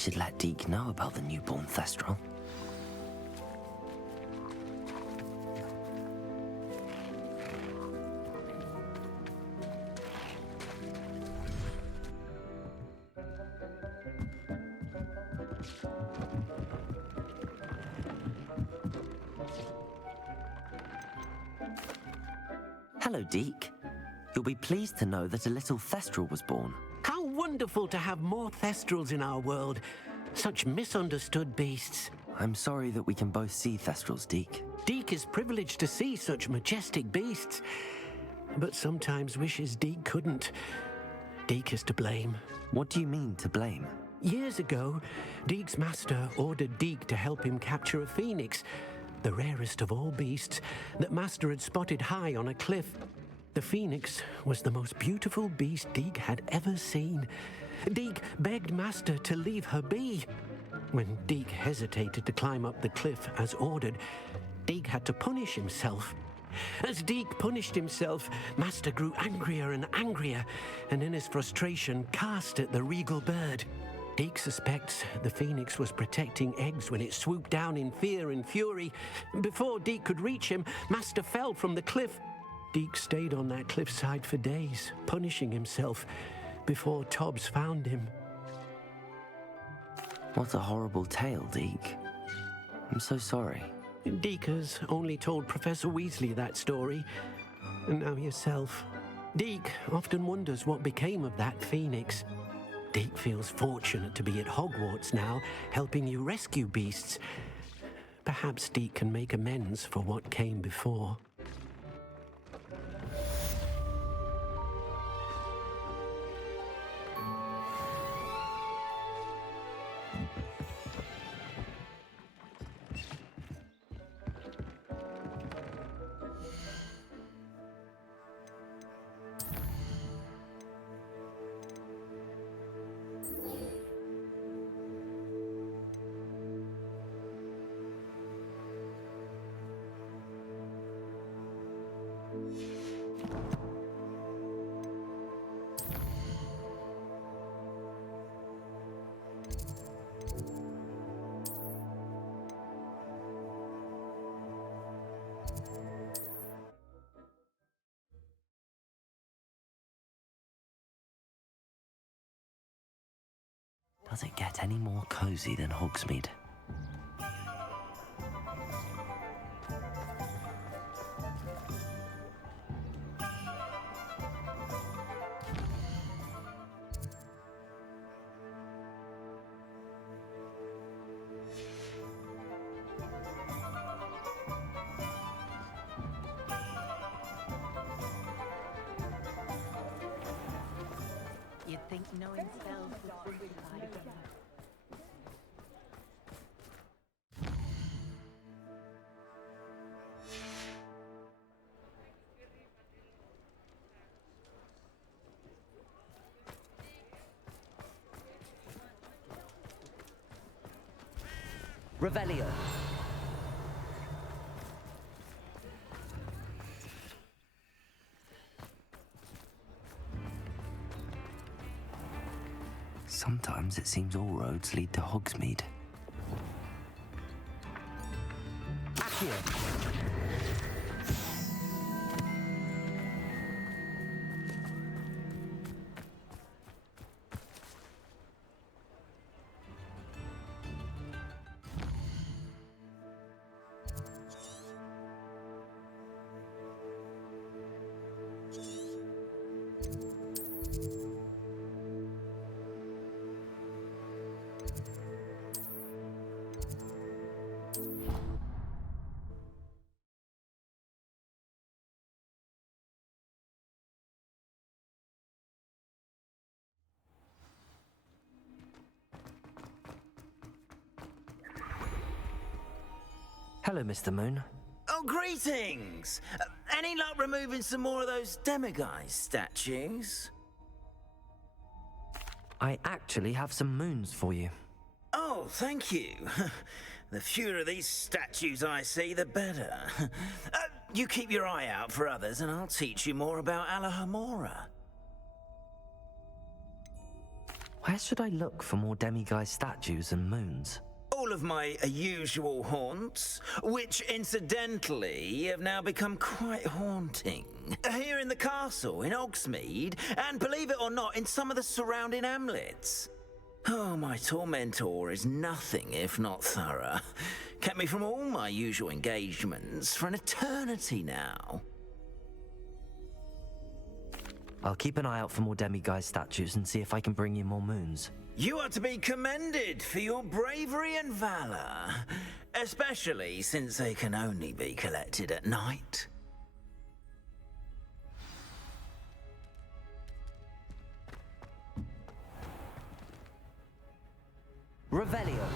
should let Deke know about the newborn Thestral. Hello, Deke. You'll be pleased to know that a little Thestral was born. How wonderful to have more Thestrals in our world. Such misunderstood beasts. I'm sorry that we can both see Thestrals, Deke. Deke is privileged to see such majestic beasts, but sometimes wishes Deke couldn't. Deke is to blame. What do you mean, to blame? Years ago, Deke's master ordered Deke to help him capture a phoenix, the rarest of all beasts that Master had spotted high on a cliff. The phoenix was the most beautiful beast Deke had ever seen. Deke begged Master to leave her be. When Deke hesitated to climb up the cliff as ordered, Deke had to punish himself. As Deke punished himself, Master grew angrier and angrier, and in his frustration cast at the regal bird. Deke suspects the phoenix was protecting eggs when it swooped down in fear and fury. Before Deke could reach him, Master fell from the cliff. Deke stayed on that cliffside for days, punishing himself, before Tobbs found him. What a horrible tale, Deke. I'm so sorry. Deke has only told Professor Weasley that story, and now yourself. Deke often wonders what became of that phoenix. Deke feels fortunate to be at Hogwarts now, helping you rescue beasts. Perhaps Deke can make amends for what came before. Does it get any more cozy than Hogsmeade? You'd think knowing spells would simplify them. Revelio. Sometimes it seems all roads lead to Hogsmeade. Accio. Hello, Mr. Moon. Oh, greetings! Any luck removing some more of those demiguise statues? I actually have some moons for you. Oh, thank you. The fewer of these statues I see, the better. You keep your eye out for others, and I'll teach you more about Alahamora. Where should I look for more demiguise statues and moons? All of my usual haunts, which incidentally have now become quite haunting. Here in the castle, in Hogsmeade, and believe it or not, in some of the surrounding hamlets. Oh, my tormentor is nothing if not thorough. Kept me from all my usual engagements for an eternity now. I'll keep an eye out for more demiguise statues and see if I can bring you more moons. You are to be commended for your bravery and valor, especially since they can only be collected at night. Revelio.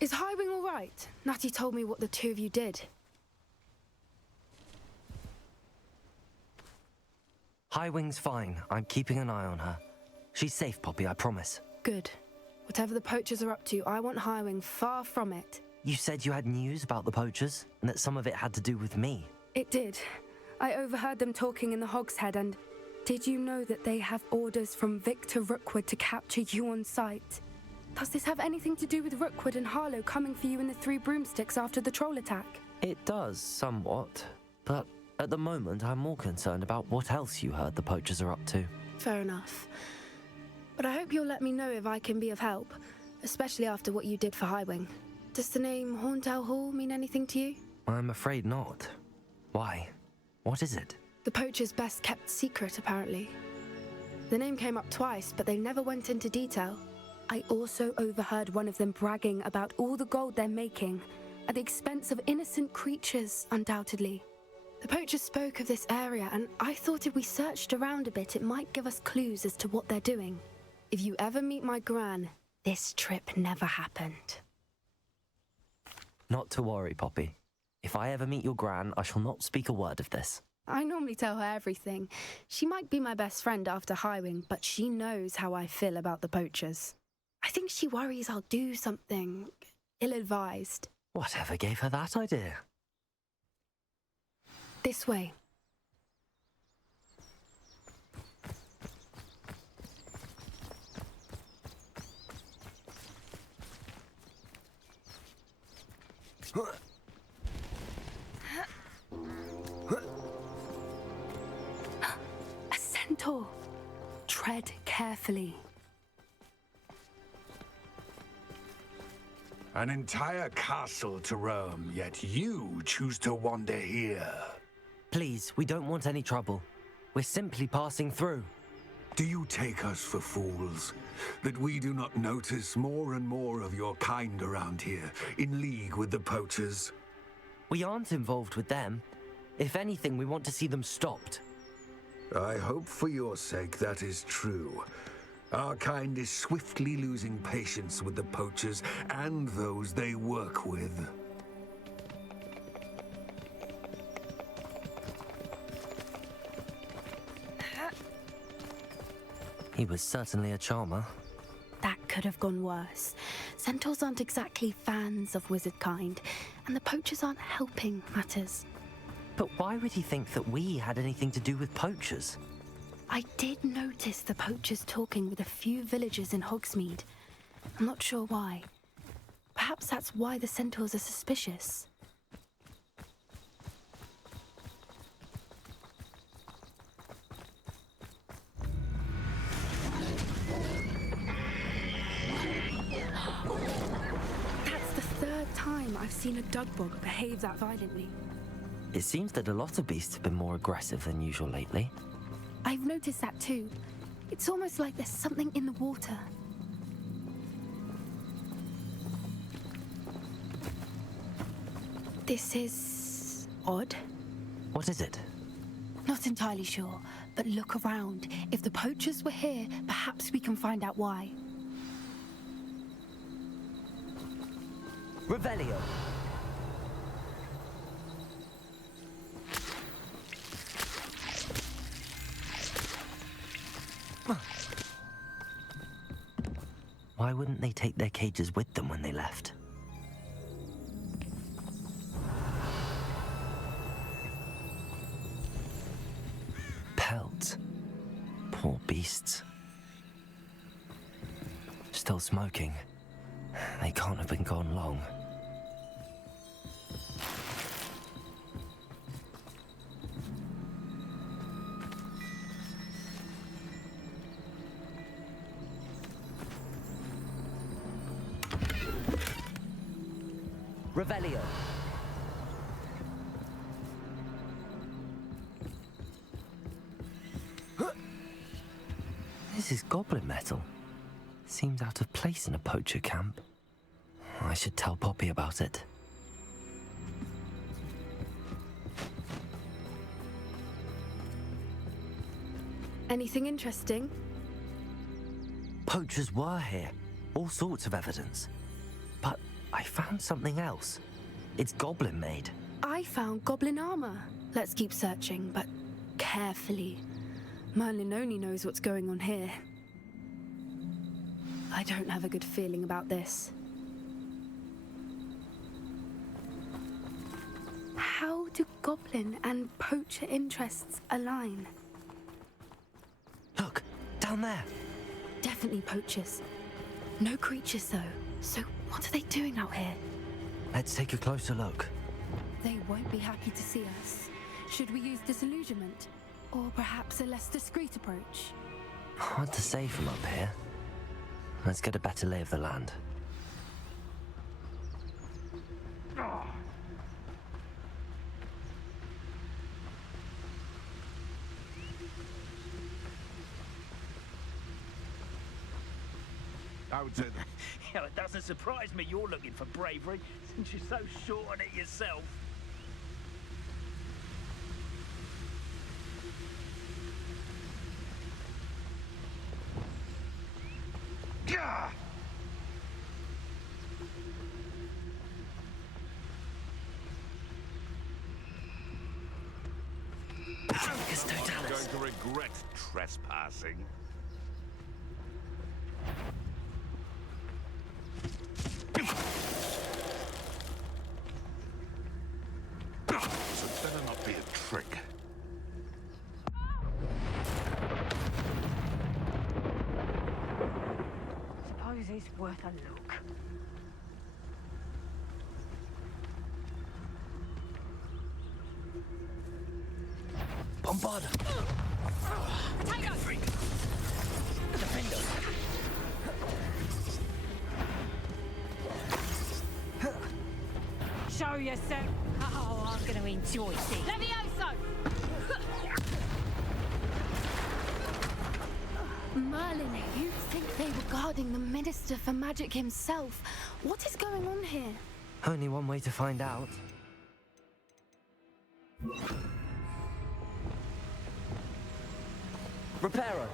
Is Highwing all right? Natty told me what the two of you did. Highwing's fine. I'm keeping an eye on her. She's safe, Poppy, I promise. Good. Whatever the poachers are up to, I want Highwing far from it. You said you had news about the poachers, and that some of it had to do with me. It did. I overheard them talking in the Hogshead, and did you know that they have orders from Victor Rookwood to capture you on sight? Does this have anything to do with Rookwood and Harlow coming for you in the Three Broomsticks after the troll attack? It does, somewhat. But at the moment, I'm more concerned about what else you heard the poachers are up to. Fair enough. But I hope you'll let me know if I can be of help, especially after what you did for Highwing. Does the name Horntail Hall mean anything to you? I'm afraid not. Why? What is it? The poacher's best kept secret, apparently. The name came up twice, but they never went into detail. I also overheard one of them bragging about all the gold they're making, at the expense of innocent creatures, undoubtedly. The poachers spoke of this area, and I thought if we searched around a bit, it might give us clues as to what they're doing. If you ever meet my gran, this trip never happened. Not to worry, Poppy. If I ever meet your gran, I shall not speak a word of this. I normally tell her everything. She might be my best friend after Highwing, but she knows how I feel about the poachers. I think she worries I'll do something ill-advised. Whatever gave her that idea? This way. A centaur. Tread carefully. An entire castle to roam, yet you choose to wander here. Please, we don't want any trouble. We're simply passing through. Do you take us for fools? That we do not notice more and more of your kind around here, in league with the poachers? We aren't involved with them. If anything, we want to see them stopped. I hope for your sake that is true. Our kind is swiftly losing patience with the poachers and those they work with. He was certainly a charmer. That could have gone worse. Centaurs aren't exactly fans of wizard kind, and the poachers aren't helping matters. But why would he think that we had anything to do with poachers? I did notice the poachers talking with a few villagers in Hogsmeade. I'm not sure why. Perhaps that's why the centaurs are suspicious. That's the third time I've seen a dugbog behave that violently. It seems that a lot of beasts have been more aggressive than usual lately. I've noticed that too. It's almost like there's something in the water. This is odd. What is it? Not entirely sure, but look around. If the poachers were here, perhaps we can find out why. Revelio. Why wouldn't they take their cages with them when they left? Pelts. Poor beasts. Still smoking. They can't have been gone long. Revelio. This is goblin metal. Seems out of place in a poacher camp. I should tell Poppy about it. Anything interesting? Poachers were here. All sorts of evidence. But I found something else. It's goblin made. I found goblin armor. Let's keep searching, but carefully. Merlin only knows what's going on here. I don't have a good feeling about this. How do goblin and poacher interests align? Look, down there. Definitely poachers. No creatures, though. So what are they doing out here? Let's take a closer look. They won't be happy to see us. Should we use disillusionment? Or perhaps a less discreet approach? Hard to say from up here. Let's get a better lay of the land. I would say that. Yeah, it doesn't surprise me you're looking for bravery, since you're so short on it yourself. Gah! Focus I'm totalis. going to regret trespassing. So it better not be a trick. Suppose it's worth a look. Bombard. Potato! Defender. Show yourself. Oh, I'm going to enjoy this. Levioso! Merlin, you think they were guarding the Minister for Magic himself? What is going on here? Only one way to find out. Reparo.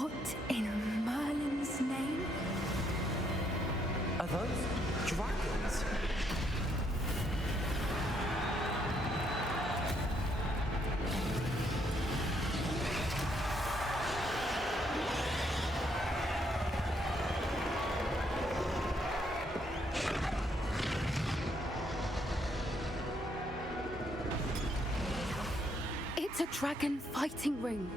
What in Merlin's name? Are those dragons? It's a dragon fighting ring.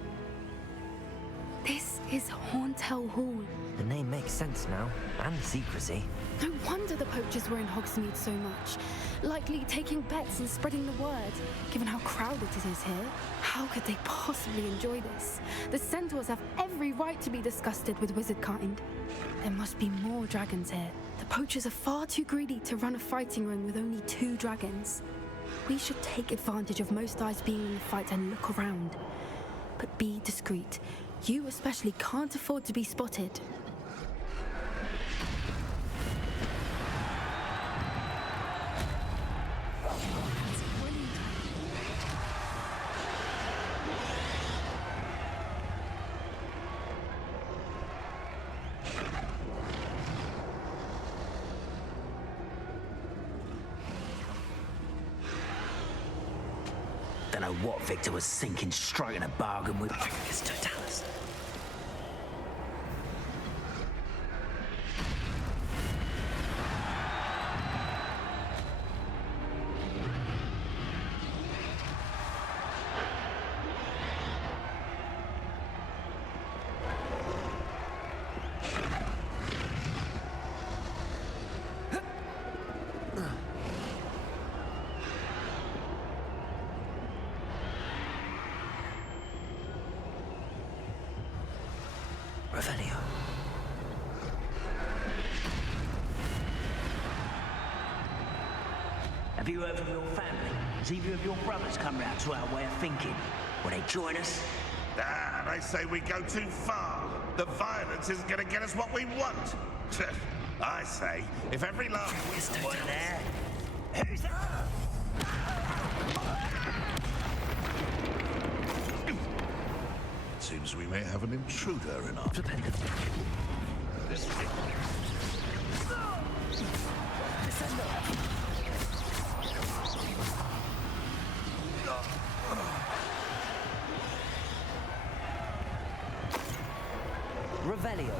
This is Hauntel Hall. The name makes sense now, and the secrecy. No wonder the poachers were in Hogsmeade so much. Likely taking bets and spreading the word, given how crowded it is here. How could they possibly enjoy this? The centaurs have every right to be disgusted with wizard kind. There must be more dragons here. The poachers are far too greedy to run a fighting ring with only 2 dragons. We should take advantage of most eyes being in the fight and look around. But be discreet. You especially can't afford to be spotted. Don't know what Victor was thinking, striking a bargain with. It's Totalis. Revelio. Have you heard from your family? Has either of your brothers come round to our way of thinking? Will they join us? Ah, they say we go too far. The violence isn't going to get us what we want. I say, if every last whistle was there... Who's that? Seems we may have an intruder in our... Revelio.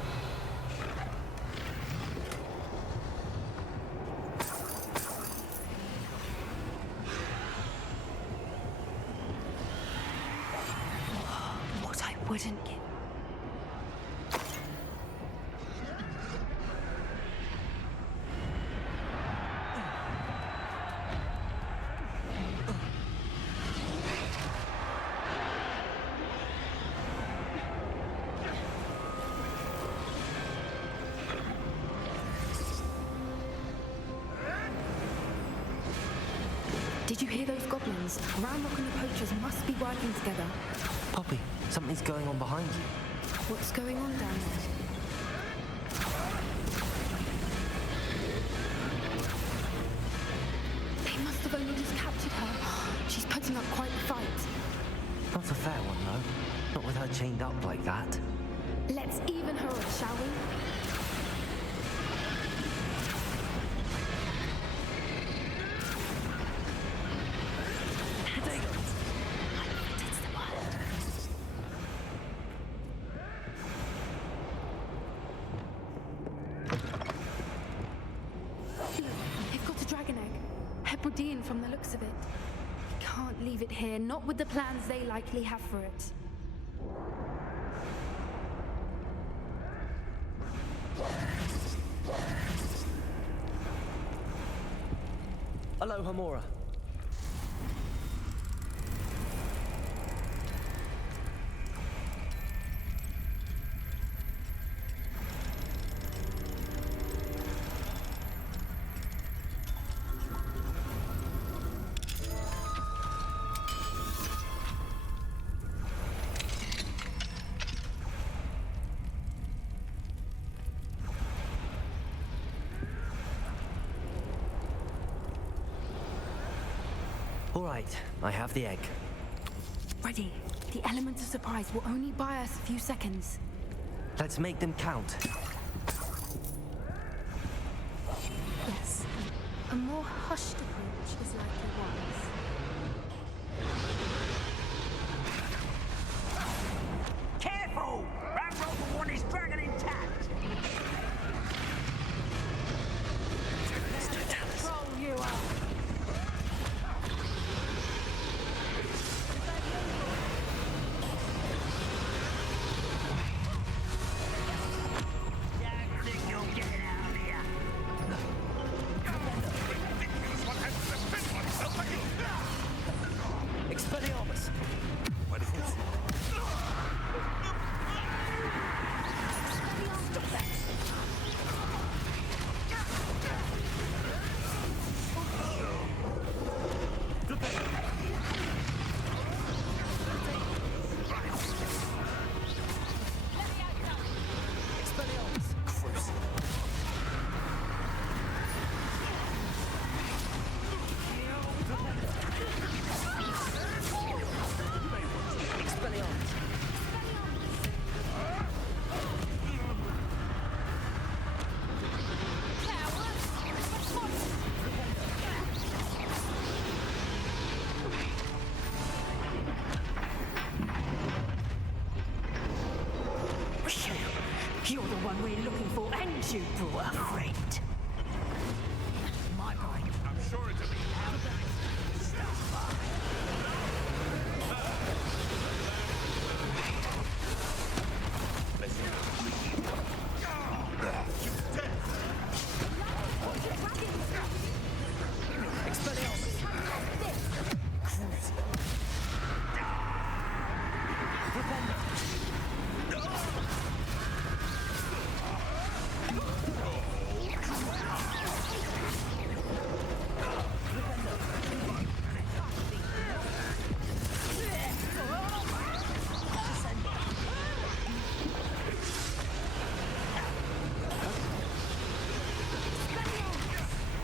What I wouldn't give. Did you hear those goblins? Ramrock and the poachers must be working together. Poppy, something's going on behind you. What's going on down there? They must have only just captured her. She's putting up quite the fight. Not a fair one, though. Not with her chained up like that. Let's even her up, shall we? They've got a dragon egg. Hebridean from the looks of it. Can't leave it here, not with the plans they likely have for it. Aloha, Mora. All right, I have the egg. Ready. The element of surprise will only buy us a few seconds. Let's make them count. Yes. A more hushed approach is likely wise. Careful! That robot one is dragon intact! Roll you up. Don't think you'll get it out of here! Expelliarmus! You're the one we're looking for, and you brought a friend. My brain. I'm sure it'll be out of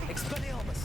Expelliarmus!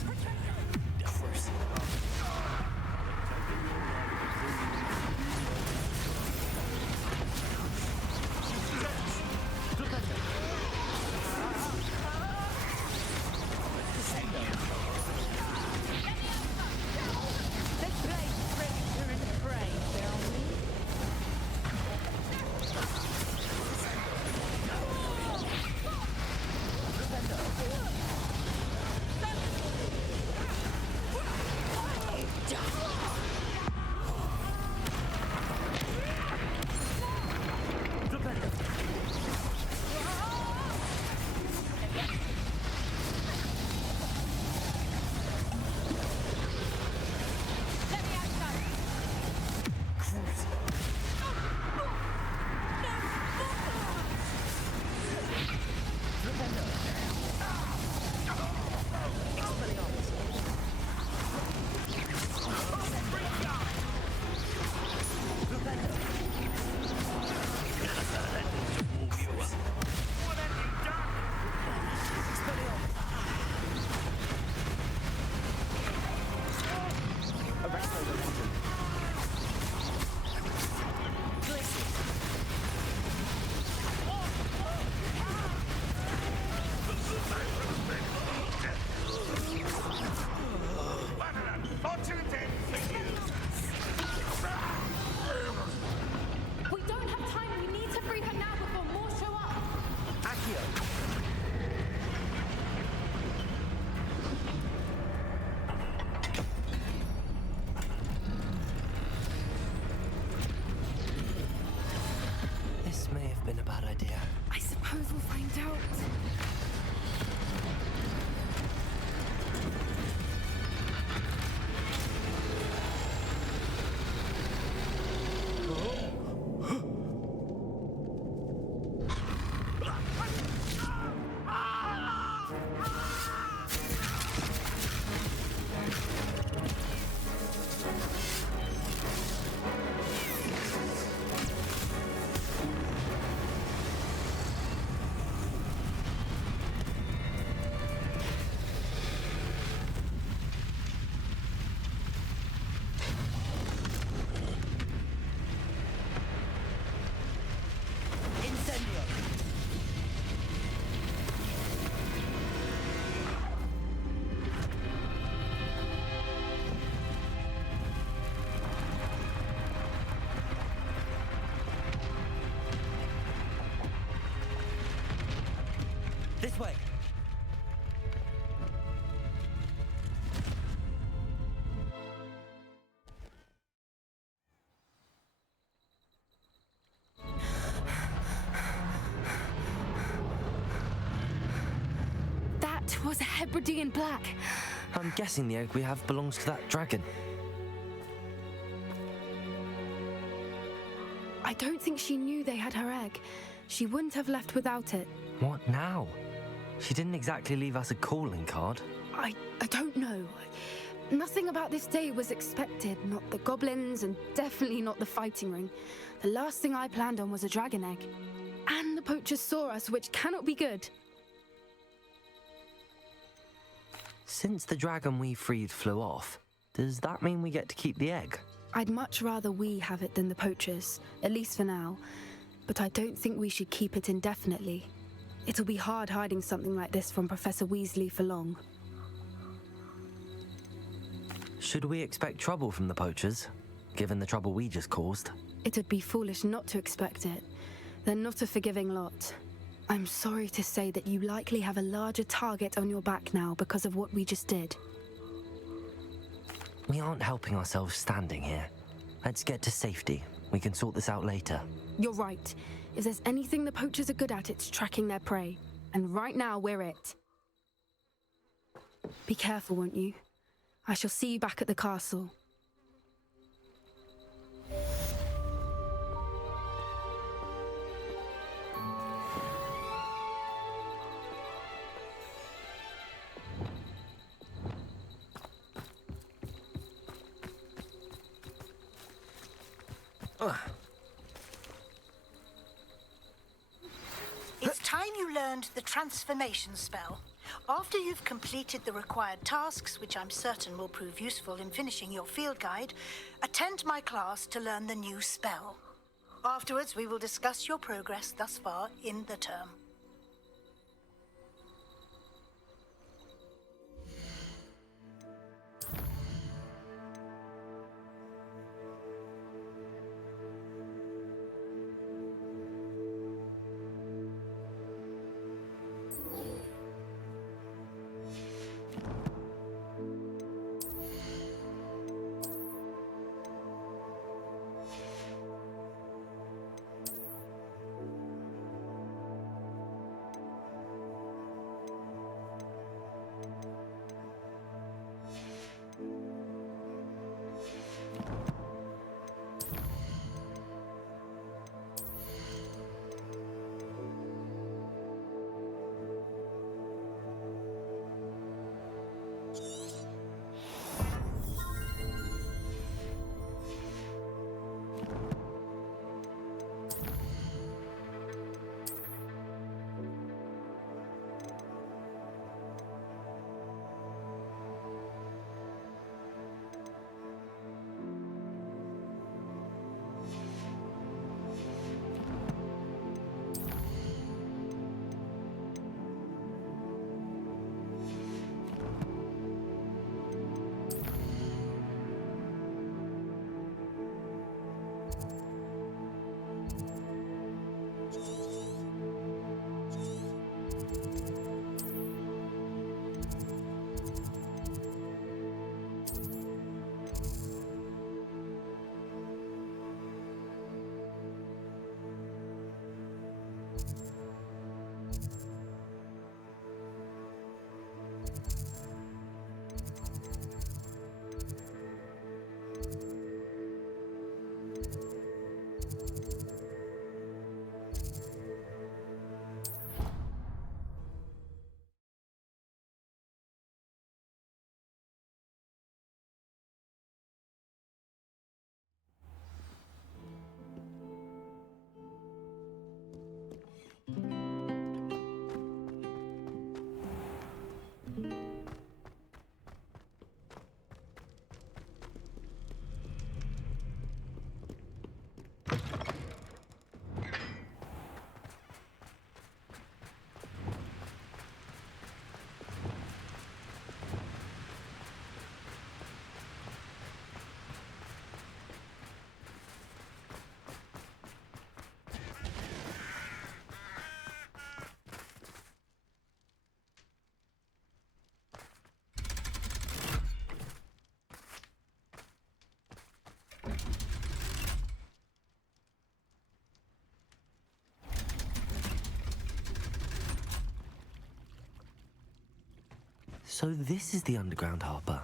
We don't have time. We need to free her now before more show up. Accio! This may have been a bad idea. I suppose we'll find out. was a Hebridean black. I'm guessing the egg we have belongs to that dragon. I don't think she knew they had her egg. She wouldn't have left without it. What now? She didn't exactly leave us a calling card. I don't know. Nothing about this day was expected. Not the goblins, and definitely not the fighting ring. The last thing I planned on was a dragon egg. And the poachers saw us, which cannot be good. Since the dragon we freed flew off, does that mean we get to keep the egg? I'd much rather we have it than the poachers, at least for now. But I don't think we should keep it indefinitely. It'll be hard hiding something like this from Professor Weasley for long. Should we expect trouble from the poachers, given the trouble we just caused? It'd be foolish not to expect it. They're not a forgiving lot. I'm sorry to say that you likely have a larger target on your back now because of what we just did. We aren't helping ourselves standing here. Let's get to safety. We can sort this out later. You're right. If there's anything the poachers are good at, it's tracking their prey. And right now, we're it. Be careful, won't you? I shall see you back at the castle. It's time you learned the transformation spell. After you've completed the required tasks, which I'm certain will prove useful in finishing your field guide, attend my class to learn the new spell. Afterwards, we will discuss your progress thus far in the term. So this is the underground harbour.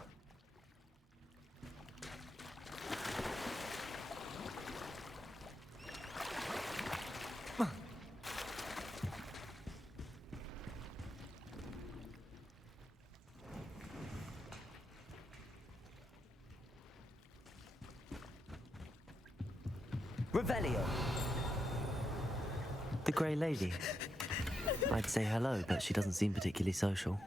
Revelio. The Grey Lady. I'd say hello, but she doesn't seem particularly social.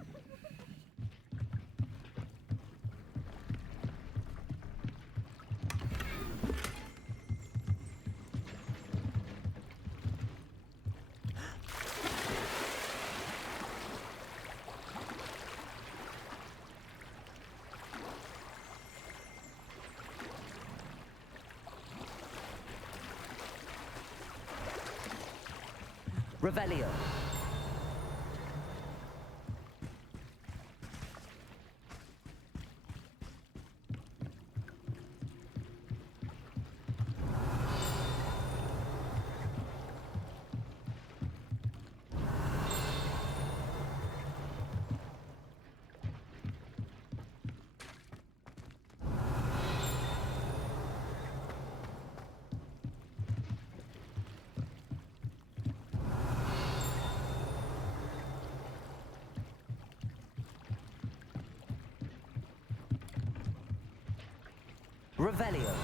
Revelio. Revelio.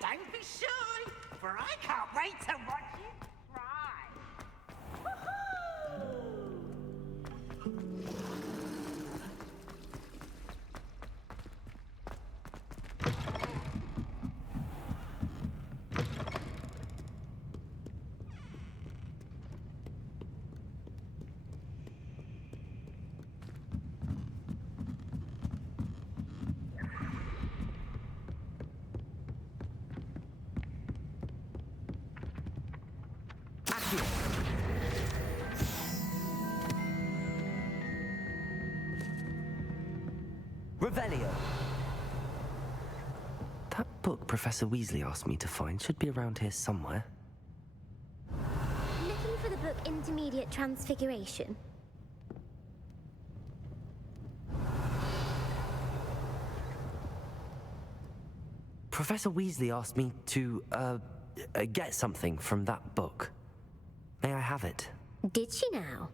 Don't be shy, for I can't wait to watch you try. Revelio. That book Professor Weasley asked me to find should be around here somewhere. Looking for the book Intermediate Transfiguration? Professor Weasley asked me to, get something from that book. May I have it? Did she now?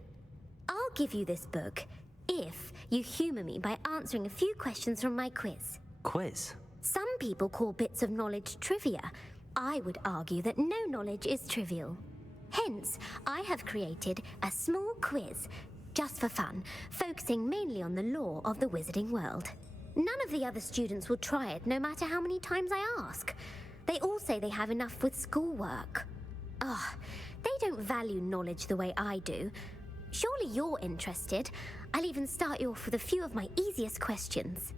I'll give you this book if you humour me by answering a few questions from my quiz. Quiz? Some people call bits of knowledge trivia. I would argue that no knowledge is trivial. Hence, I have created a small quiz, just for fun, focusing mainly on the lore of the wizarding world. None of the other students will try it, no matter how many times I ask. They all say they have enough with schoolwork. They don't value knowledge the way I do. Surely you're interested. I'll even start you off with a few of my easiest questions.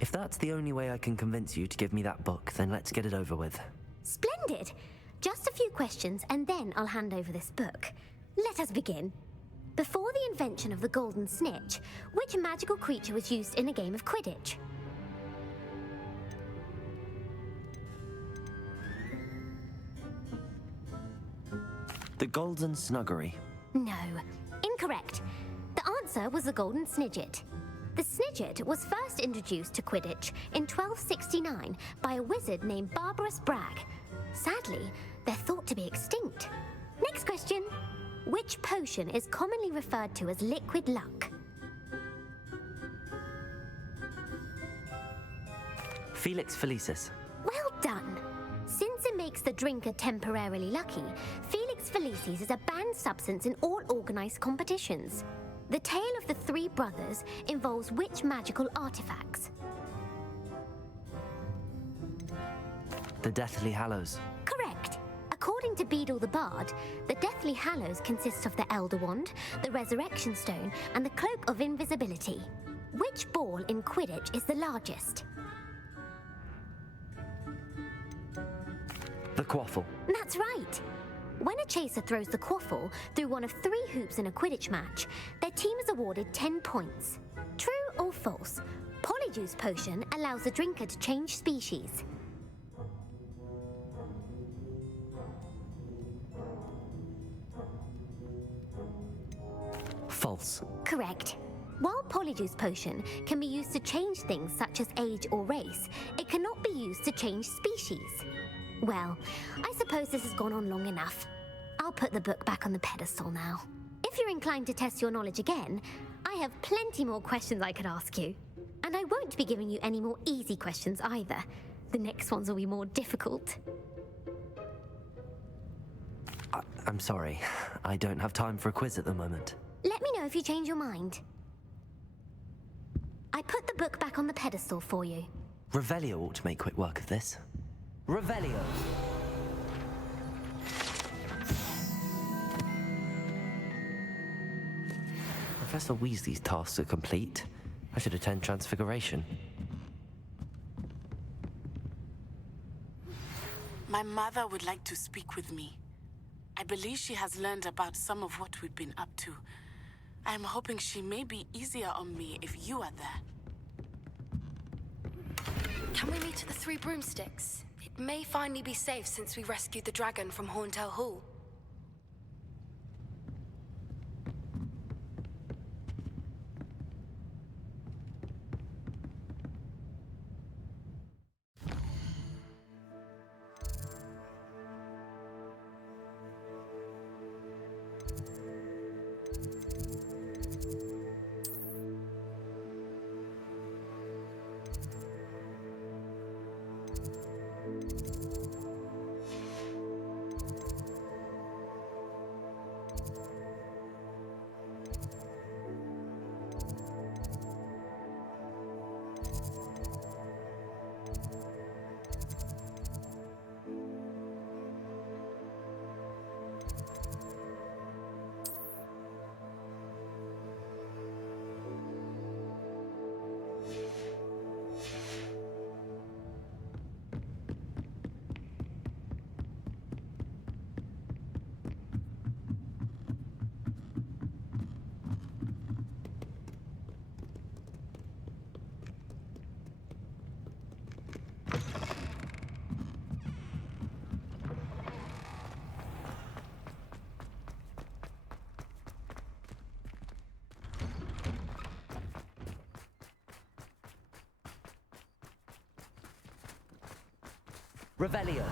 If that's the only way I can convince you to give me that book, then let's get it over with. Splendid! Just a few questions, and then I'll hand over this book. Let us begin. Before the invention of the golden snitch, which magical creature was used in a game of Quidditch? The Golden Snuggery. No. Incorrect. The answer was the golden snidget. The snidget was first introduced to Quidditch in 1269 by a wizard named Barbarous Bragg. Sadly, they're thought to be extinct. Next question. Which potion is commonly referred to as liquid luck? Felix Felicis. Well done. Since it makes the drinker temporarily lucky, Felix Felicis is a banned substance in all organized competitions. The tale of the three brothers involves which magical artifacts? The Deathly Hallows. Correct. According to Beadle the Bard, the Deathly Hallows consists of the Elder Wand, the Resurrection Stone, and the Cloak of Invisibility. Which ball in Quidditch is the largest? The Quaffle. That's right. When a chaser throws the quaffle through one of 3 hoops in a Quidditch match, their team is awarded 10 points. True or false? Polyjuice potion allows the drinker to change species. False. Correct. While Polyjuice potion can be used to change things such as age or race, it cannot be used to change species. Well, I suppose this has gone on long enough. I'll put the book back on the pedestal now. If you're inclined to test your knowledge again, I have plenty more questions I could ask you. And I won't be giving you any more easy questions either. The next ones will be more difficult. I'm sorry. I don't have time for a quiz at the moment. Let me know if you change your mind. I put the book back on the pedestal for you. Revelio ought to make quick work of this. Revelio. Professor Weasley's tasks are complete. I should attend Transfiguration. My mother would like to speak with me. I believe she has learned about some of what we've been up to. I'm hoping she may be easier on me if you are there. Can we meet at the Three Broomsticks? It may finally be safe since we rescued the dragon from Horntail Hall. Revelio.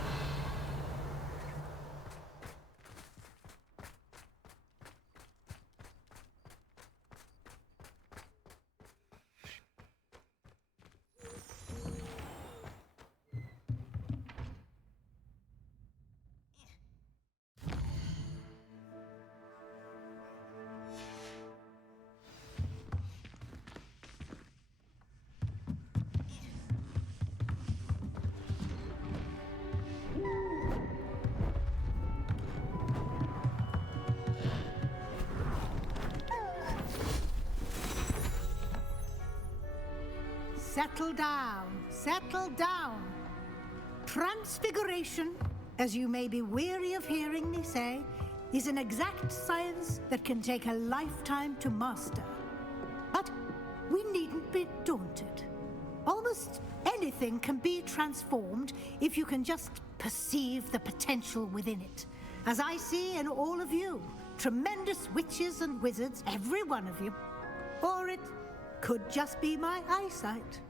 Settle down, settle down. Transfiguration, as you may be weary of hearing me say, is an exact science that can take a lifetime to master. But we needn't be daunted. Almost anything can be transformed if you can just perceive the potential within it. As I see in all of you, tremendous witches and wizards, every one of you. Or it Could just be my eyesight.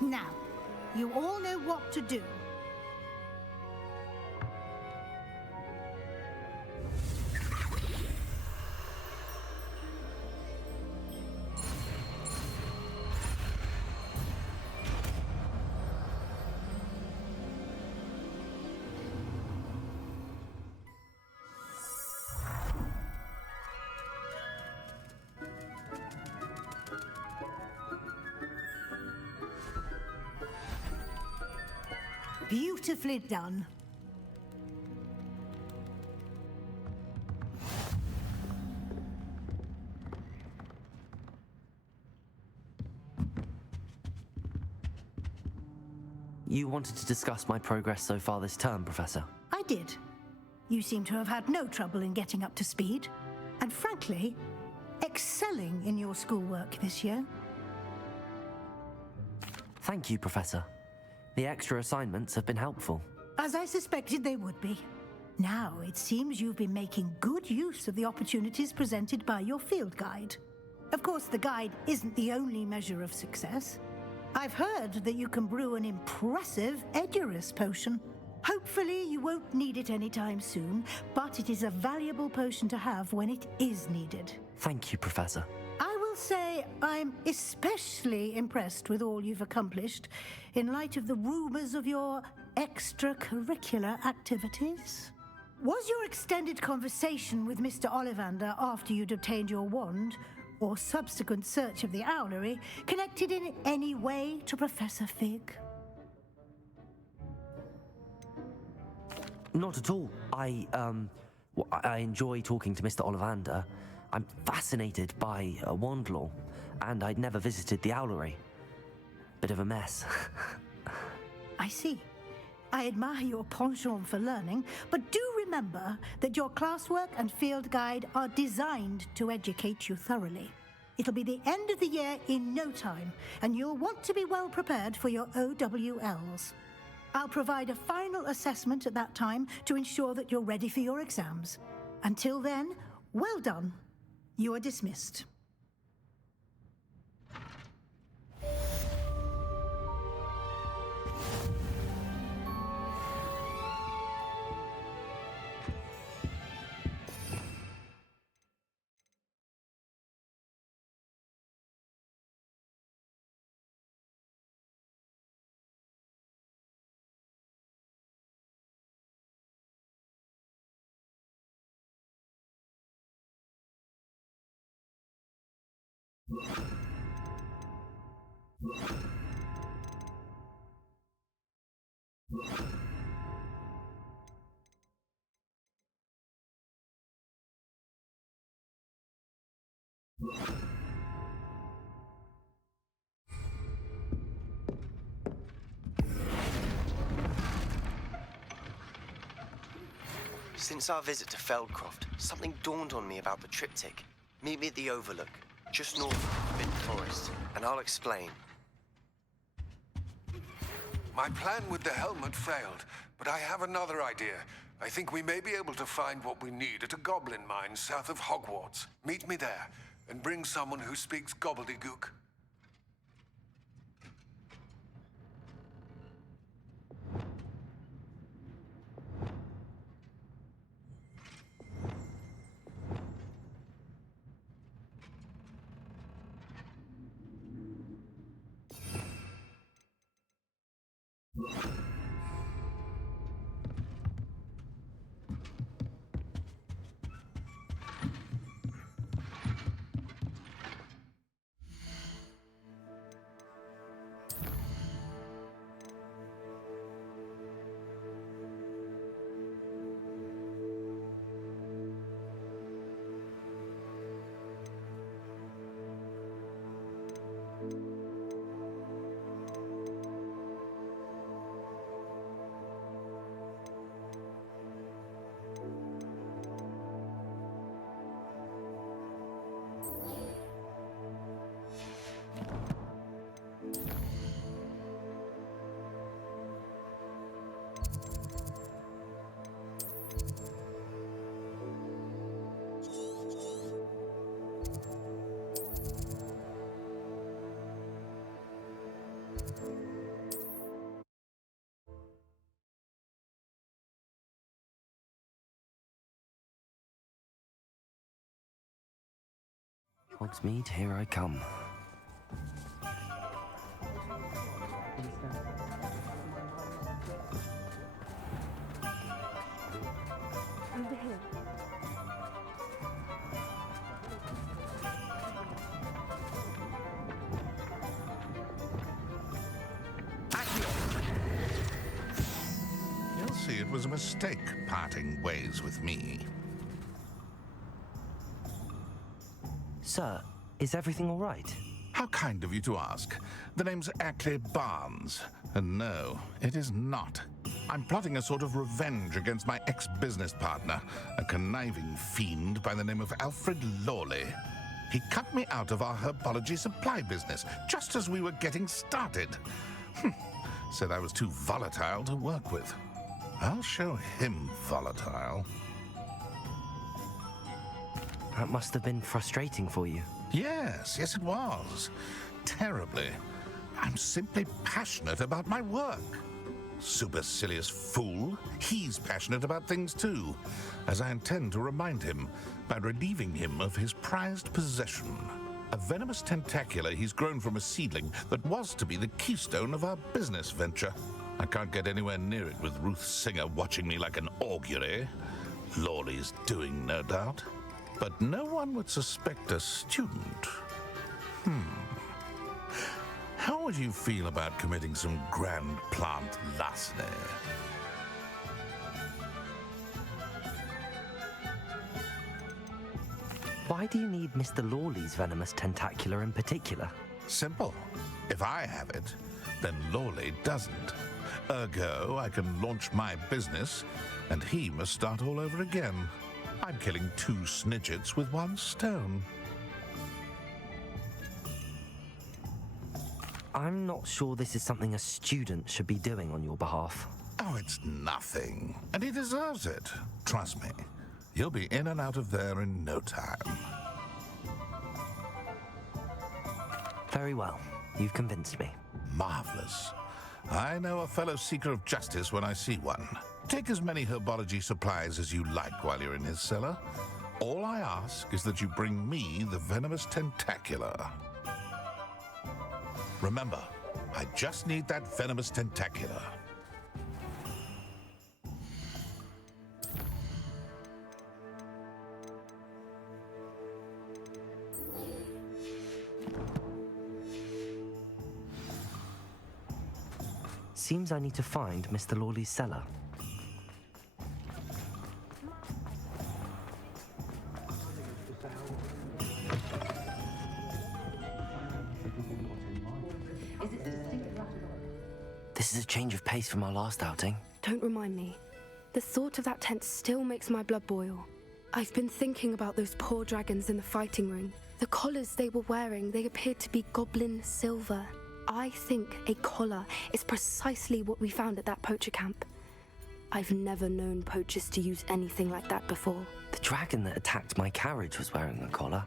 Now, you all know what to do. Beautifully done. You wanted to discuss my progress so far this term, Professor? I did. You seem to have had no trouble in getting up to speed, and frankly, excelling in your schoolwork this year. Thank you, Professor. The extra assignments have been helpful. As I suspected they would be. Now, it seems you've been making good use of the opportunities presented by your field guide. Of course, the guide isn't the only measure of success. I've heard that you can brew an impressive Edurus potion. Hopefully, you won't need it anytime soon, but it is a valuable potion to have when it is needed. Thank you, Professor. I will say I'm especially impressed with all you've accomplished in light of the rumors of your extracurricular activities. Was your extended conversation with Mr. Ollivander after you'd obtained your wand, or subsequent search of the owlery, connected in any way to Professor Fig? Not at all. I enjoy talking to Mr. Ollivander. I'm fascinated by wand lore, and I'd never visited the owlery. Bit of a mess. I see. I admire your penchant for learning, but do remember that your classwork and field guide are designed to educate you thoroughly. It'll be the end of the year in no time, and you'll want to be well prepared for your OWLs. I'll provide a final assessment at that time to ensure that you're ready for your exams. Until then, well done. You are dismissed. Since our visit to Feldcroft, something dawned on me about the triptych. Meet me at the Overlook, just north of the Forbidden Forest, and I'll explain. My plan with the helmet failed, but I have another idea. I think we may be able to find what we need at a goblin mine south of Hogwarts. Meet me there, and bring someone who speaks gobbledygook. Hogsmeade, here I come. Over here. You'll see it was a mistake parting ways with me. Sir, is everything all right? How kind of you to ask. The name's Ackley Barnes. And no, it is not. I'm plotting a sort of revenge against my ex-business partner, a conniving fiend by the name of Alfred Lawley. He cut me out of our herbology supply business just as we were getting started. Said I was too volatile to work with. I'll show him volatile. That must have been frustrating for you. Yes, it was. Terribly. I'm simply passionate about my work. Supercilious fool. He's passionate about things too, as I intend to remind him by relieving him of his prized possession. A venomous tentacula he's grown from a seedling that was to be the keystone of our business venture. I can't get anywhere near it with Ruth Singer watching me like an augury. Lawley's doing, no doubt. But no one would suspect a student. How would you feel about committing some grand plant larceny? Why do you need Mr. Lawley's venomous tentacula in particular? Simple. If I have it, then Lawley doesn't. Ergo, I can launch my business, and he must start all over again. I'm killing two snidgets with one stone. I'm not sure this is something a student should be doing on your behalf. Oh, it's nothing. And he deserves it. Trust me. You'll be in and out of there in no time. Very well. You've convinced me. Marvelous. I know a fellow seeker of justice when I see one. Take as many herbology supplies as you like while you're in his cellar. All I ask is that you bring me the venomous tentacula. Remember, I just need that venomous tentacula. Seems I need to find Mr. Lawley's cellar. This is a change of pace from our last outing. Don't remind me. The thought of that tent still makes my blood boil. I've been thinking about those poor dragons in the fighting ring. The collars they were wearing, they appeared to be goblin silver. I think a collar is precisely what we found at that poacher camp. I've never known poachers to use anything like that before. The dragon that attacked my carriage was wearing a collar,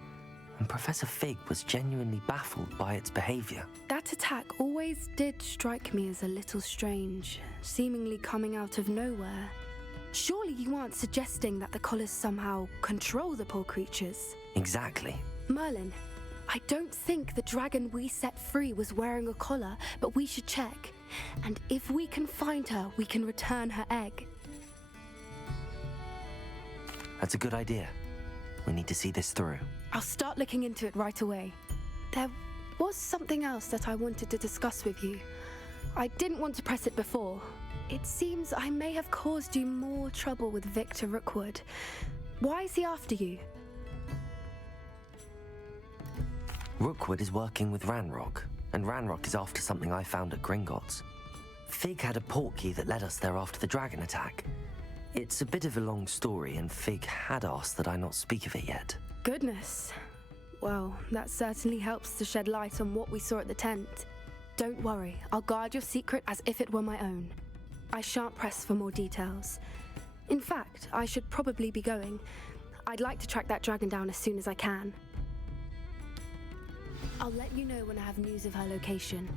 and Professor Fig was genuinely baffled by its behavior. That attack always did strike me as a little strange, seemingly coming out of nowhere. Surely you aren't suggesting that the collars somehow control the poor creatures? Exactly. Merlin, I don't think the dragon we set free was wearing a collar, but we should check. And if we can find her, we can return her egg. That's a good idea. We need to see this through. I'll start looking into it right away. There was something else that I wanted to discuss with you. I didn't want to press it before. It seems I may have caused you more trouble with Victor Rookwood. Why is he after you? Rookwood is working with Ranrock, and Ranrock is after something I found at Gringotts. Fig had a portkey that led us there after the dragon attack. It's a bit of a long story, and Fig had asked that I not speak of it yet. Goodness. Well, that certainly helps to shed light on what we saw at the tent. Don't worry, I'll guard your secret as if it were my own. I shan't press for more details. In fact, I should probably be going. I'd like to track that dragon down as soon as I can. I'll let you know when I have news of her location.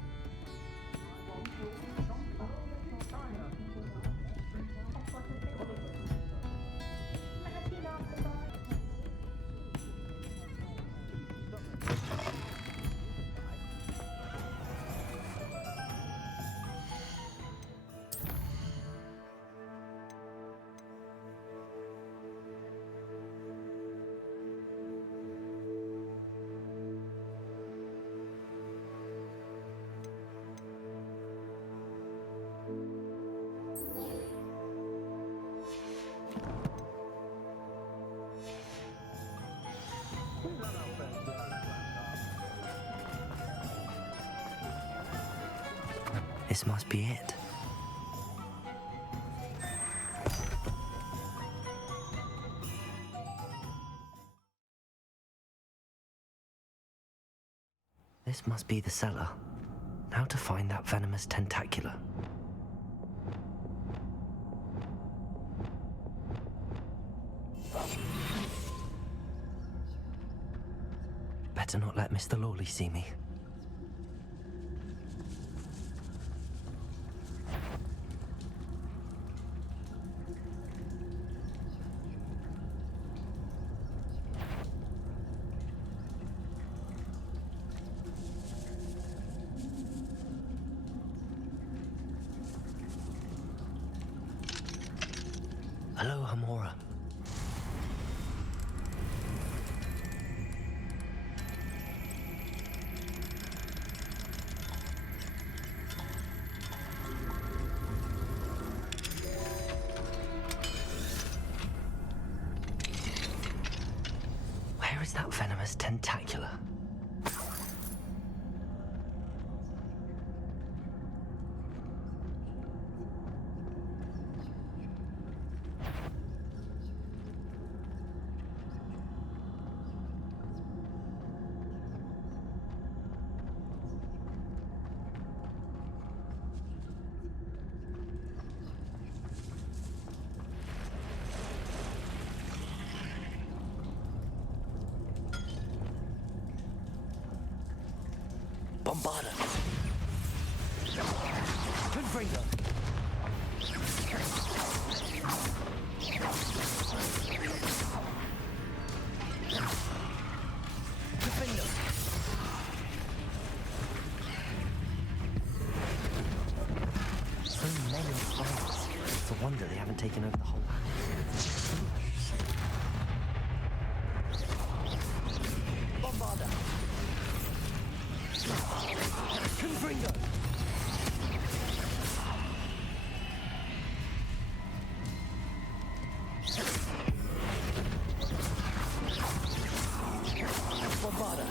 This must be it. This must be the cellar. Now to find that venomous tentacula. Better not let Mr. Lawley see me. Hello, Hamora. Where is that venomous tentacula? Bombarda. Confringo. Defender. So many fights. It's a wonder they haven't taken over the whole land. Bombarda. Confringo. Bombarda.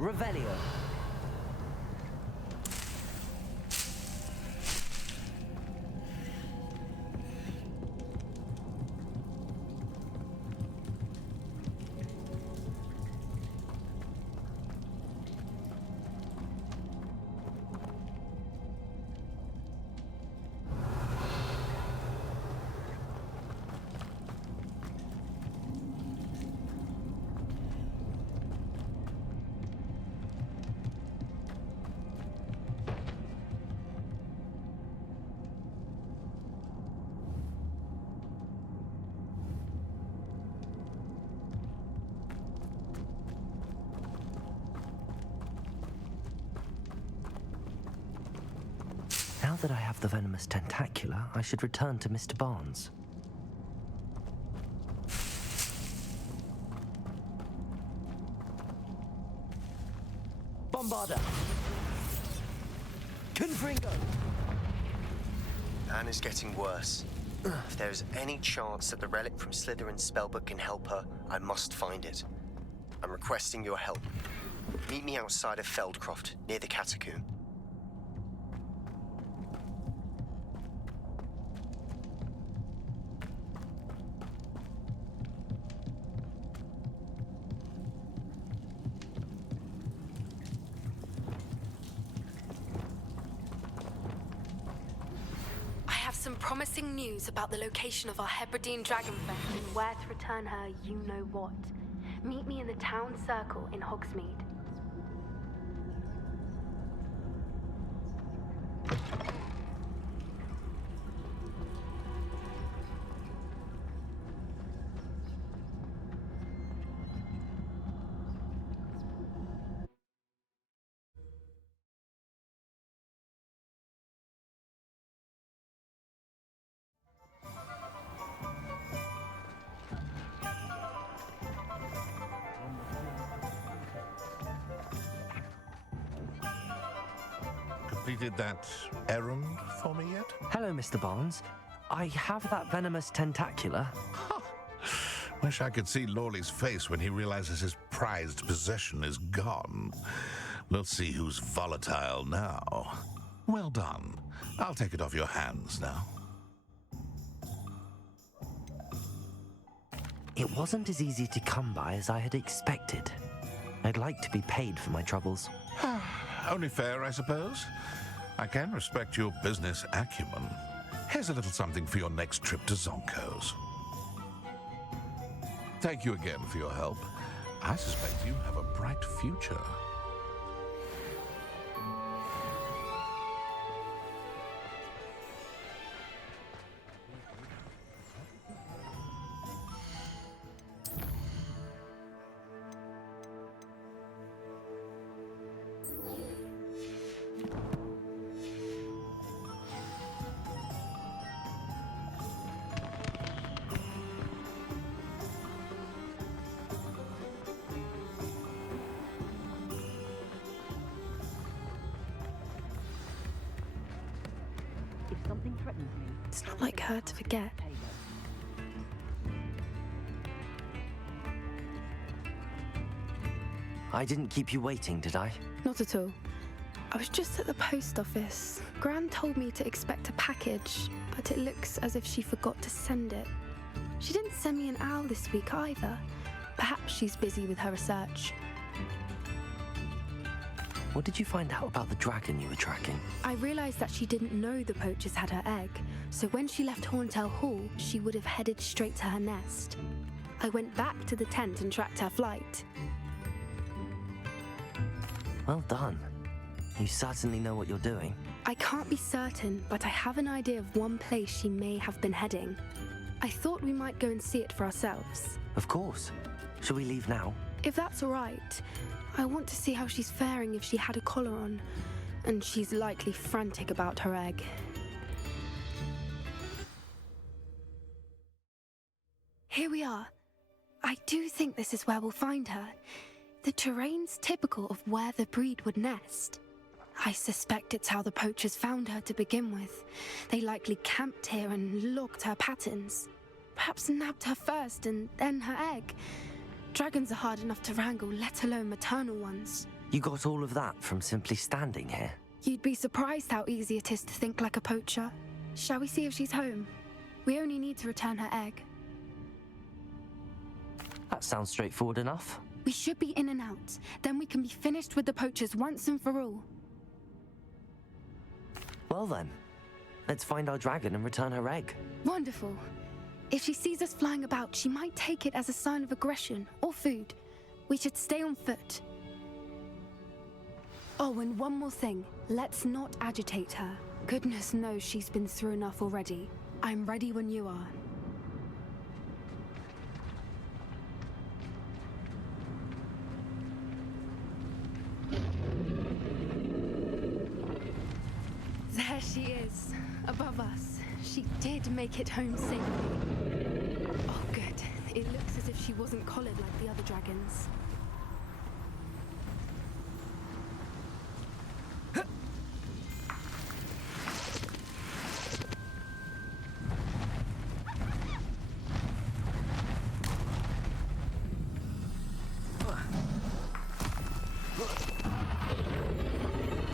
Revelio. Now that I have the venomous tentacula, I should return to Mr. Barnes. Bombarda! Confringo! Anne is getting worse. If there is any chance that the relic from Slytherin's spellbook can help her, I must find it. I'm requesting your help. Meet me outside of Feldcroft, near the Catacomb. Some promising news about the location of our Hebridean dragonfly and where to return her you-know-what. Meet me in the town circle in Hogsmeade. completed that errand for me yet? Hello, Mr. Barnes. I have that venomous tentacula. Wish I could see Lawley's face when he realizes his prized possession is gone. We'll see who's volatile now. Well done. I'll take it off your hands now. It wasn't as easy to come by as I had expected. I'd like to be paid for my troubles. Only fair, I suppose. I can respect your business acumen. Here's a little something for your next trip to Zonko's. Thank you again for your help. I suspect you have a bright future. It's not like her to forget. I didn't keep you waiting, did I? Not at all. I was just at the post office. Gran told me to expect a package, but it looks as if she forgot to send it. She didn't send me an owl this week either. Perhaps she's busy with her research. What did you find out about the dragon you were tracking? I realized that she didn't know the poachers had her egg, so when she left Horntail Hall, she would have headed straight to her nest. I went back to the tent and tracked her flight. Well done. You certainly know what you're doing. I can't be certain, but I have an idea of one place she may have been heading. I thought we might go and see it for ourselves. Of course. Shall we leave now? If that's all right. I want to see how she's faring if she had a collar on, and she's likely frantic about her egg. Here we are. I do think this is where we'll find her. The terrain's typical of where the breed would nest. I suspect it's how the poachers found her to begin with. They likely camped here and logged her patterns. Perhaps nabbed her first and then her egg. Dragons are hard enough to wrangle, let alone maternal ones. You got all of that from simply standing here? You'd be surprised how easy it is to think like a poacher. Shall we see if she's home? We only need to return her egg. That sounds straightforward enough. We should be in and out. Then we can be finished with the poachers once and for all. Well then, let's find our dragon and return her egg. Wonderful. If she sees us flying about, she might take it as a sign of aggression or food. We should stay on foot. Oh, and one more thing. Let's not agitate her. Goodness knows she's been through enough already. I'm ready when you are. There she is, above us. She did make it home safely. Oh, good. It looks as if she wasn't collared like the other dragons.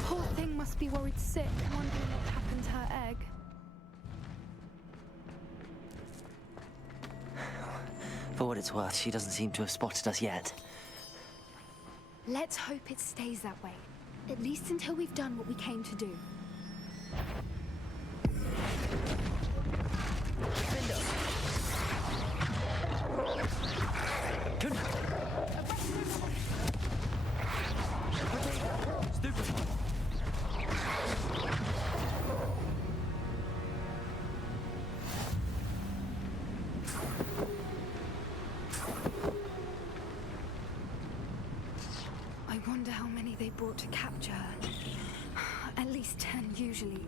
Poor thing must be worried sick, wondering what happened to her egg. For what it's worth, she doesn't seem to have spotted us yet. Let's hope it stays that way. At least until we've done what we came to do. I wonder how many they brought to capture her. At least 10 usually.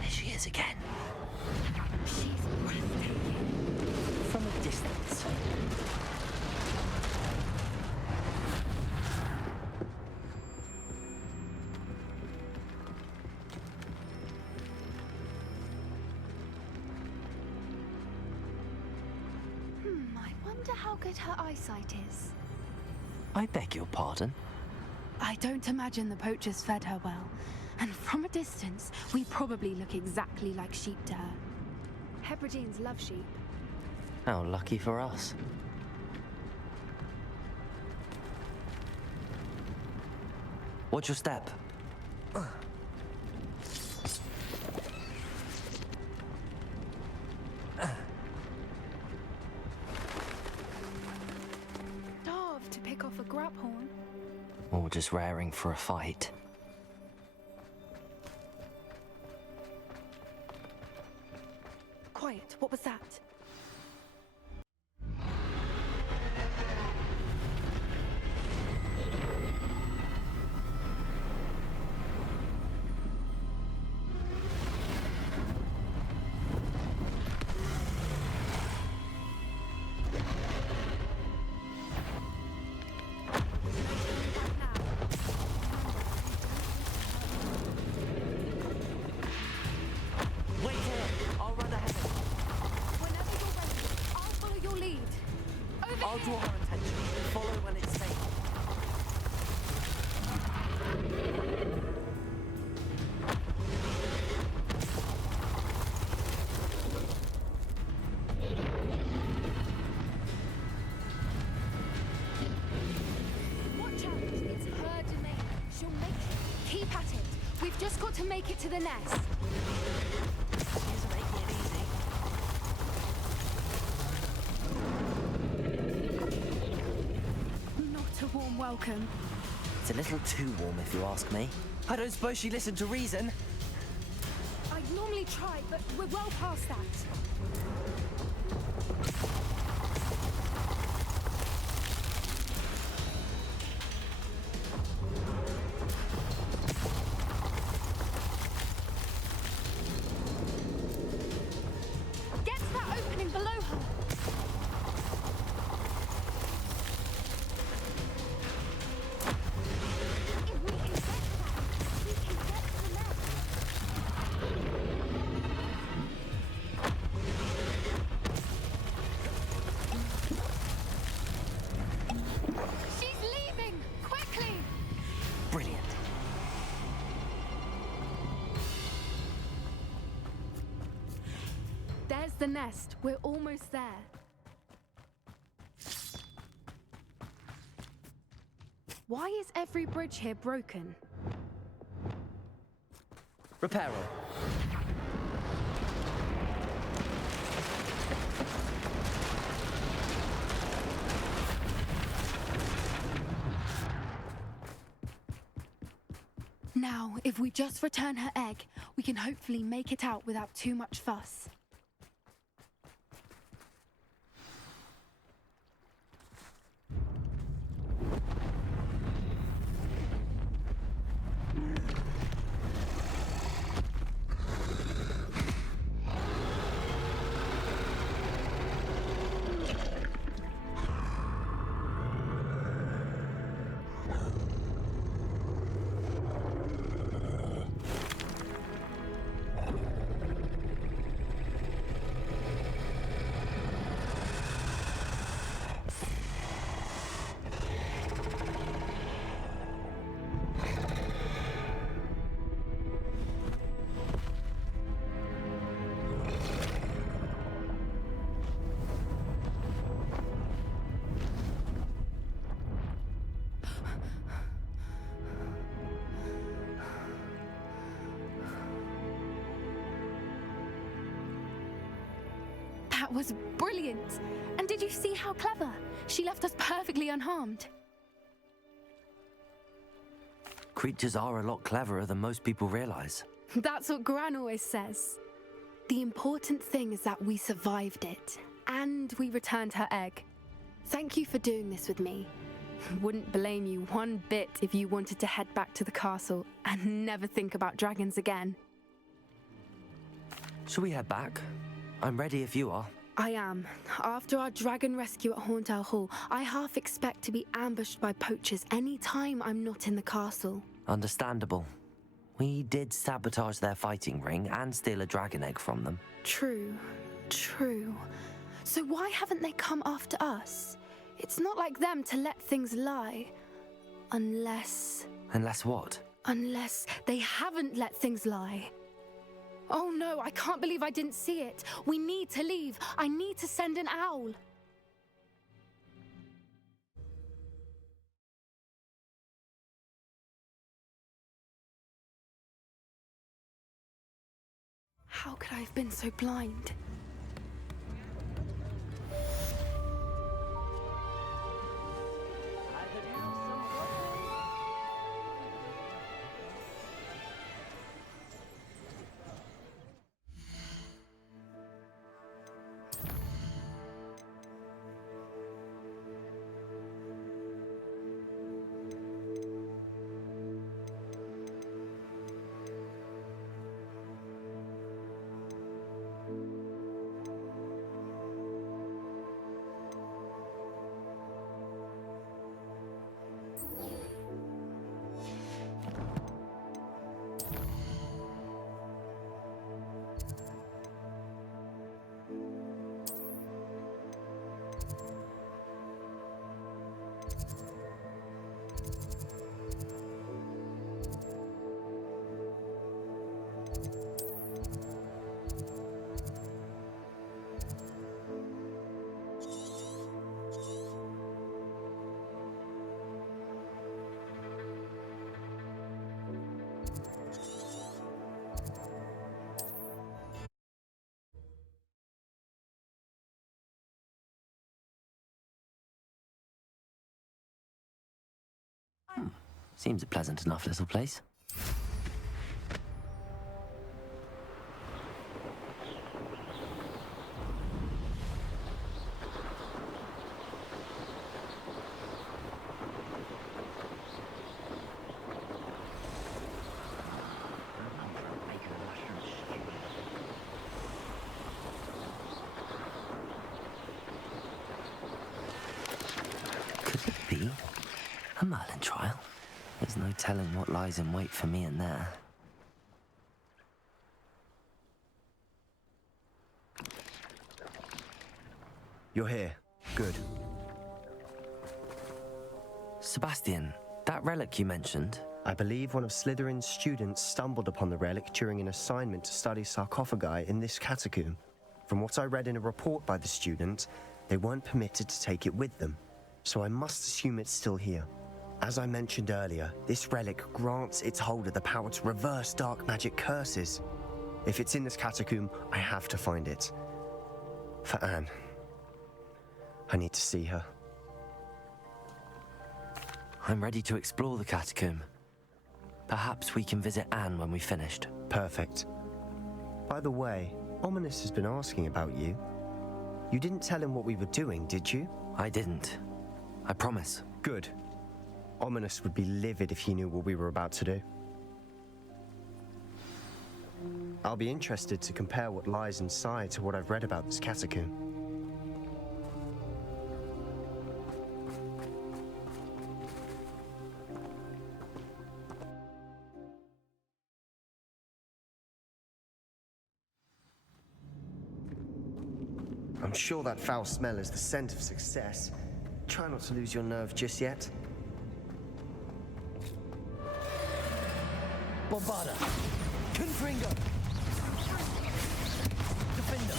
There she is again. She's breathtaking. From a distance. wonder how good her eyesight is. I beg your pardon? I don't imagine the poachers fed her well. And from a distance, we probably look exactly like sheep to her. Hebrideans love sheep. How lucky for us. Watch your step. Starved to pick off a grubhorn. Or just raring for a fight. Quiet, what was that? Wait here! I'll run ahead. Whenever you're ready, I'll follow your lead. Over I'll here. draw her attention. Follow when it's safe. Watch out, it's her domain. She'll make it. Keep at it. We've just got to make it to the nest. She's making it easy. Not a warm welcome. It's a little too warm if you ask me. I don't suppose she listened to reason. I'd normally try, but we're well past that. Get to that opening below her. If we can get that, we can get to the nest. She's leaving! Quickly! Brilliant. There's the nest. We're almost there. Why is every bridge here broken? Repair her. Now, if we just return her egg, we can hopefully make it out without too much fuss. That was brilliant! And did you see how clever? She left us perfectly unharmed. Creatures are a lot cleverer than most people realize. That's what Gran always says. The important thing is that we survived it, and we returned her egg. Thank you for doing this with me. Wouldn't blame you one bit if you wanted to head back to the castle and never think about dragons again. Shall we head back? I'm ready if you are. I am. After our dragon rescue at Hauntel Hall, I half expect to be ambushed by poachers any time I'm not in the castle. Understandable. We did sabotage their fighting ring and steal a dragon egg from them. True, true. So why haven't they come after us? It's not like them to let things lie. Unless what? Unless they haven't let things lie. Oh no, I can't believe I didn't see it. We need to leave. I need to send an owl. How could I have been so blind? Seems a pleasant enough little place. Could it be a Merlin trial? There's no telling what lies in wait for me in there. You're here. Good. Sebastian, that relic you mentioned. I believe one of Slytherin's students stumbled upon the relic during an assignment to study sarcophagi in this catacomb. From what I read in a report by the student, they weren't permitted to take it with them, so I must assume it's still here. As I mentioned earlier, this relic grants its holder the power to reverse dark magic curses. If it's in this catacomb, I have to find it. For Anne. I need to see her. I'm ready to explore the catacomb. Perhaps we can visit Anne when we've finished. Perfect. By the way, Ominous has been asking about you. You didn't tell him what we were doing, did you? I didn't. I promise. Good. Ominous would be livid if he knew what we were about to do. I'll be interested to compare what lies inside to what I've read about this catacomb. I'm sure that foul smell is the scent of success. Try not to lose your nerve just yet. Bombarda! Confringo! Defender!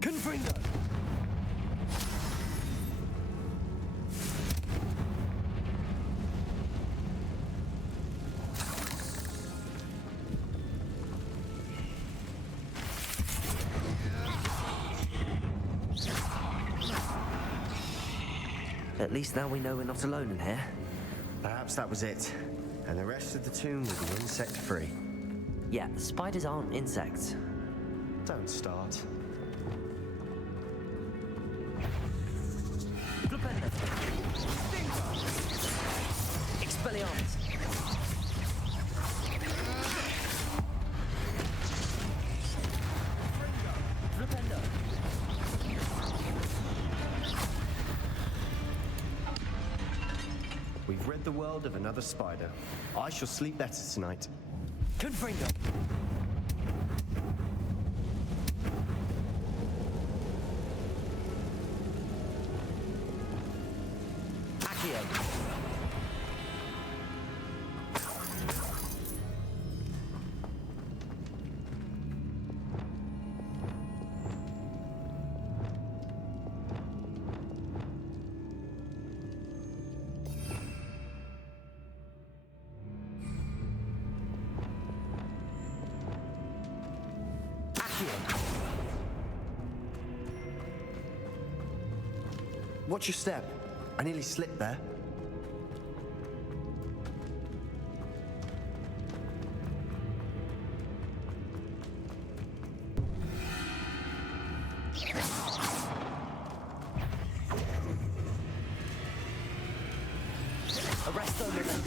Confringo! At least now we know we're not alone in here. Perhaps that was it. And the rest of the tomb will be insect-free. Yeah, spiders aren't insects. Don't start. Flipendo. Expelliarmus. Flipendo. We've rid the world of another spider. I shall sleep better tonight. Confringo! Accio! Watch your step. I nearly slipped there. Arresto momentum.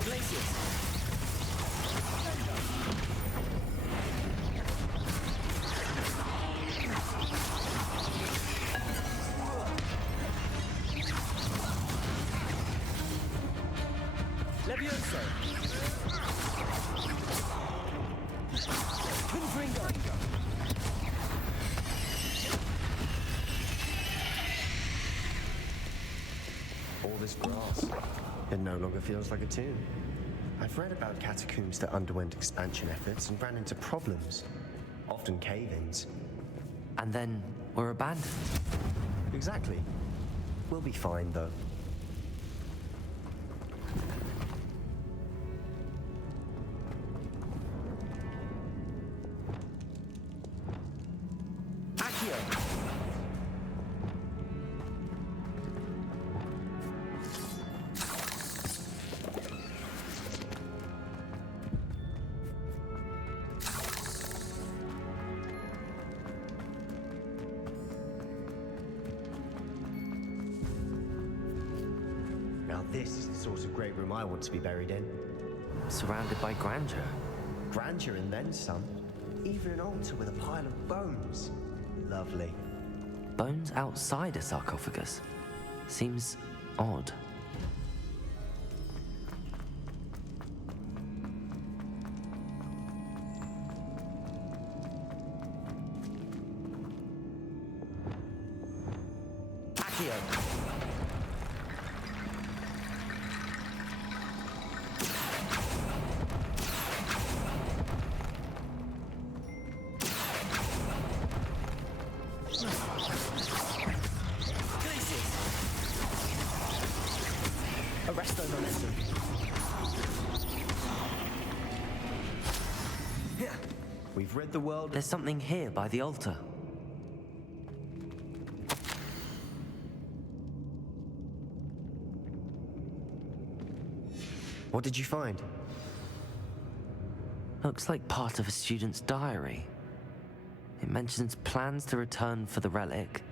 Glacius. Levioso. Confringo. All this grass. It no longer feels like a tomb. I've read about catacombs that underwent expansion efforts and ran into problems. Often cave-ins. And then were abandoned. Exactly. We'll be fine, though. Now this is the sort of great room I want to be buried in. Surrounded by grandeur. Grandeur and then some. Even an altar with a pile of bones. Lovely. Bones outside a sarcophagus. Seems odd. Accio. Arresto momentum. We've rid the world. There's something here by the altar. What did you find? Looks like part of a student's diary. It mentions plans to return for the relic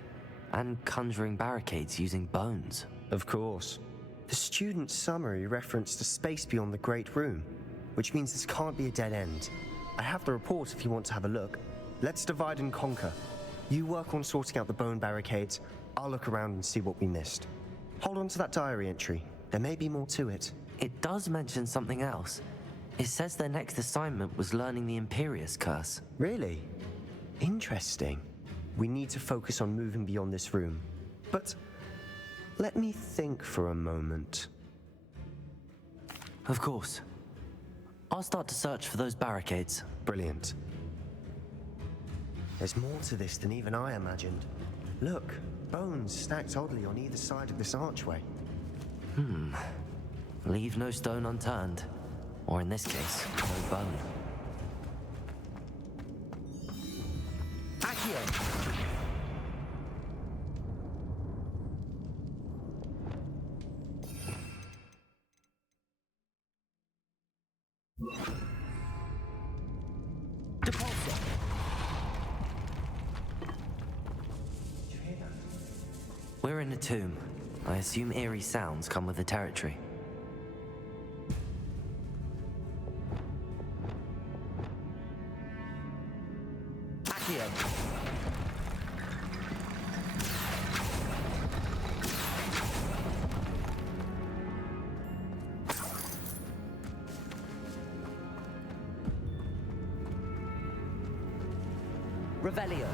and conjuring barricades using bones. Of course. The student's summary referenced a space beyond the Great Room, which means this can't be a dead end. I have the report if you want to have a look. Let's divide and conquer. You work on sorting out the bone barricades. I'll look around and see what we missed. Hold on to that diary entry. There may be more to it. It does mention something else. It says their next assignment was learning the Imperius Curse. Really? Interesting. We need to focus on moving beyond this room. But let me think for a moment. Of course. I'll start to search for those barricades. Brilliant. There's more to this than even I imagined. Look, bones stacked oddly on either side of this archway. Leave no stone unturned. Or in this case, no bone. Accio! Depulso! We're in a tomb. I assume eerie sounds come with the territory. Accio! Revelio.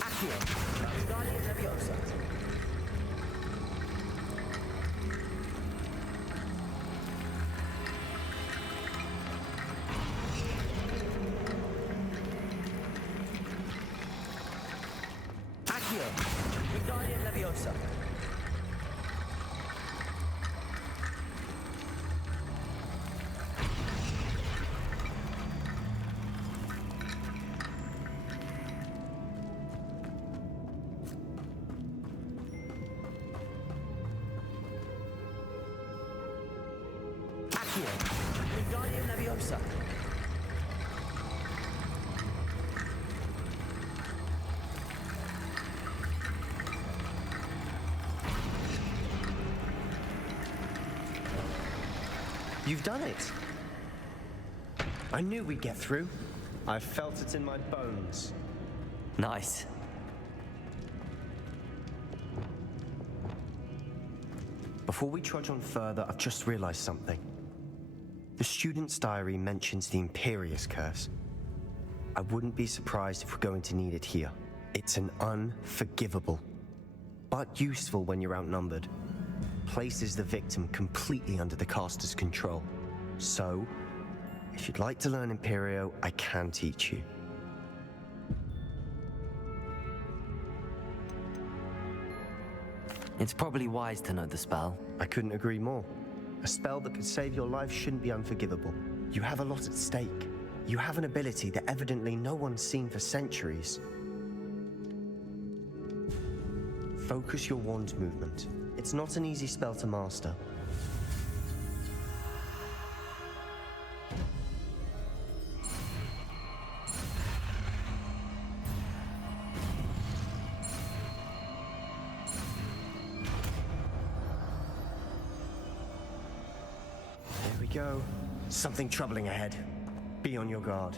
Accio. Guardian Leviosa. Accio. Guardian Leviosa. Accio. Guardian Leviosa. You've done it! I knew we'd get through. I felt it in my bones. Nice. Before we trudge on further, I've just realized something. The student's diary mentions the Imperius Curse. I wouldn't be surprised if we're going to need it here. It's an unforgivable, but useful when you're outnumbered. Places the victim completely under the caster's control. So, if you'd like to learn Imperio, I can teach you. It's probably wise to know the spell. I couldn't agree more. A spell that could save your life shouldn't be unforgivable. You have a lot at stake. You have an ability that evidently no one's seen for centuries. Focus your wand's movement. It's not an easy spell to master. There we go. Something troubling ahead. Be on your guard.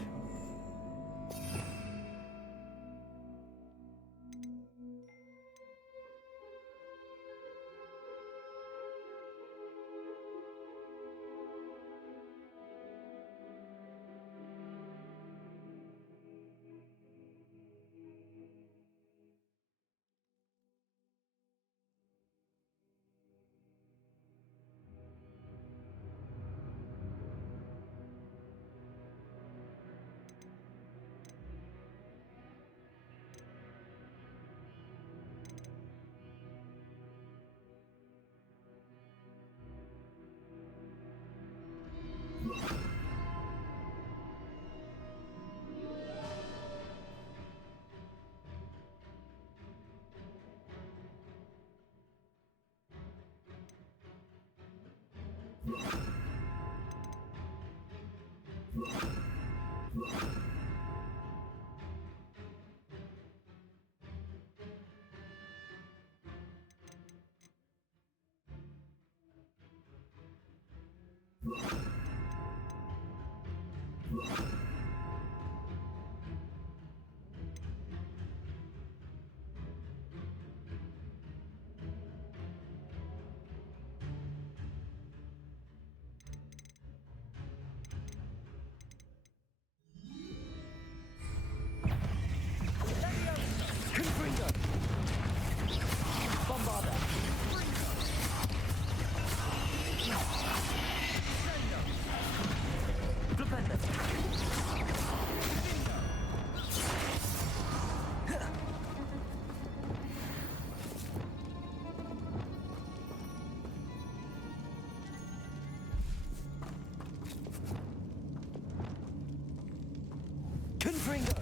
Confringo!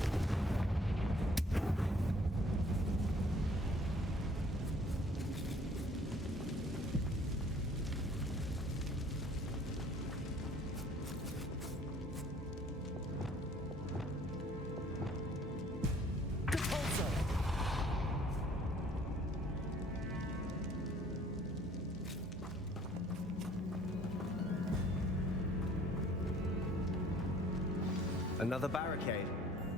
Another barricade.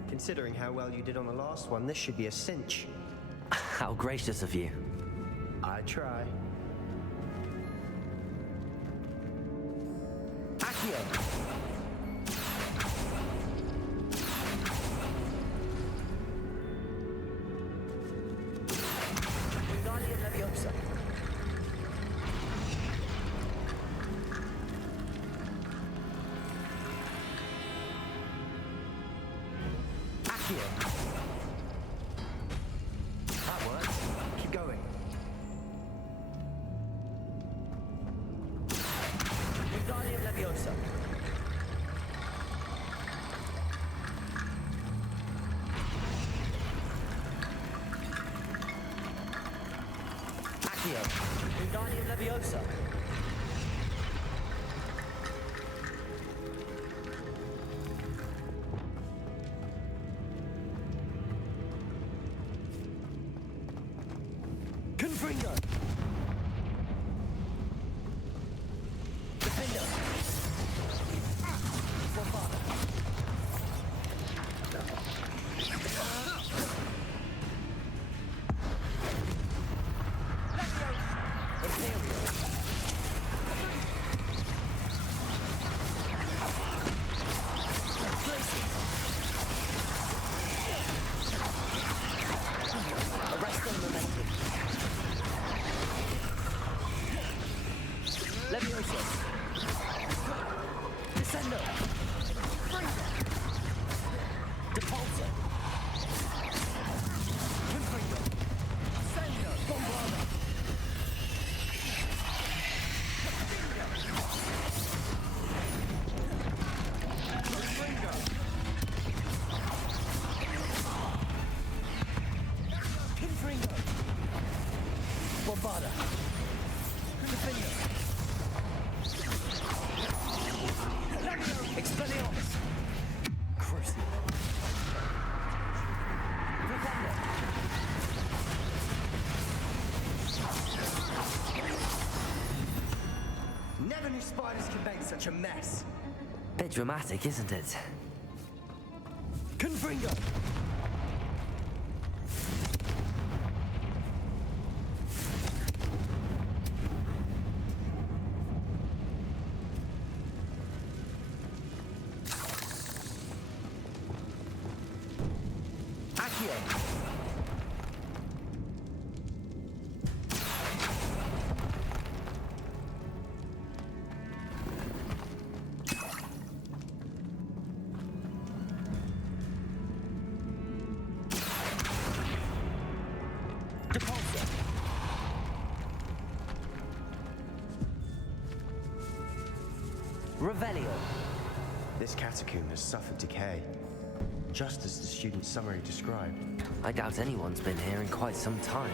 Considering how well you did on the last one, this should be a cinch. How gracious of you. I try. Accio! Wingardium Leviosa. Accio. That works. Keep going. Wingardium Leviosa. Accio. Wingardium Leviosa. Confringo. Defender. Bombada. Leviosa. Descendo. Depulsor. Confringo. Ascendo. Bombada. Confringo. Confringo. Bombada. Defender. Expelliarmus! Crucible. Defender. Never knew spiders could make such a mess. Bit dramatic, isn't it? Confringo! Accio! Depulsor! Revelio. This catacomb has suffered decay, just as the student's summary described. I doubt anyone's been here in quite some time.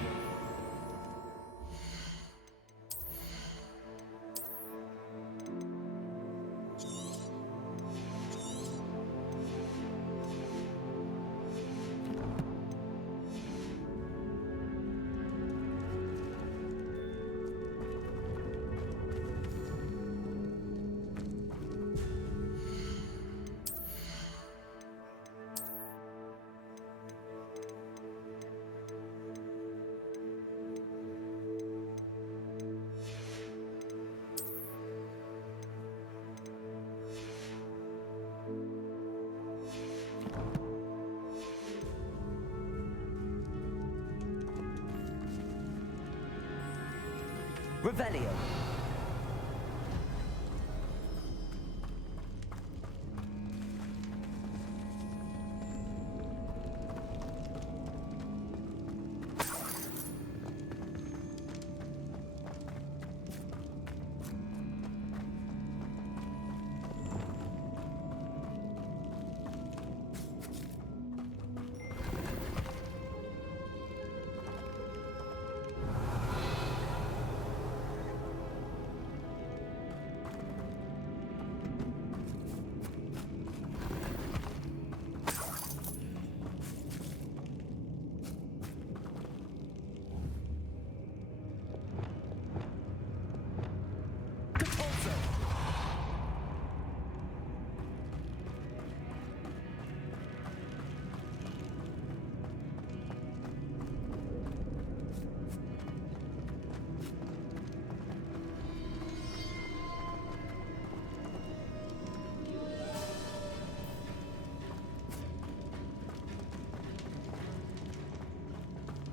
Revelio.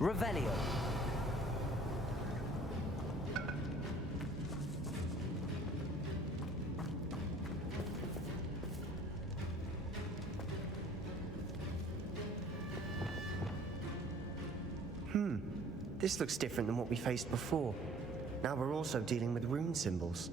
Revelio. This looks different than what we faced before. Now we're also dealing with rune symbols.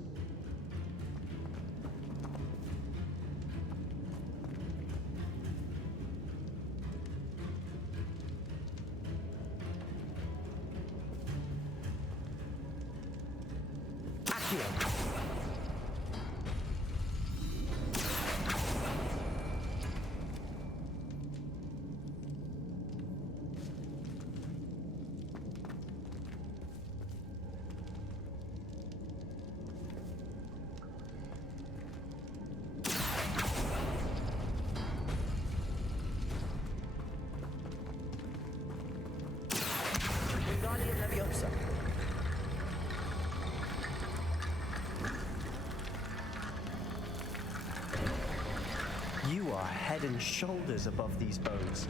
You are head and shoulders above these bones.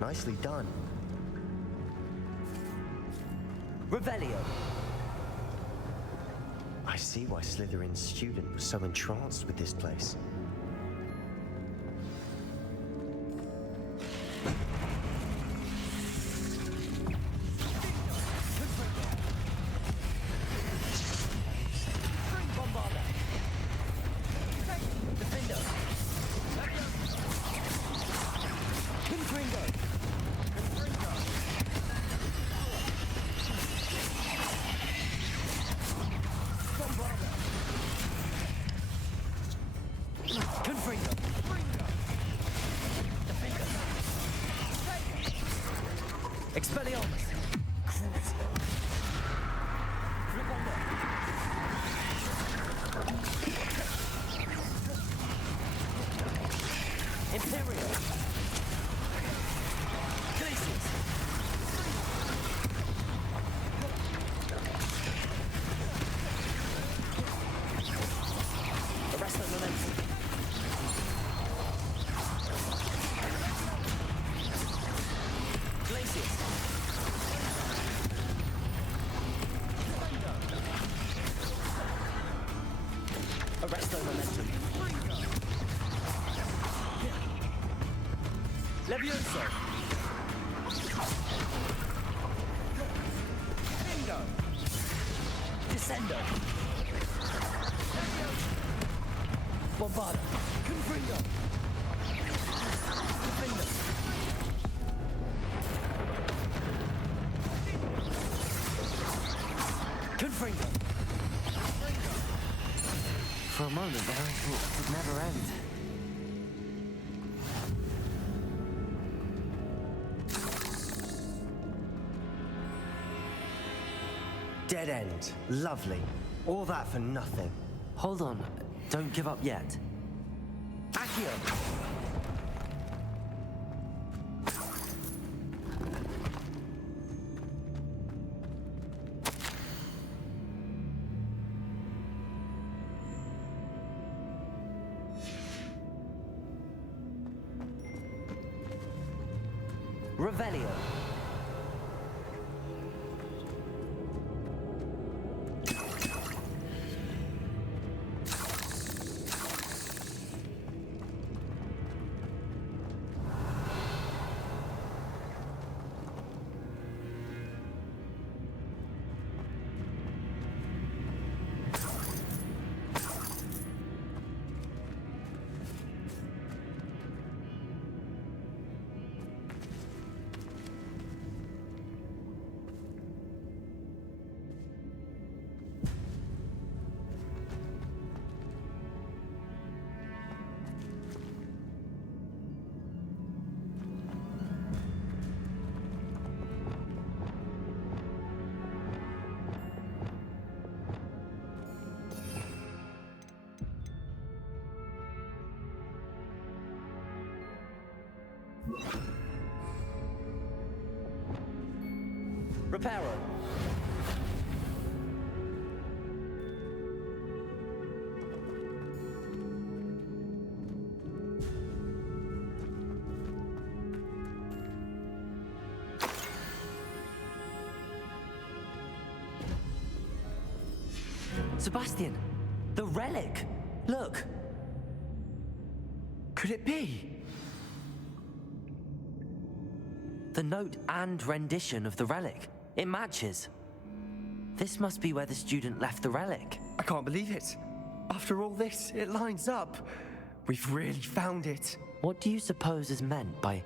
Nicely done. Revelio. I see why Slytherin's student was so entranced with this place. Expelliarmus! Imperial! Glacius! Arrest the momentum! Glacius! Arrest the momentum. Levioso. Bingo. Descendo. Bombarda. Confringo. Defender. Confringo. For a moment there, I thought it would never end. Dead end. Lovely. All that for nothing. Hold on. Don't give up yet. Accio! Revelio. Reparo. Sebastian, the relic! Look! Could it be? The note and rendition of the relic. It matches. This must be where the student left the relic. I can't believe it. After all this, it lines up. We've really found it. What do you suppose is meant by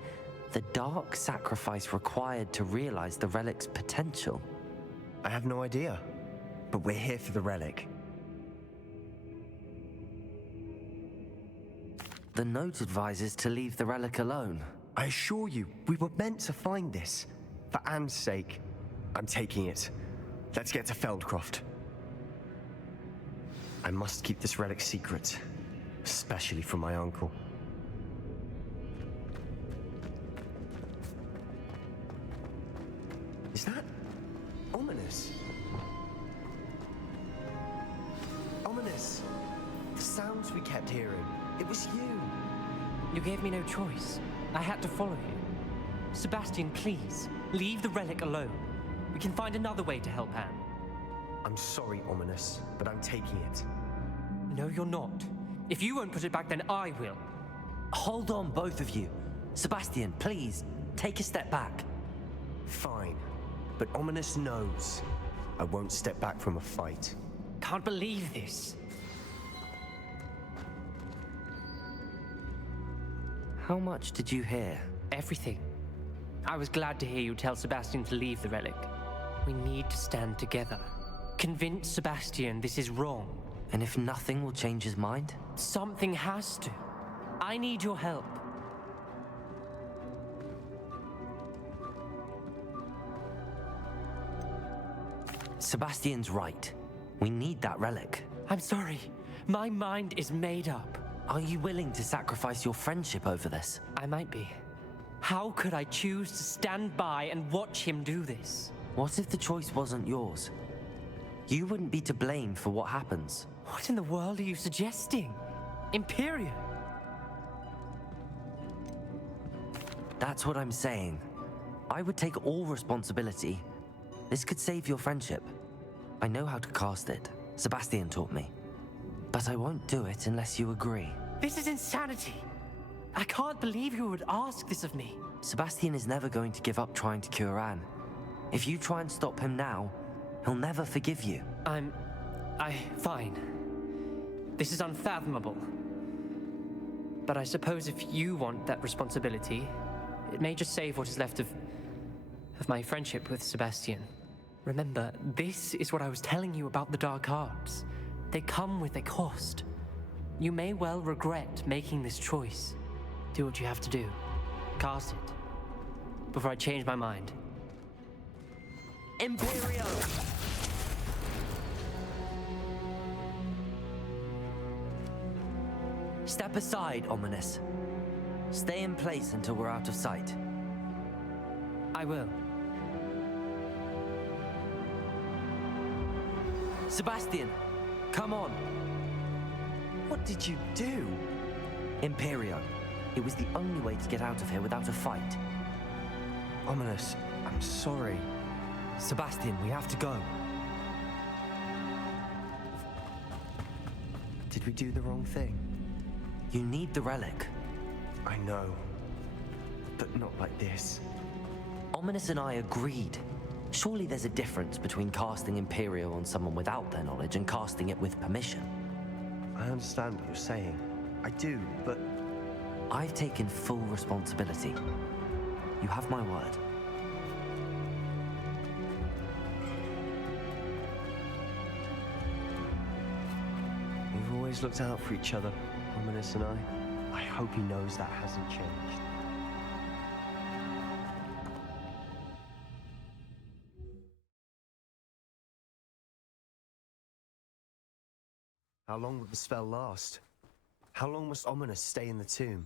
the dark sacrifice required to realize the relic's potential? I have no idea, but we're here for the relic. The note advises to leave the relic alone. I assure you, we were meant to find this. For Anne's sake, I'm taking it. Let's get to Feldcroft. I must keep this relic secret, especially from my uncle. Is that ominous? Ominous! The sounds we kept hearing. It was you. You gave me no choice. I had to follow you. Sebastian, please, leave the relic alone. We can find another way to help Anne. I'm sorry, Ominous, but I'm taking it. No, you're not. If you won't put it back, then I will. Hold on, both of you. Sebastian, please, take a step back. Fine, but Ominous knows I won't step back from a fight. Can't believe this. How much did you hear? Everything. I was glad to hear you tell Sebastian to leave the relic. We need to stand together. Convince Sebastian this is wrong. And if nothing will change his mind? Something has to. I need your help. Sebastian's right. We need that relic. I'm sorry. My mind is made up. Are you willing to sacrifice your friendship over this? I might be. How could I choose to stand by and watch him do this? What if the choice wasn't yours? You wouldn't be to blame for what happens. What in the world are you suggesting? Imperium? That's what I'm saying. I would take all responsibility. This could save your friendship. I know how to cast it. Sebastian taught me. But I won't do it unless you agree. This is insanity. I can't believe you would ask this of me. Sebastian is never going to give up trying to cure Anne. If you try and stop him now, he'll never forgive you. Fine. This is unfathomable. But I suppose if you want that responsibility, it may just save what is left of my friendship with Sebastian. Remember, this is what I was telling you about the dark arts. They come with a cost. You may well regret making this choice. Do what you have to do. Cast it. Before I change my mind. Imperio! Step aside, Ominous. Stay in place until we're out of sight. I will. Sebastian, come on. What did you do? Imperio. It was the only way to get out of here without a fight. Ominous, I'm sorry. Sebastian, we have to go. Did we do the wrong thing? You need the relic. I know. But not like this. Ominous and I agreed. Surely there's a difference between casting Imperio on someone without their knowledge and casting it with permission. I understand what you're saying. I do, but... I've taken full responsibility. You have my word. We've always looked out for each other, Ominous and I. I hope he knows that hasn't changed. How long will the spell last? How long must Ominous stay in the tomb?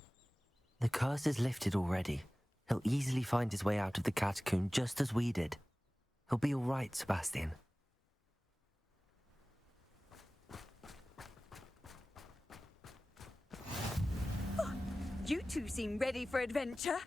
The curse is lifted already. He'll easily find his way out of the catacomb just as we did. He'll be all right, Sebastian. Oh, you two seem ready for adventure.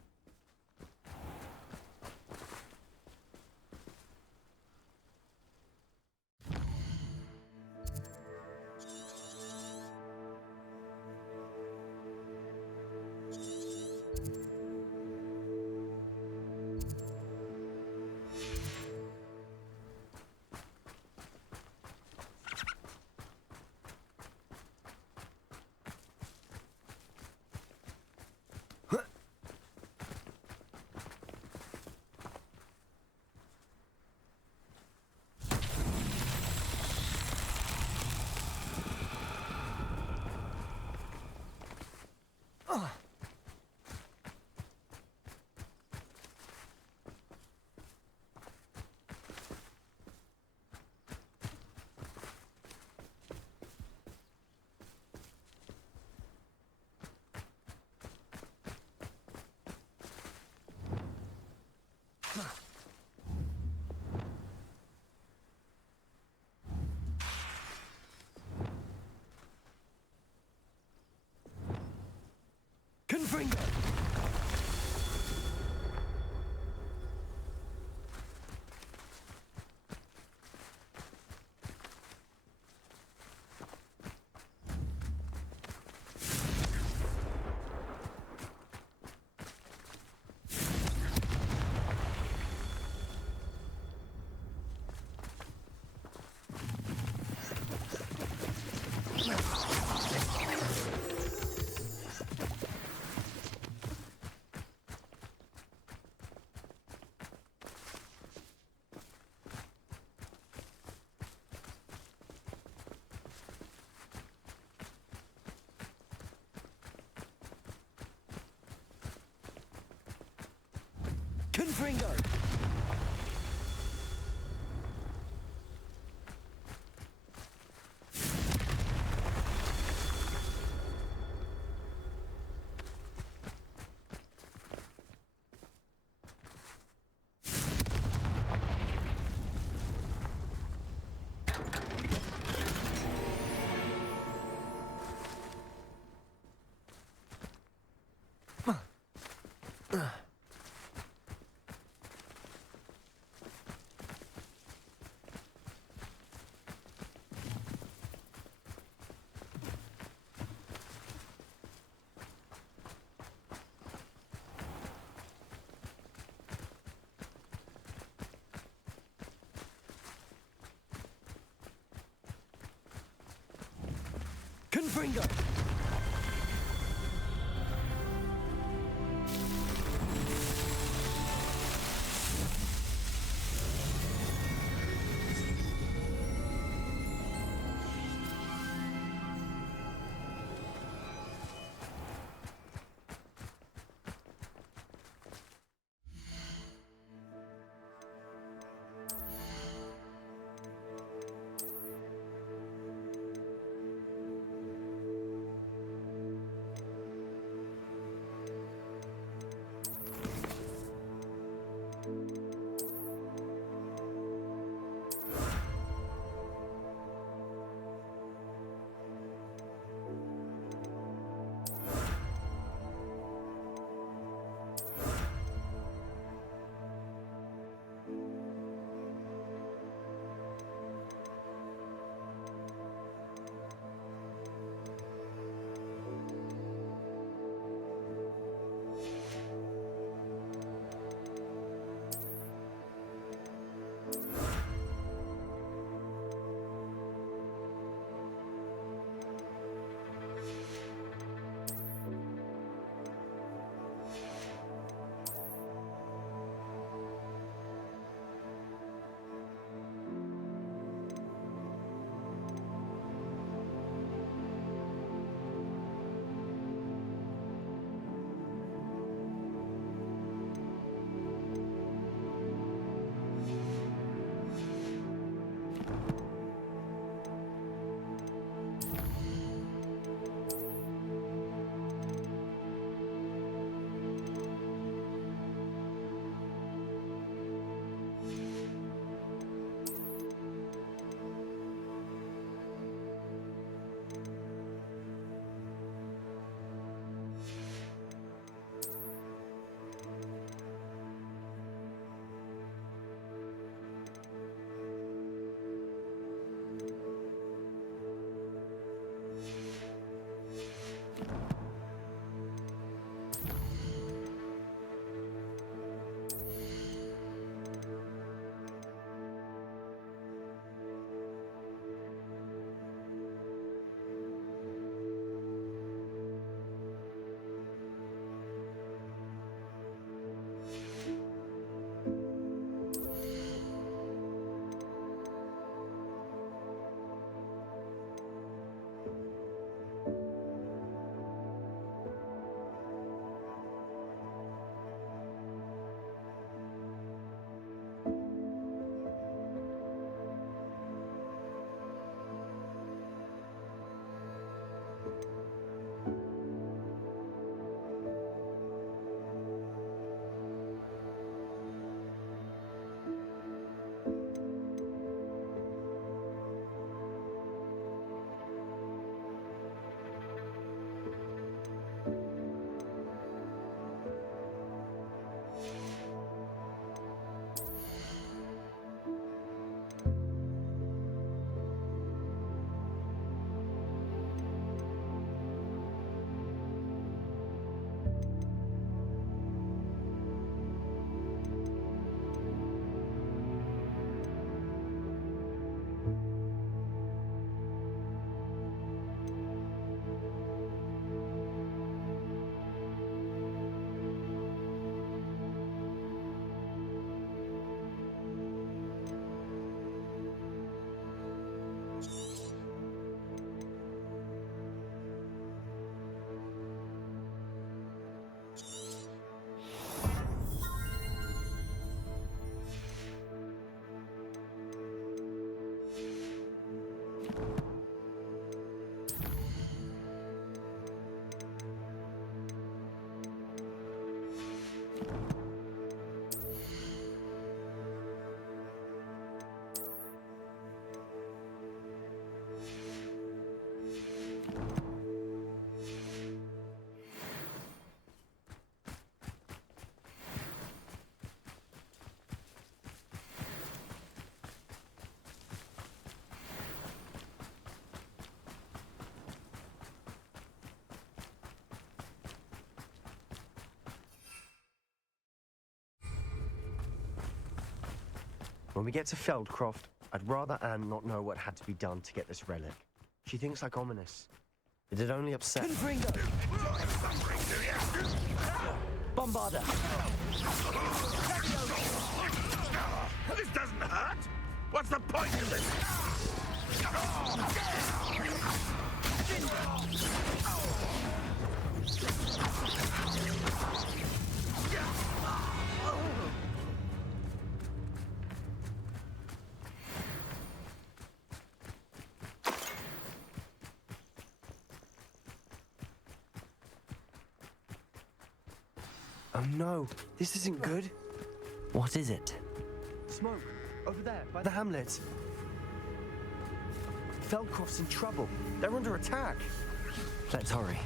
Confringo! Confringo! When we get to Feldcroft, I'd rather Anne not know what had to be done to get this relic. She thinks like ominous. It'd only upset... Bombarder! This doesn't hurt! What's the point of this? Oh no, this isn't good. What is it? Smoke, over there, by the hamlet. Feldcroft's in trouble. They're under attack. Let's hurry.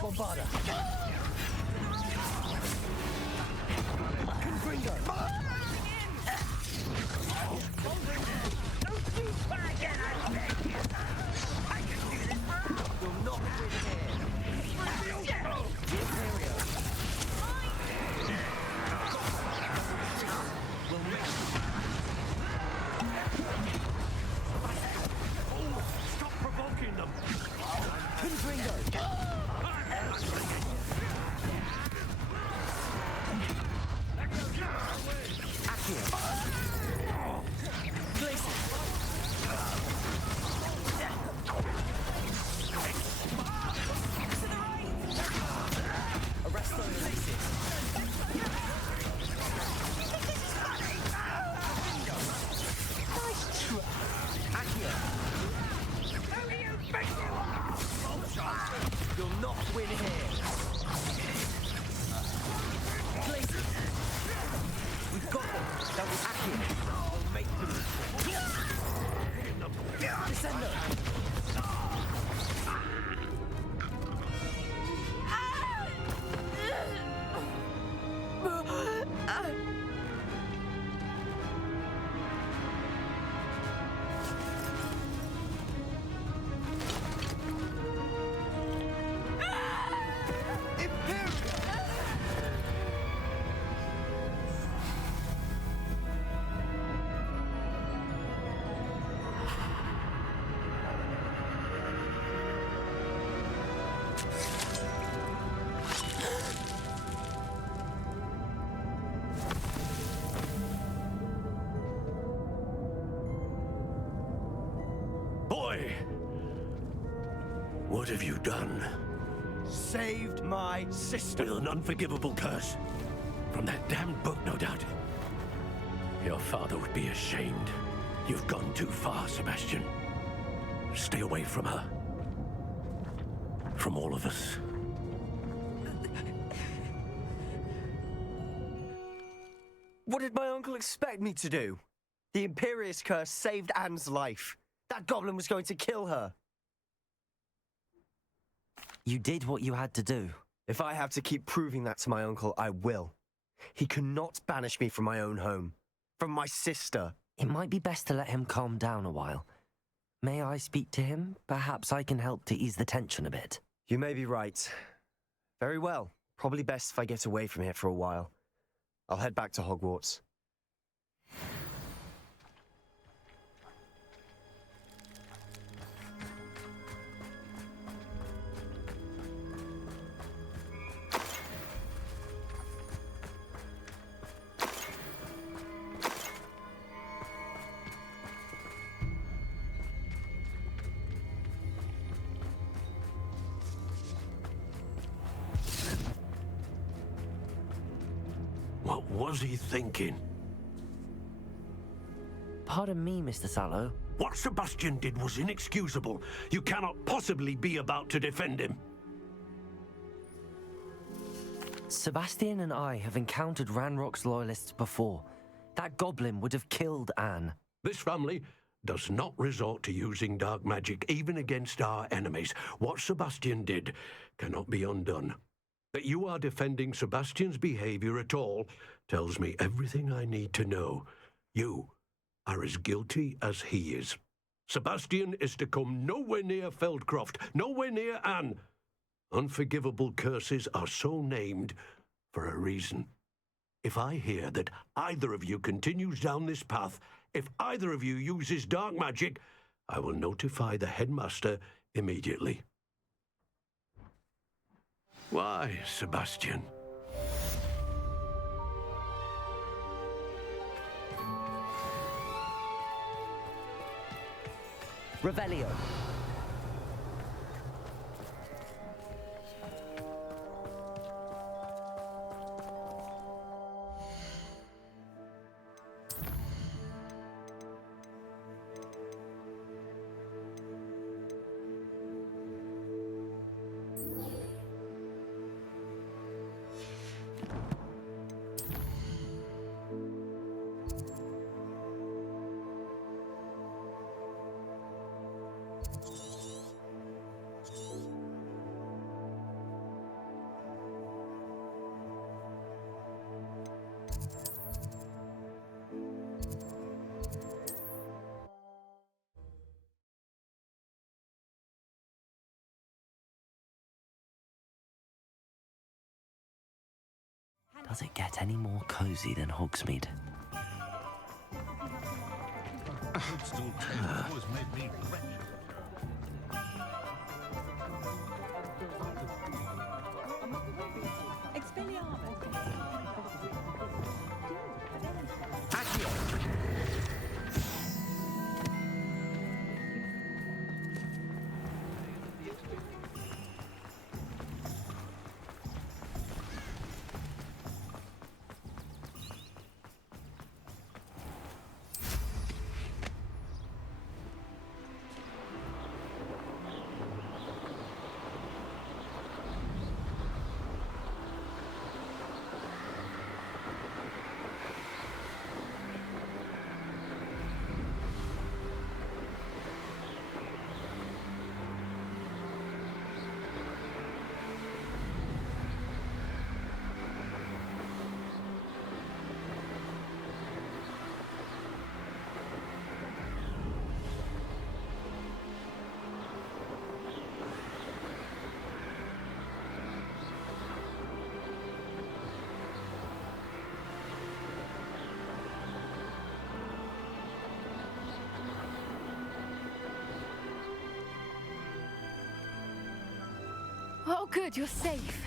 Bombarder! Gringo! You'll not win here! Stop provoking them! Gringo! You'll not win here. Glacier. We've got them. That was accurate. We'll make them. Descender. Boy! What have you done? Saved my sister. With an unforgivable curse. From that damned book, no doubt. Your father would be ashamed. You've gone too far, Sebastian. Stay away from her. From all of us. What did my uncle expect me to do? The Imperious curse saved Anne's life. That goblin was going to kill her. You did what you had to do. If I have to keep proving that to my uncle, I will. He cannot banish me from my own home. From my sister. It might be best to let him calm down a while. May I speak to him? Perhaps I can help to ease the tension a bit. You may be right. Very well. Probably best if I get away from here for a while. I'll head back to Hogwarts. was he thinking? Pardon me, Mr. Sallow. What Sebastian did was inexcusable. You cannot possibly be about to defend him. Sebastian and I have encountered Ranrock's loyalists before. That goblin would have killed Anne. This family does not resort to using dark magic even against our enemies. What Sebastian did cannot be undone. That you are defending Sebastian's behavior at all tells me everything I need to know. You are as guilty as he is. Sebastian is to come nowhere near Feldcroft, nowhere near Anne. Unforgivable curses are so named for a reason. If I hear that either of you continues down this path, if either of you uses dark magic, I will notify the headmaster immediately. Why, Sebastian? Revelio. Does it get any more cozy than Hogsmeade? Oh, good, you're safe.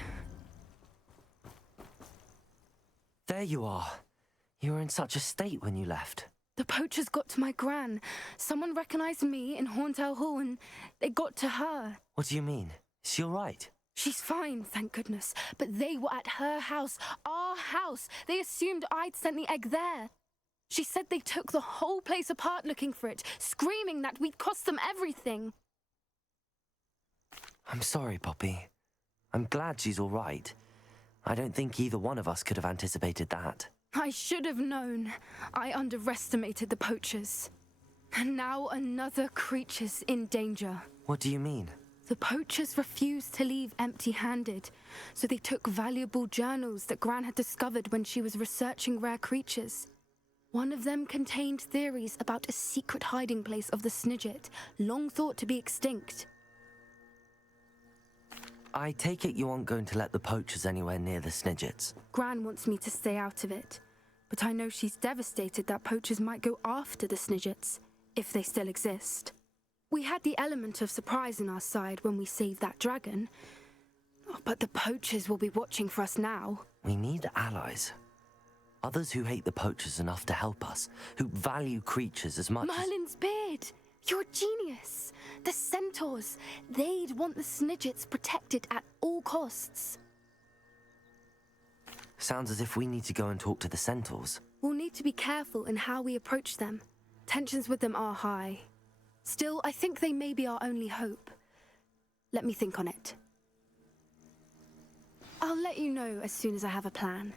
There you are. You were in such a state when you left. The poachers got to my gran. Someone recognized me in Horntail Hall and they got to her. What do you mean? Is she all right? She's fine, thank goodness. But they were at her house, our house. They assumed I'd sent the egg there. She said they took the whole place apart looking for it, screaming that we'd cost them everything. I'm sorry, Poppy. I'm glad she's all right. I don't think either one of us could have anticipated that. I should have known. I underestimated the poachers. And now another creature's in danger. What do you mean? The poachers refused to leave empty-handed, so they took valuable journals that Gran had discovered when she was researching rare creatures. One of them contained theories about a secret hiding place of the Snidget, long thought to be extinct. I take it you aren't going to let the poachers anywhere near the Snidgets. Gran wants me to stay out of it, but I know she's devastated that poachers might go after the Snidgets, if they still exist. We had the element of surprise on our side when we saved that dragon, but the poachers will be watching for us now. We need allies. Others who hate the poachers enough to help us, who value creatures as much Merlin's beard! You're a genius! The centaurs! They'd want the Snidgets protected at all costs. Sounds as if we need to go and talk to the centaurs. We'll need to be careful in how we approach them. Tensions with them are high. Still, I think they may be our only hope. Let me think on it. I'll let you know as soon as I have a plan.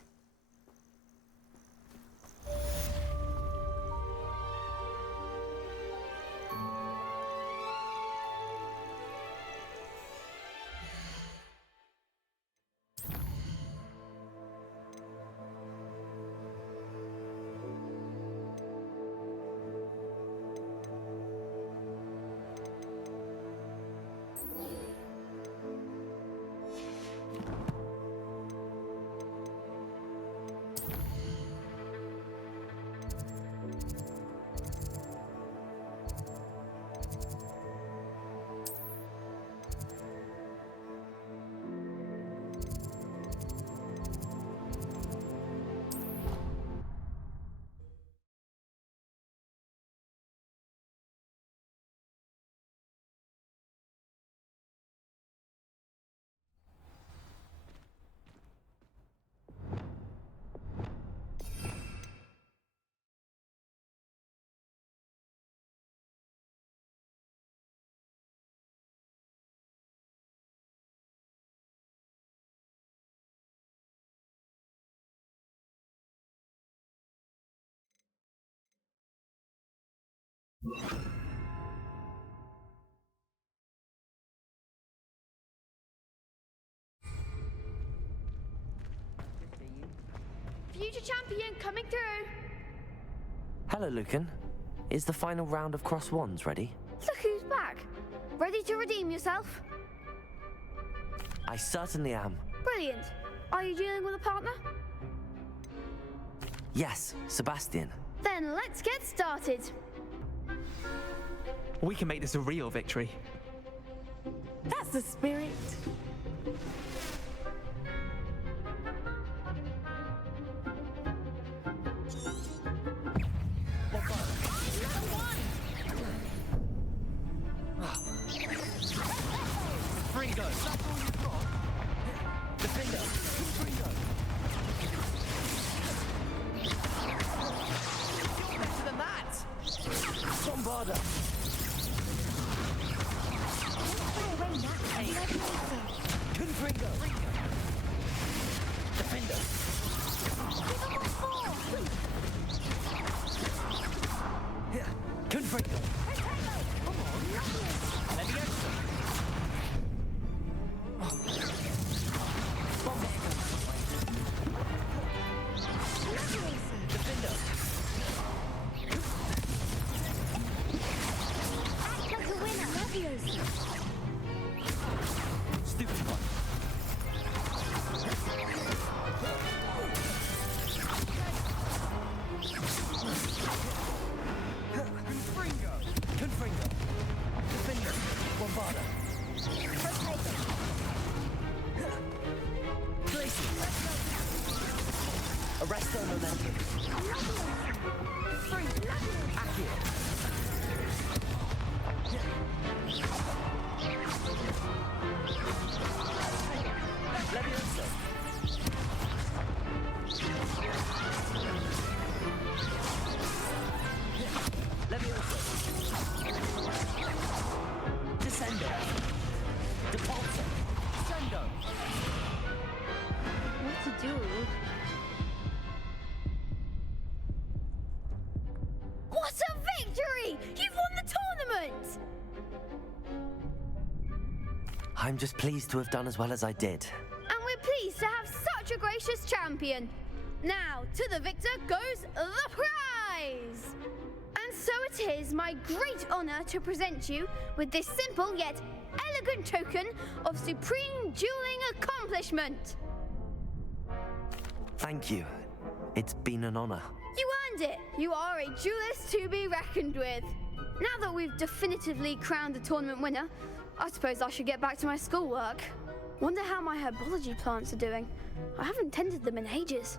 Future champion coming through! Hello, Lucan. Is the final round of Cross Wands ready? Look who's back! Ready to redeem yourself? I certainly am. Brilliant. Are you dealing with a partner? Yes, Sebastian. Then let's get started. We can make this a real victory. That's the spirit. Arresto momentum. Levioso. Levioso. Descendo. Depulso. Sendo. What to do? What a victory! You've won the tournament! I'm just pleased to have done as well as I did. And we're pleased to have such a gracious champion. Now, to the victor goes the prize! And so it is my great honor to present you with this simple yet elegant token of supreme dueling accomplishment. Thank you. It's been an honor. You earned it. You are a duelist to be reckoned with. Now that we've definitively crowned the tournament winner, I suppose I should get back to my schoolwork. Wonder how my herbology plants are doing. I haven't tended them in ages.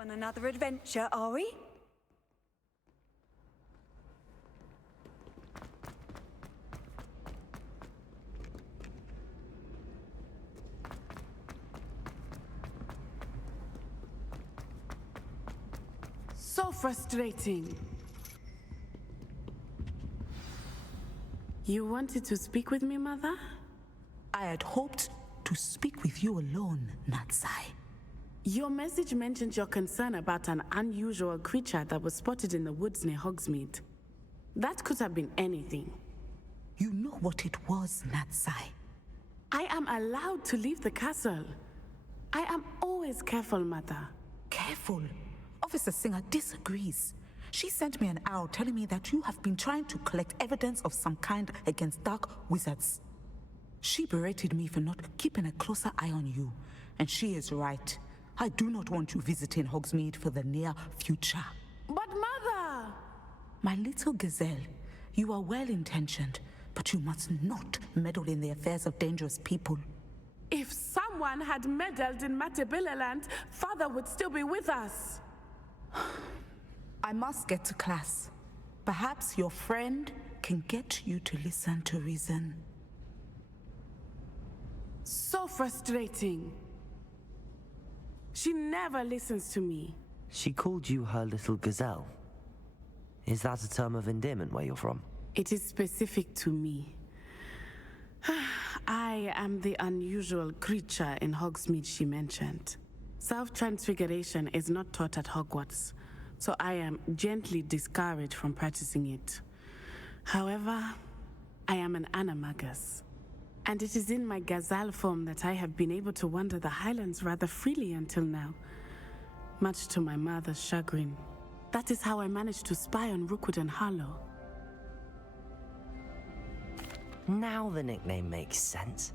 On another adventure, are we? So frustrating. You wanted to speak with me, Mother? I had hoped to speak with you alone, Natsai. Your message mentioned your concern about an unusual creature that was spotted in the woods near Hogsmeade. That could have been anything. You know what it was, Natsai. I am allowed to leave the castle. I am always careful, Mother. Careful? Officer Singer disagrees. She sent me an owl telling me that you have been trying to collect evidence of some kind against dark wizards. She berated me for not keeping a closer eye on you, and she is right. I do not want you visiting Hogsmeade for the near future. But Mother! My little gazelle, you are well-intentioned, but you must not meddle in the affairs of dangerous people. If someone had meddled in Matabeleland, Father would still be with us. I must get to class. Perhaps your friend can get you to listen to reason. So frustrating. She never listens to me. She called you her little gazelle. Is that a term of endearment where you're from? It is specific to me. I am the unusual creature in Hogsmeade she mentioned. Self-transfiguration is not taught at Hogwarts, so I am gently discouraged from practicing it. However, I am an animagus, and it is in my gazelle form that I have been able to wander the Highlands rather freely until now, much to my mother's chagrin. That is how I managed to spy on Rookwood and Harlow. Now the nickname makes sense.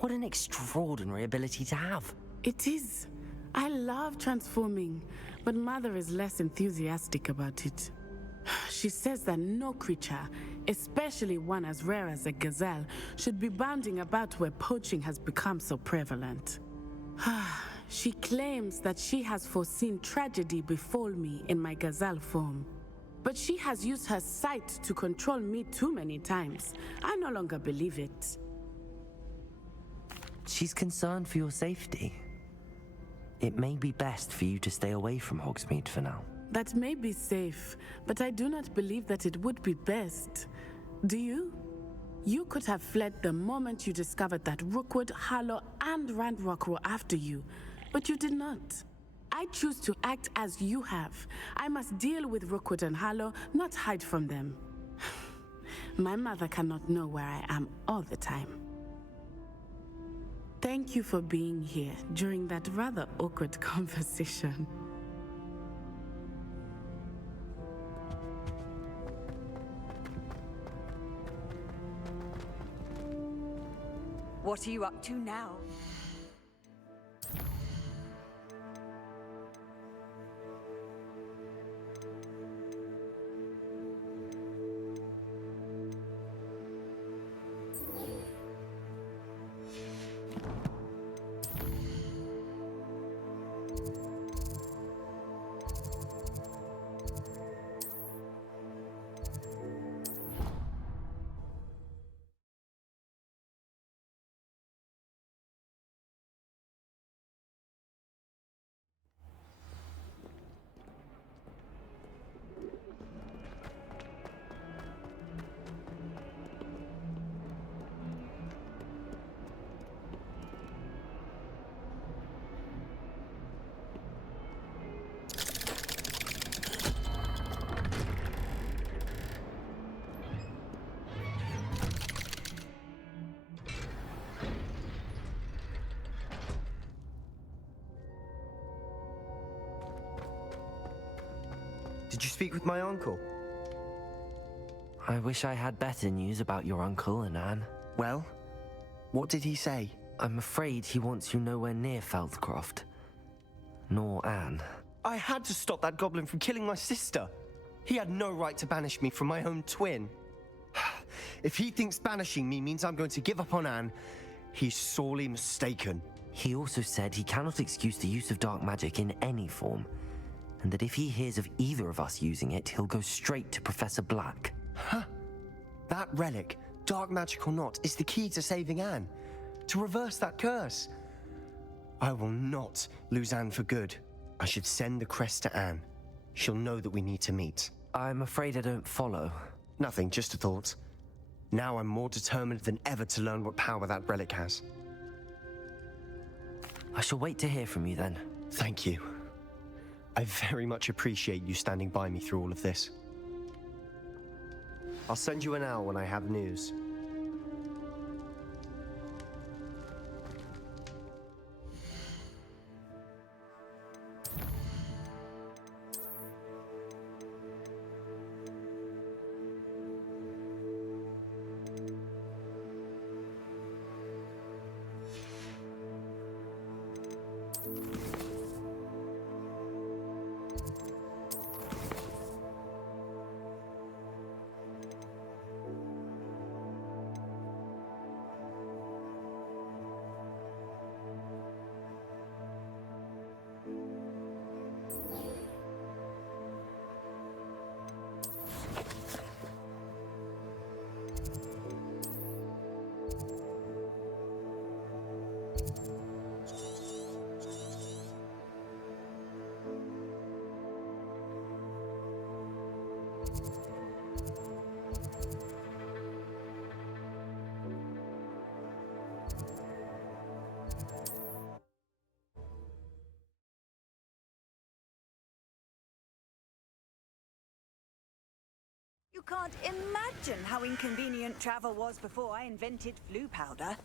What an extraordinary ability to have. It is. I love transforming, but Mother is less enthusiastic about it. She says that no creature, especially one as rare as a gazelle, should be bounding about where poaching has become so prevalent. She claims that she has foreseen tragedy befall me in my gazelle form. But she has used her sight to control me too many times. I no longer believe it. She's concerned for your safety. It may be best for you to stay away from Hogsmeade for now. That may be safe, but I do not believe that it would be best. Do you? You could have fled the moment you discovered that Rookwood, Harlow, and Ranrock were after you, but you did not. I choose to act as you have. I must deal with Rookwood and Harlow, not hide from them. My mother cannot know where I am all the time. Thank you for being here during that rather awkward conversation. What are you up to now? Did you speak with my uncle? I wish I had better news about your uncle and Anne. Well, what did he say? I'm afraid he wants you nowhere near Feldcroft. Nor Anne. I had to stop that goblin from killing my sister. He had no right to banish me from my own twin. If he thinks banishing me means I'm going to give up on Anne, he's sorely mistaken. He also said he cannot excuse the use of dark magic in any form. and that if he hears of either of us using it, he'll go straight to Professor Black. Huh? That relic, dark magic or not, is the key to saving Anne. To reverse that curse. I will not lose Anne for good. I should send the crest to Anne. She'll know that we need to meet. I'm afraid I don't follow. Nothing, just a thought. Now I'm more determined than ever to learn what power that relic has. I shall wait to hear from you then. Thank you. I very much appreciate you standing by me through all of this. I'll send you an hour when I have news. You can't imagine how inconvenient travel was before I invented flu powder.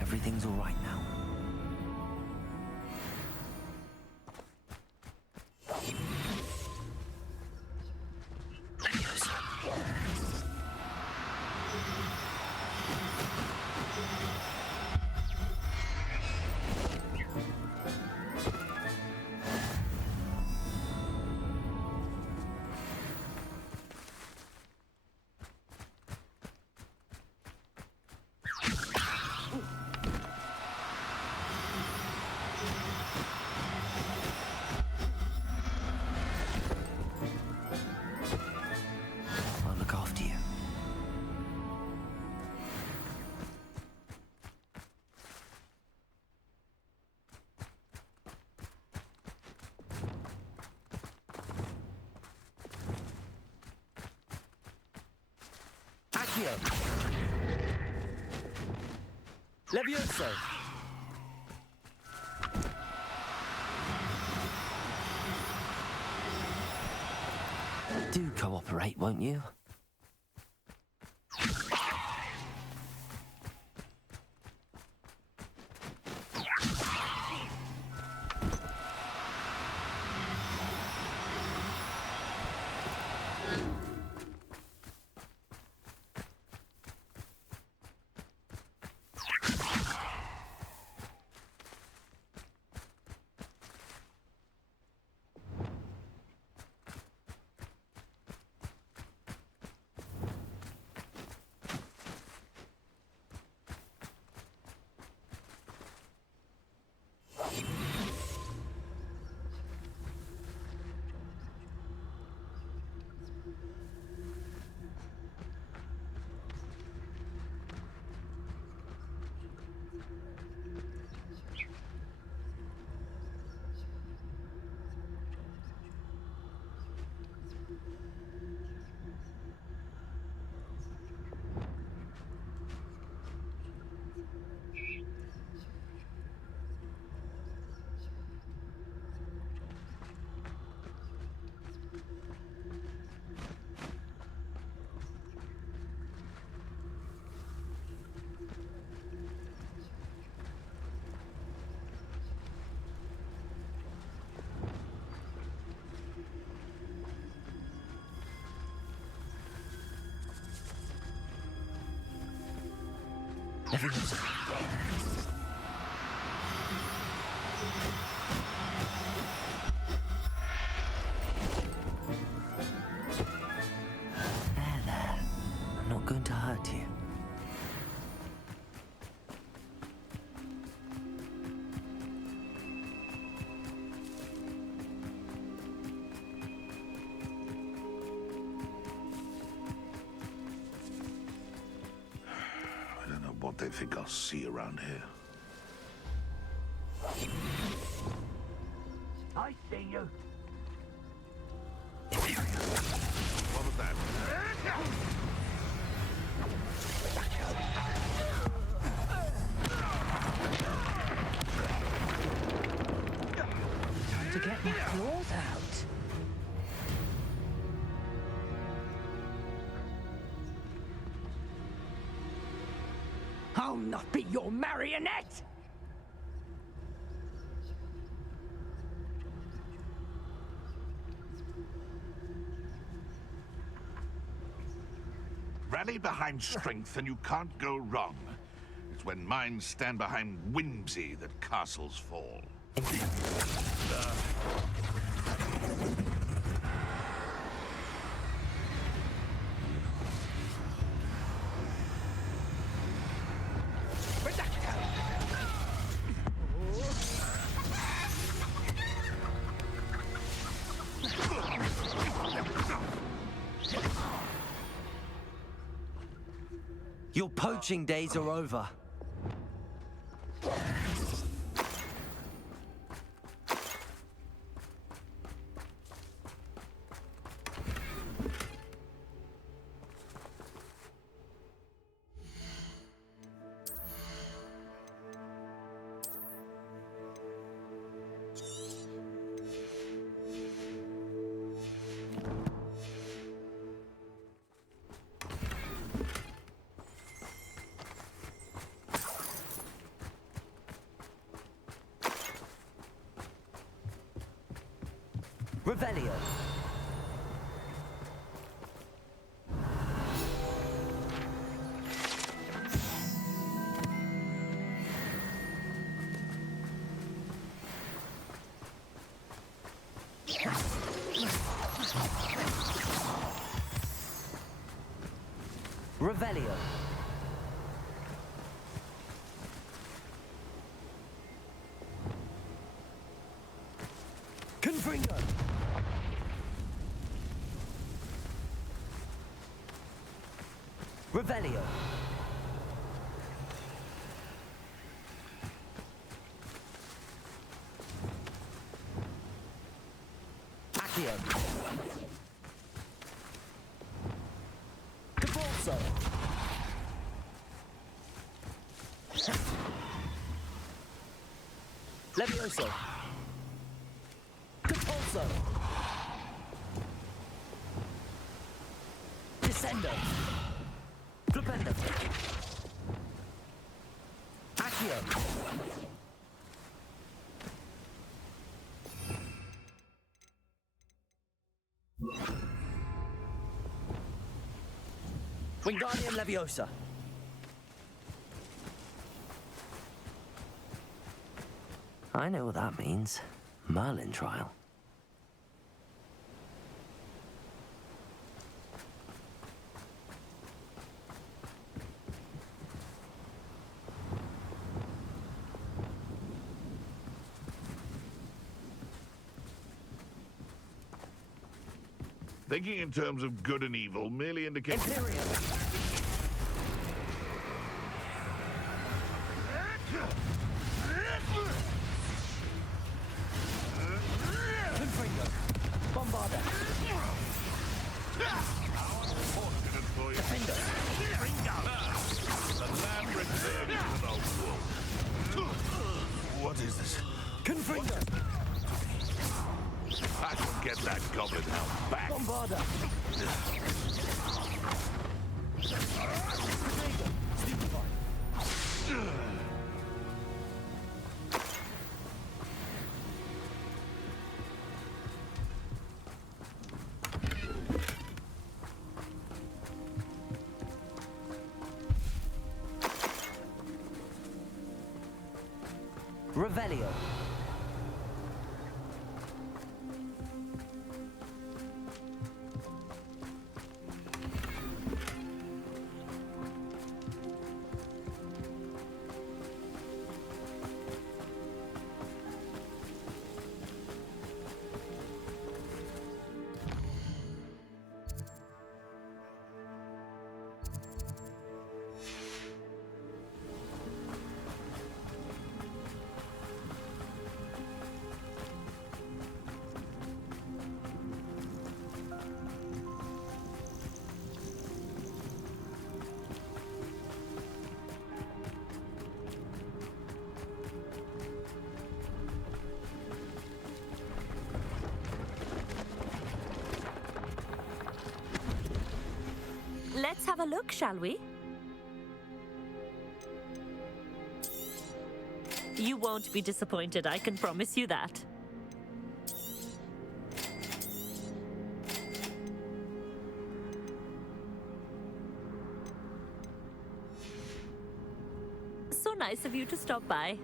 Everything's all right now. Accio! Levioso! Do cooperate, won't you? Levioso. There. I'm not going to hurt you. What they think I'll see around here. I see you. What was that? Time to get my claws out. I'll not be your marionette! Rally behind strength and you can't go wrong. It's when minds stand behind whimsy that castles fall. Your poaching days are over. Revelio. Revelio. Confringo. Revelio. Accio. Cabalso. Levioso. Compulso. Descendo. Flipendo. Accio. Wingardium Leviosa. I know what that means. Merlin trial. Thinking in terms of good and evil merely indicates... Bombarda. Fortunate for you. Defender. The land return is an old wolf. What is this? Confringo. I shall get that goblin hound back. Bombarda. Revelio. Let's have a look, shall we? You won't be disappointed, I can promise you that. So nice of you to stop by.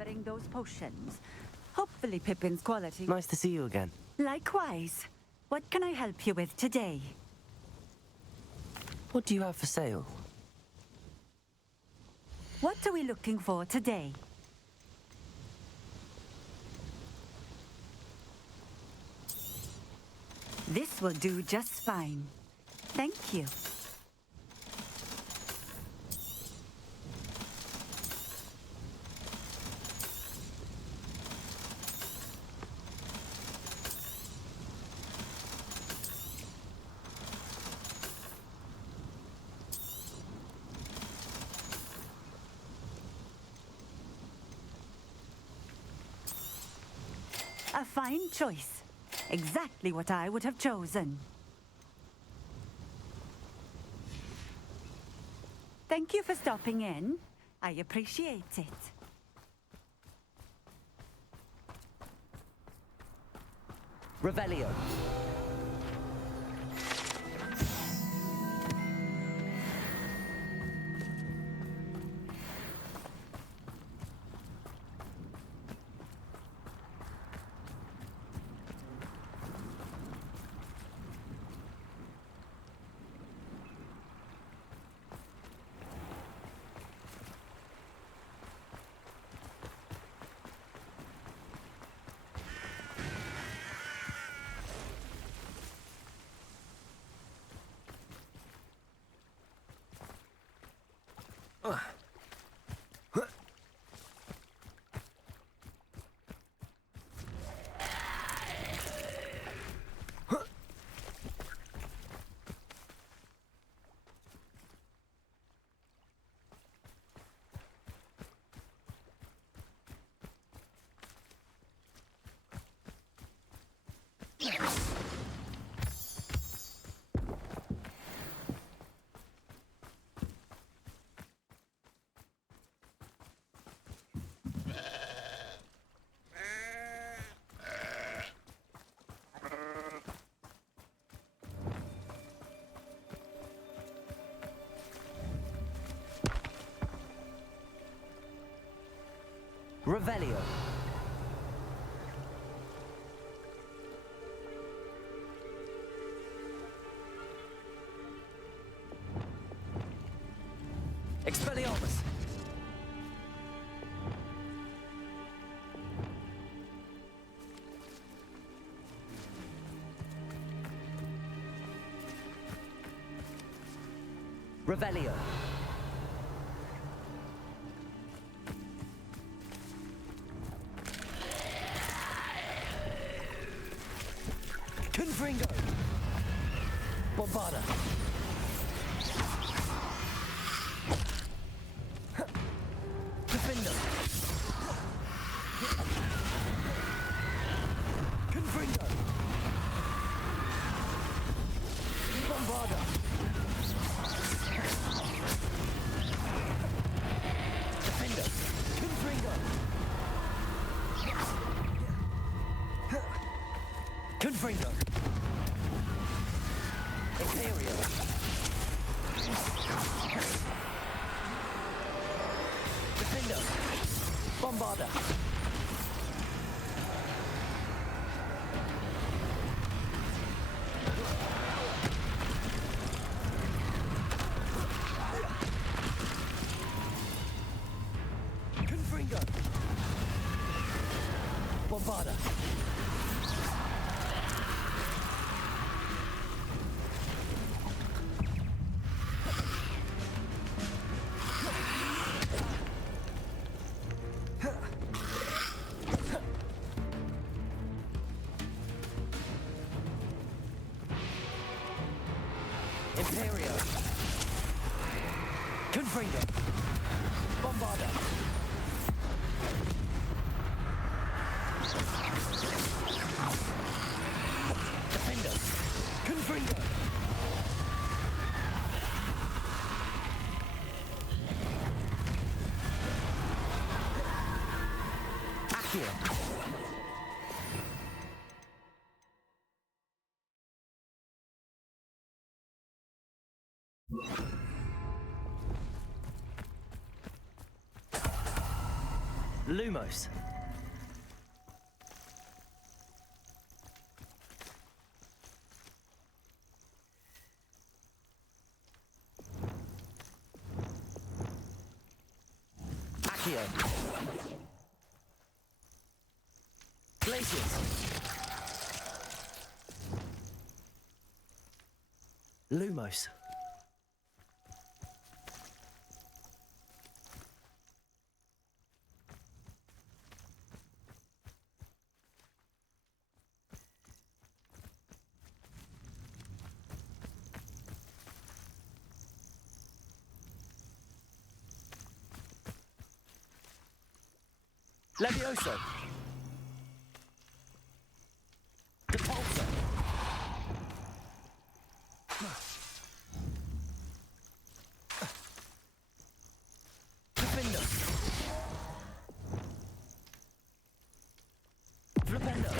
delivering those potions. Hopefully Pippin's quality... Nice to see you again. Likewise. What can I help you with today? What do you have for sale? What are we looking for today? This will do just fine. Thank you. A fine choice. Exactly what I would have chosen. Thank you for stopping in. I appreciate it. Revelio. Revelio. Expelliarmus. Revelio. Confringo. Bombarda. Defender. Confringo. Bombarda. Defender. Confringo. Confringo. Imperial. Defender. Bombarda. Confringo. Bombarda. Imperio. Confringo. Bombarda. Defender. Confringo. Accio. Lumos. Accio. Glaciers. Lumos. Levioso. Depulso. Defendo. Flipendo.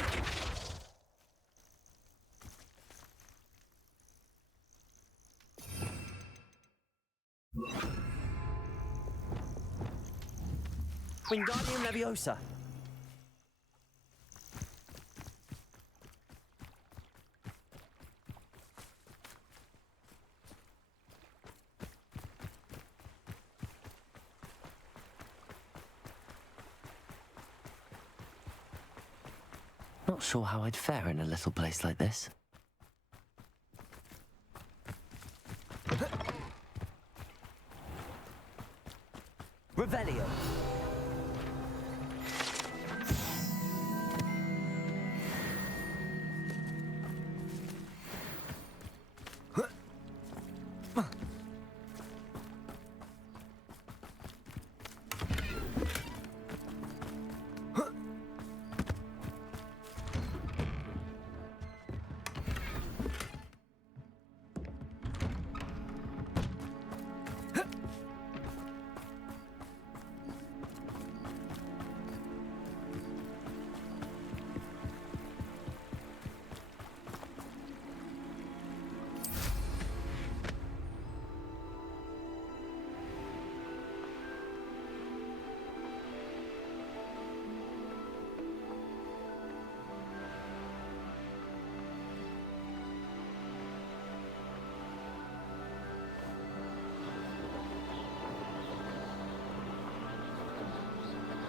Wingardium Leviosa. Not sure how I'd fare in a little place like this. Revelio.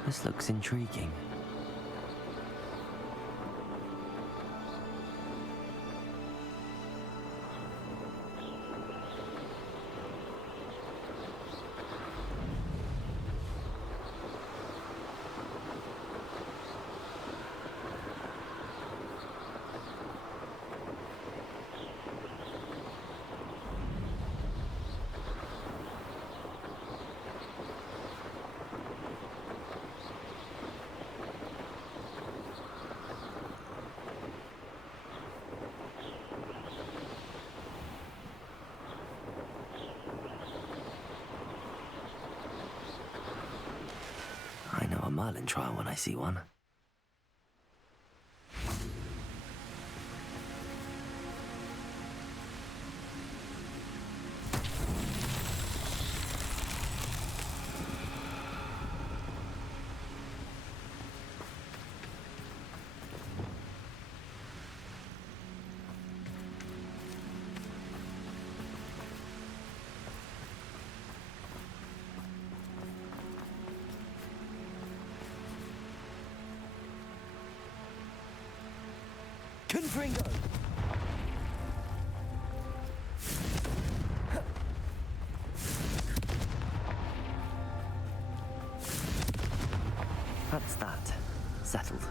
This looks intriguing. Merlin trial when I see one. Confringo! That's that. Settled.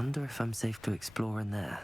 Wonder if I'm safe to explore in there.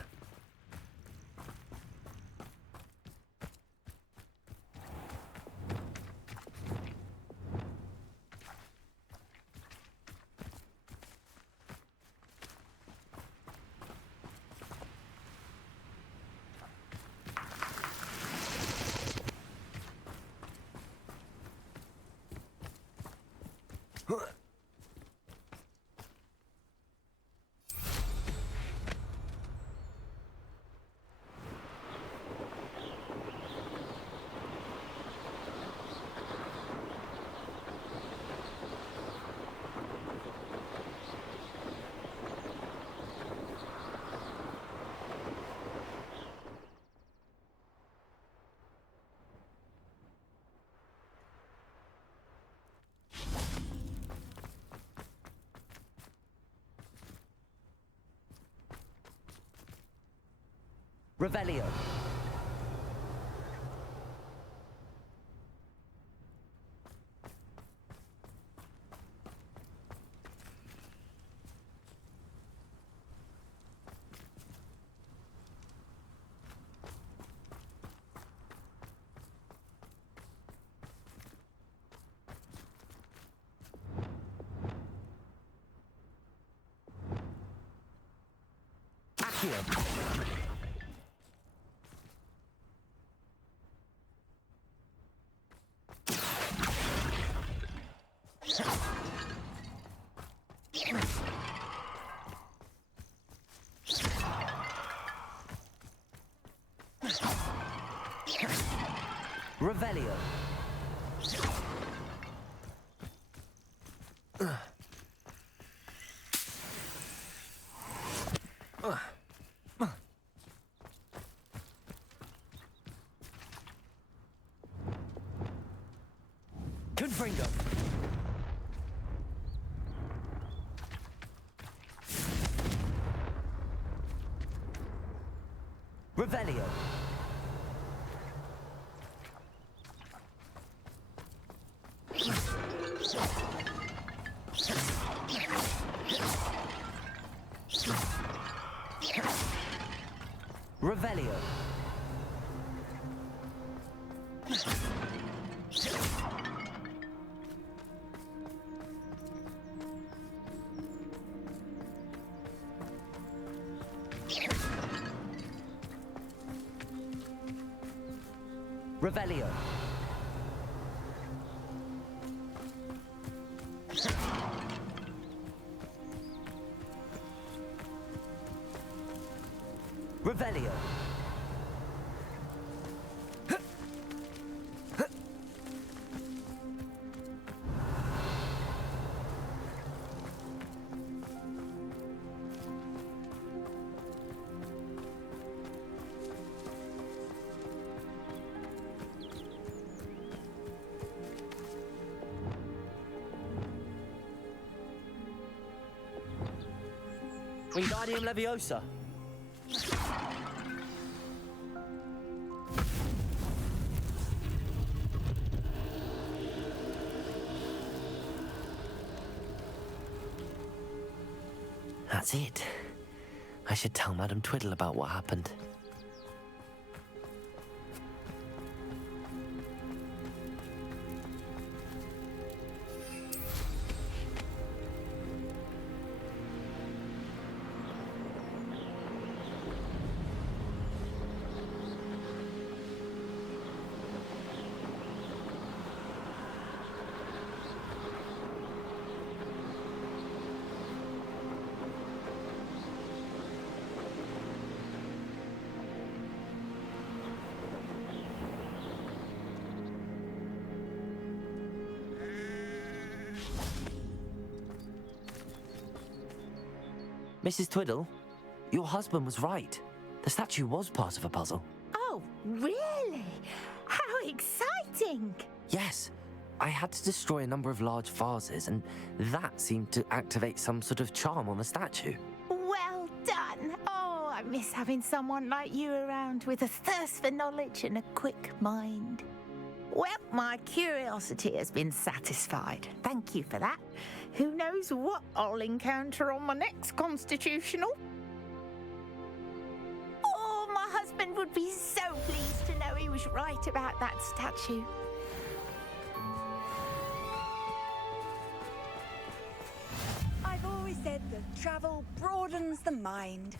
Revelio. Accio. Revelio. Confringo. Revelio. Revelio. Revelio. Revelio. Wingardium Leviosa. That's it. I should tell Madame Twiddle about what happened. Mrs. Twiddle, your husband was right. The statue was part of a puzzle. Oh, really? How exciting! Yes, I had to destroy a number of large vases, and that seemed to activate some sort of charm on the statue. Well done! Oh, I miss having someone like you around with a thirst for knowledge and a quick mind. Well, my curiosity has been satisfied. Thank you for that. Who knows what I'll encounter on my next constitutional? Oh, my husband would be so pleased to know he was right about that statue. I've always said that travel broadens the mind.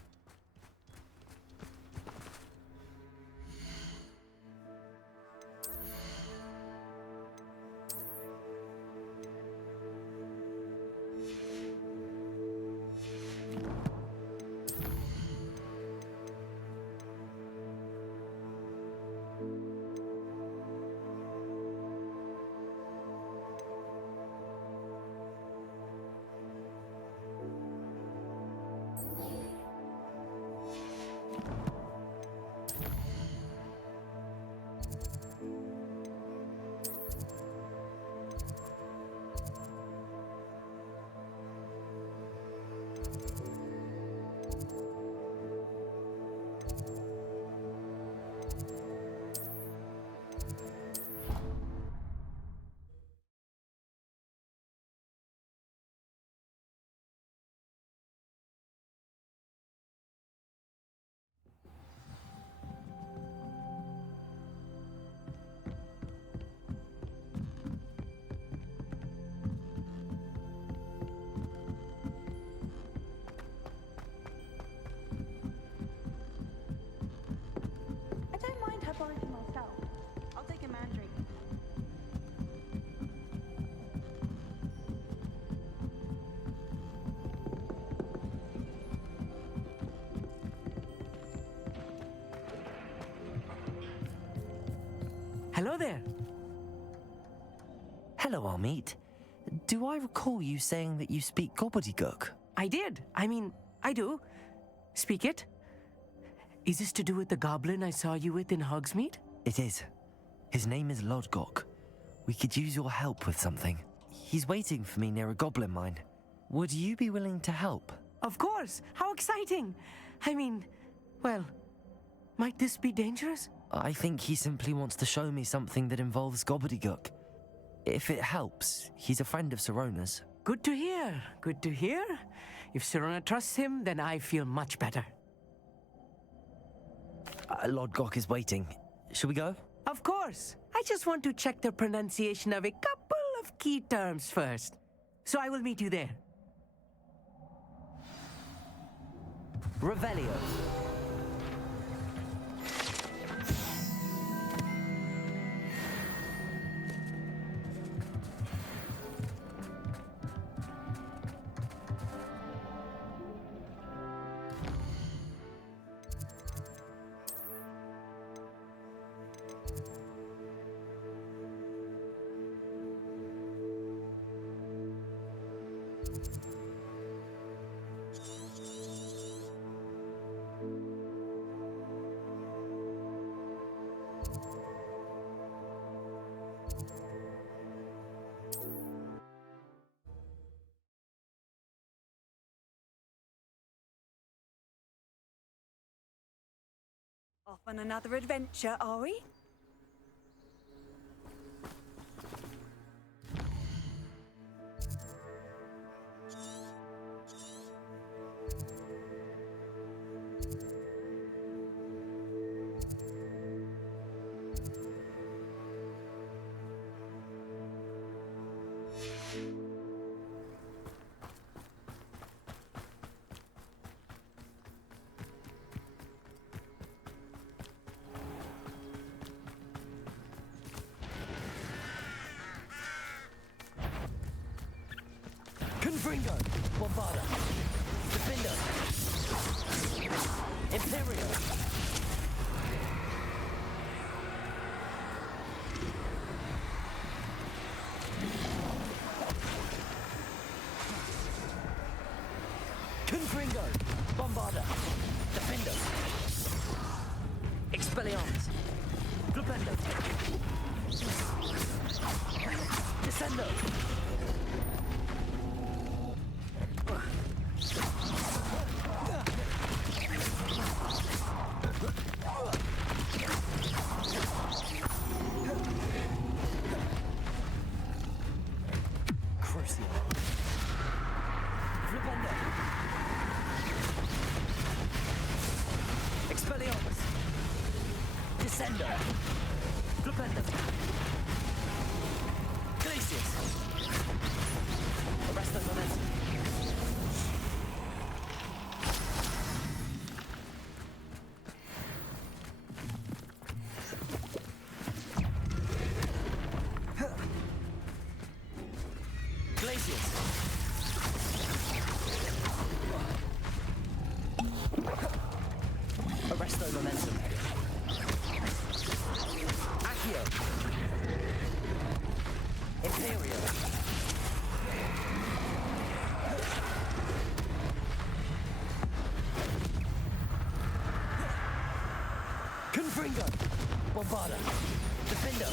Myself. I'll take a mandrake. Hello there. Hello, Amit. Do I recall you saying that you speak gobbledygook? I did. I mean, I do. Speak it. Is this to do with the goblin I saw you with in Hogsmeade? It is. His name is Lodgok. We could use your help with something. He's waiting for me near a goblin mine. Would you be willing to help? Of course. How exciting. I mean, well, might this be dangerous? I think he simply wants to show me something that involves gobbledygook. If it helps, he's a friend of Sirona's. Good to hear. Good to hear. If Sirona trusts him, then I feel much better. Lodgok is waiting. Shall we go? Of course. I just want to check the pronunciation of a couple of key terms first. So I will meet you there. Revelio. Off on another adventure, are we? Confringo, Bombarda, Defender, Imperio. Confringo, Bombarda, Defender, Expelliarmus, Glupendo, Descendo. Revelio. Imperio. Confringo. Bombarda. Defendo.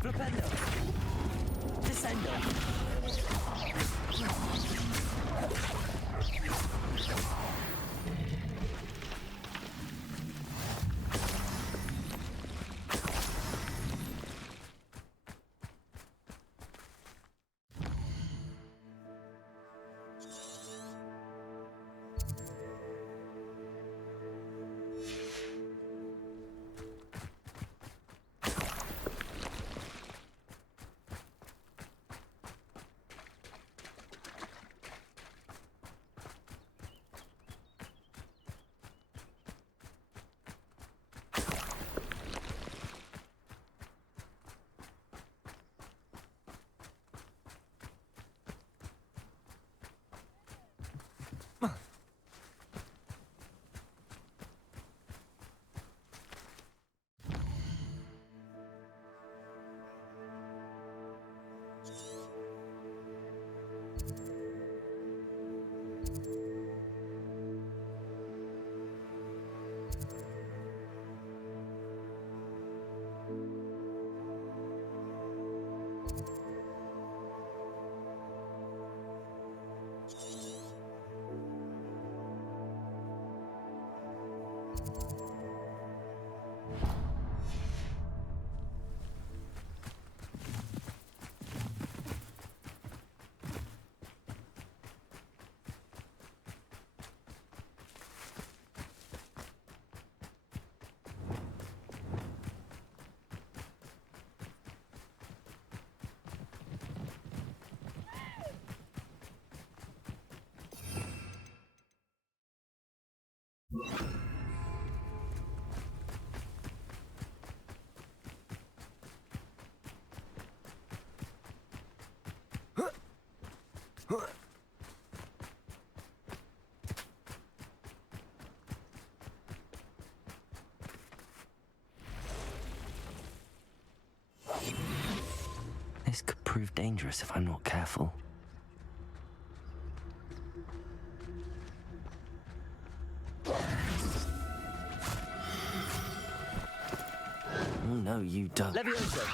Flipendo. Descendo. This could prove dangerous if I'm not careful. Oh no, you don't. Levioso!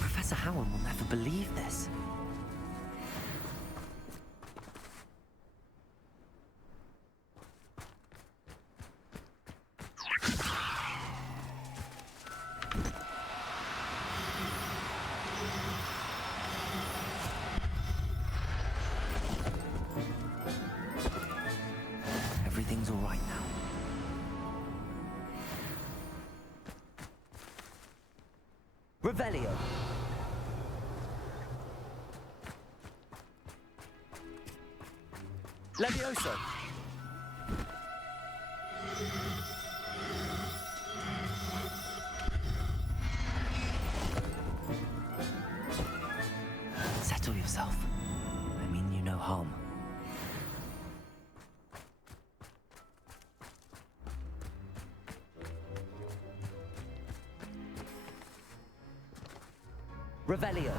Professor Howard will never believe this. Everything's all right now. Revelio. Levioso. Settle yourself. I mean you no harm. Revelio.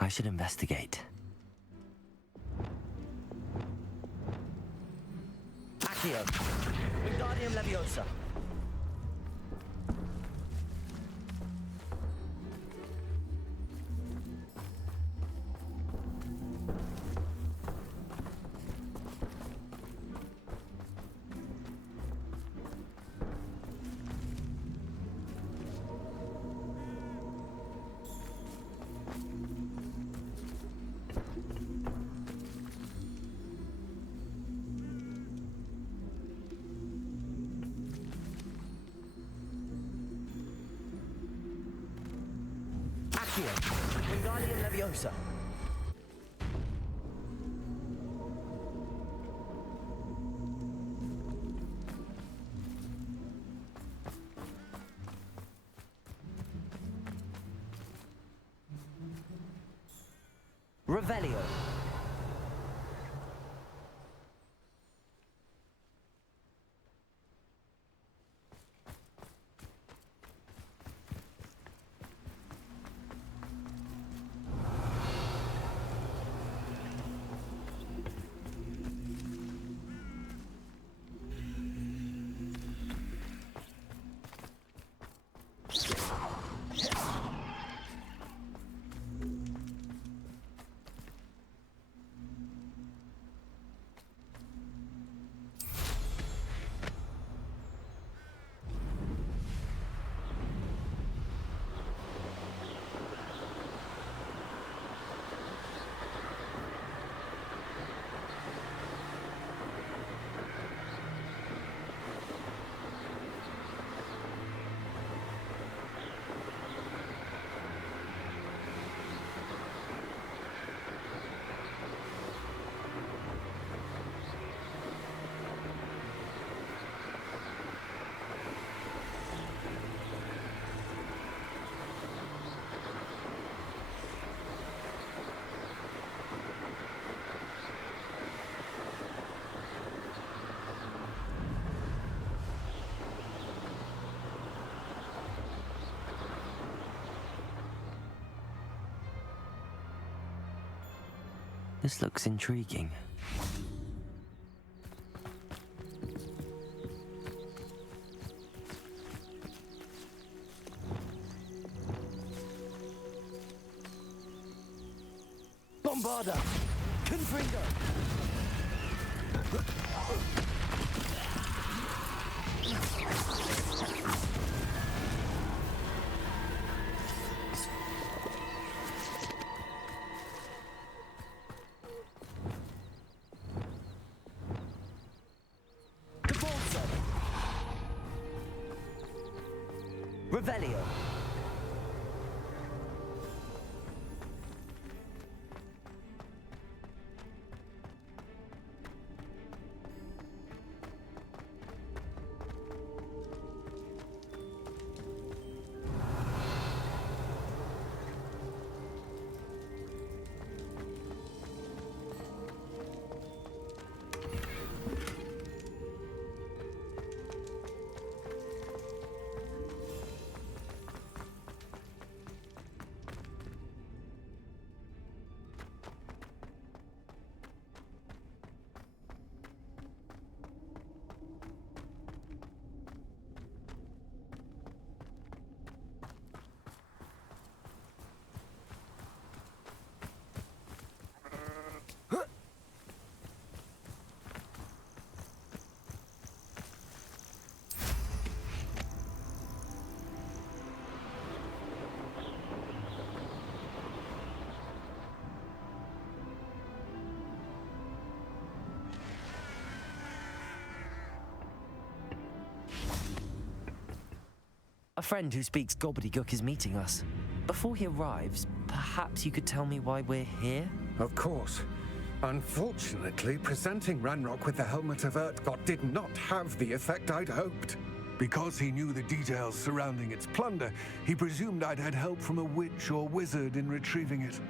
I should investigate. Accio. Wingardium Leviosa. Wingardium Leviosa. Revelio. This looks intriguing. Bombarda. Confringo. Revelio. A friend who speaks gobbledygook is meeting us. Before he arrives, perhaps you could tell me why we're here? Of course. Unfortunately, presenting Ranrock with the Helmet of Urtkot did not have the effect I'd hoped. Because he knew the details surrounding its plunder, he presumed I'd had help from a witch or wizard in retrieving it.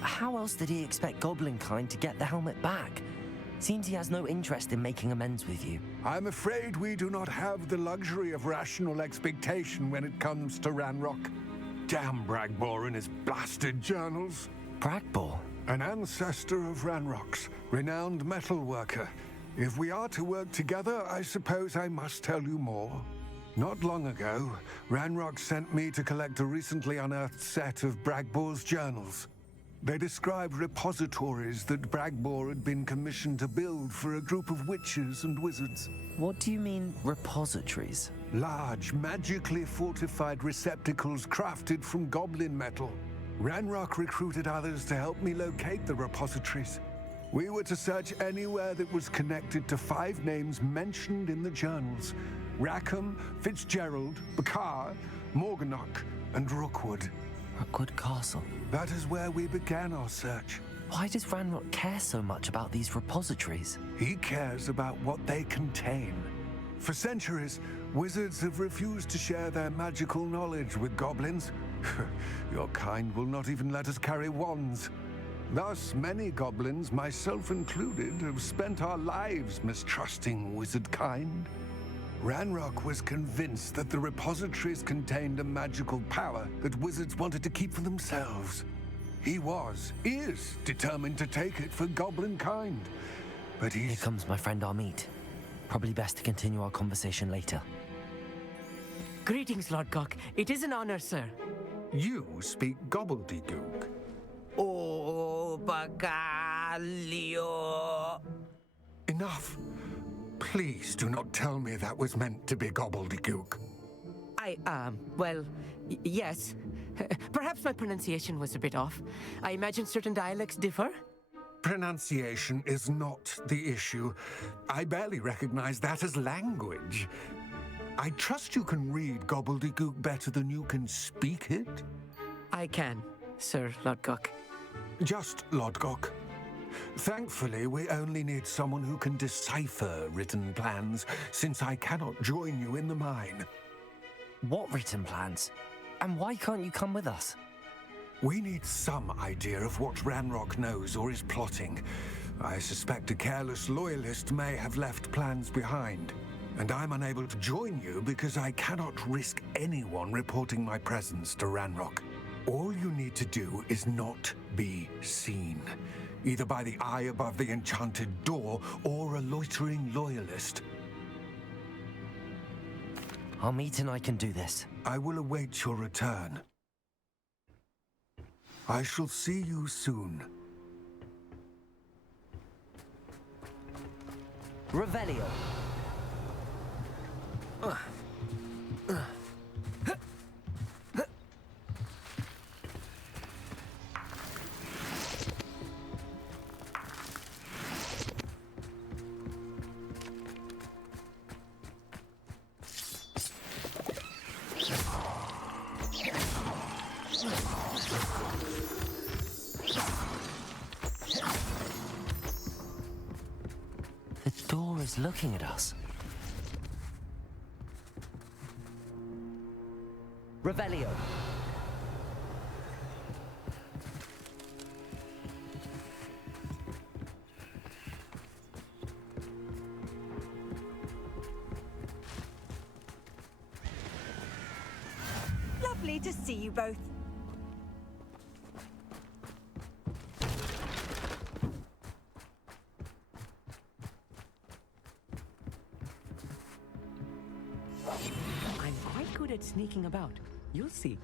How else did he expect Goblinkind to get the helmet back? Seems he has no interest in making amends with you. I'm afraid we do not have the luxury of rational expectation when it comes to Ranrock. Damn Bragbor and his blasted journals. Bragbor? An ancestor of Ranrock's, renowned metal worker. If we are to work together, I suppose I must tell you more. Not long ago, Ranrock sent me to collect a recently unearthed set of Bragbor's journals. They described repositories that Bragbor had been commissioned to build for a group of witches and wizards. What do you mean, repositories? Large, magically fortified receptacles crafted from goblin metal. Ranrock recruited others to help me locate the repositories. We were to search anywhere that was connected to 5 names mentioned in the journals. Rackham, Fitzgerald, Bakar, Morganach, and Rookwood. Rookwood Castle. That is where we began our search. Why does Ranrock care so much about these repositories? He cares about what they contain. For centuries, wizards have refused to share their magical knowledge with goblins. Your kind will not even let us carry wands. Thus, many goblins, myself included, have spent our lives mistrusting wizard kind. Ranrock was convinced that the repositories contained a magical power that wizards wanted to keep for themselves. He is determined to take it for goblin kind. But Here comes my friend Amit. Probably best to continue our conversation later. Greetings, Lordcock. It is an honor, sir. You speak gobbledygook. Oh, Bagalio. Enough. Please do not tell me that was meant to be gobbledygook. Well, yes. Perhaps my pronunciation was a bit off. I imagine certain dialects differ. Pronunciation is not the issue. I barely recognize that as language. I trust you can read gobbledygook better than you can speak it? I can, Sir Lodgok. Just Lodgok. Thankfully, we only need someone who can decipher written plans, since I cannot join you in the mine. What written plans? And why can't you come with us? We need some idea of what Ranrock knows or is plotting. I suspect a careless loyalist may have left plans behind. And I'm unable to join you because I cannot risk anyone reporting my presence to Ranrock. All you need to do is not be seen, either by the eye above the enchanted door or a loitering loyalist. Amit and I can do this. I will await your return. I shall see you soon. Revelio. The door is looking at us. Revelio. Lovely to see you both. I'm quite good at sneaking about. You'll see.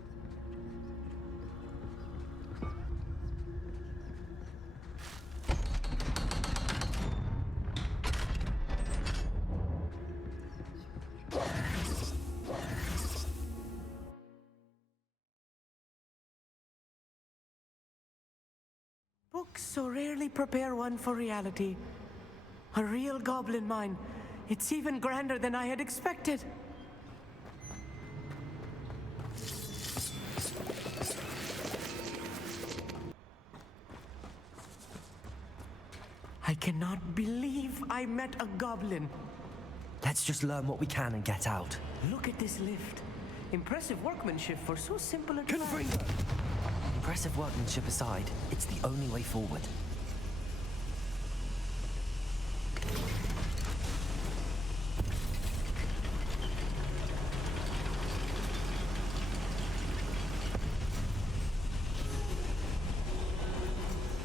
Books so rarely prepare one for reality. A real goblin mine. It's even grander than I had expected. I cannot believe I met a goblin. Let's just learn what we can and get out. Look at this lift. Impressive workmanship for so simple a task. Impressive workmanship aside, it's the only way forward.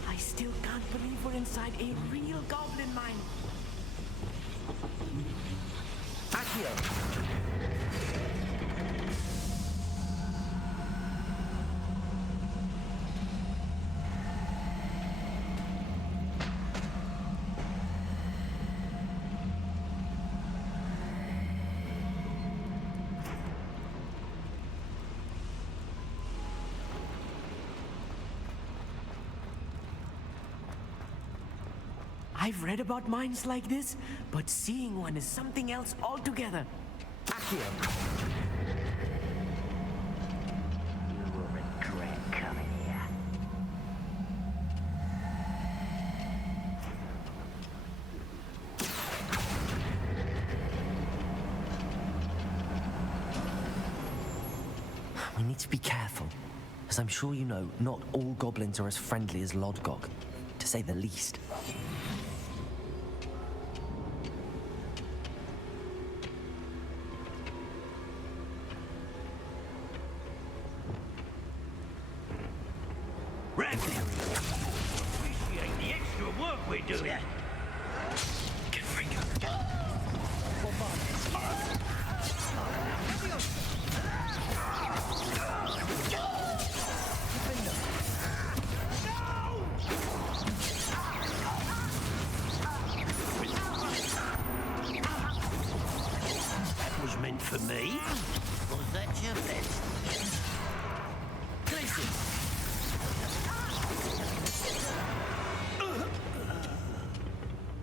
I still can't believe we're inside a real goblin mine. Accio! I've read about mines like this, but seeing one is something else altogether. You will regret coming here. We need to be careful. As I'm sure you know, not all goblins are as friendly as Lodgok, to say the least. Appreciate the extra work we're doing. Get free. That was meant for me. Was that your best? Listen.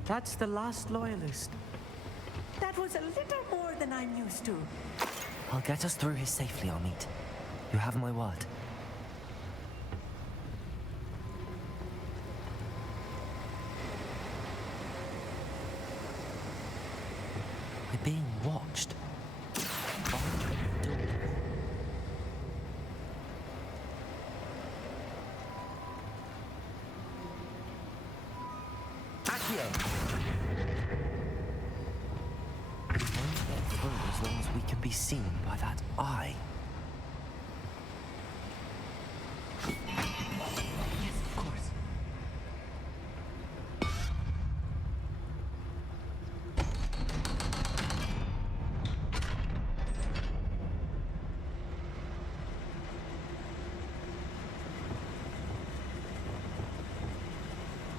That's the last loyalist. That was a little more than I'm used to. I'll get us through here safely, Amit. You have my word. We're being watched. We won't get through as long as we can be seen by that eye. Yes, of course.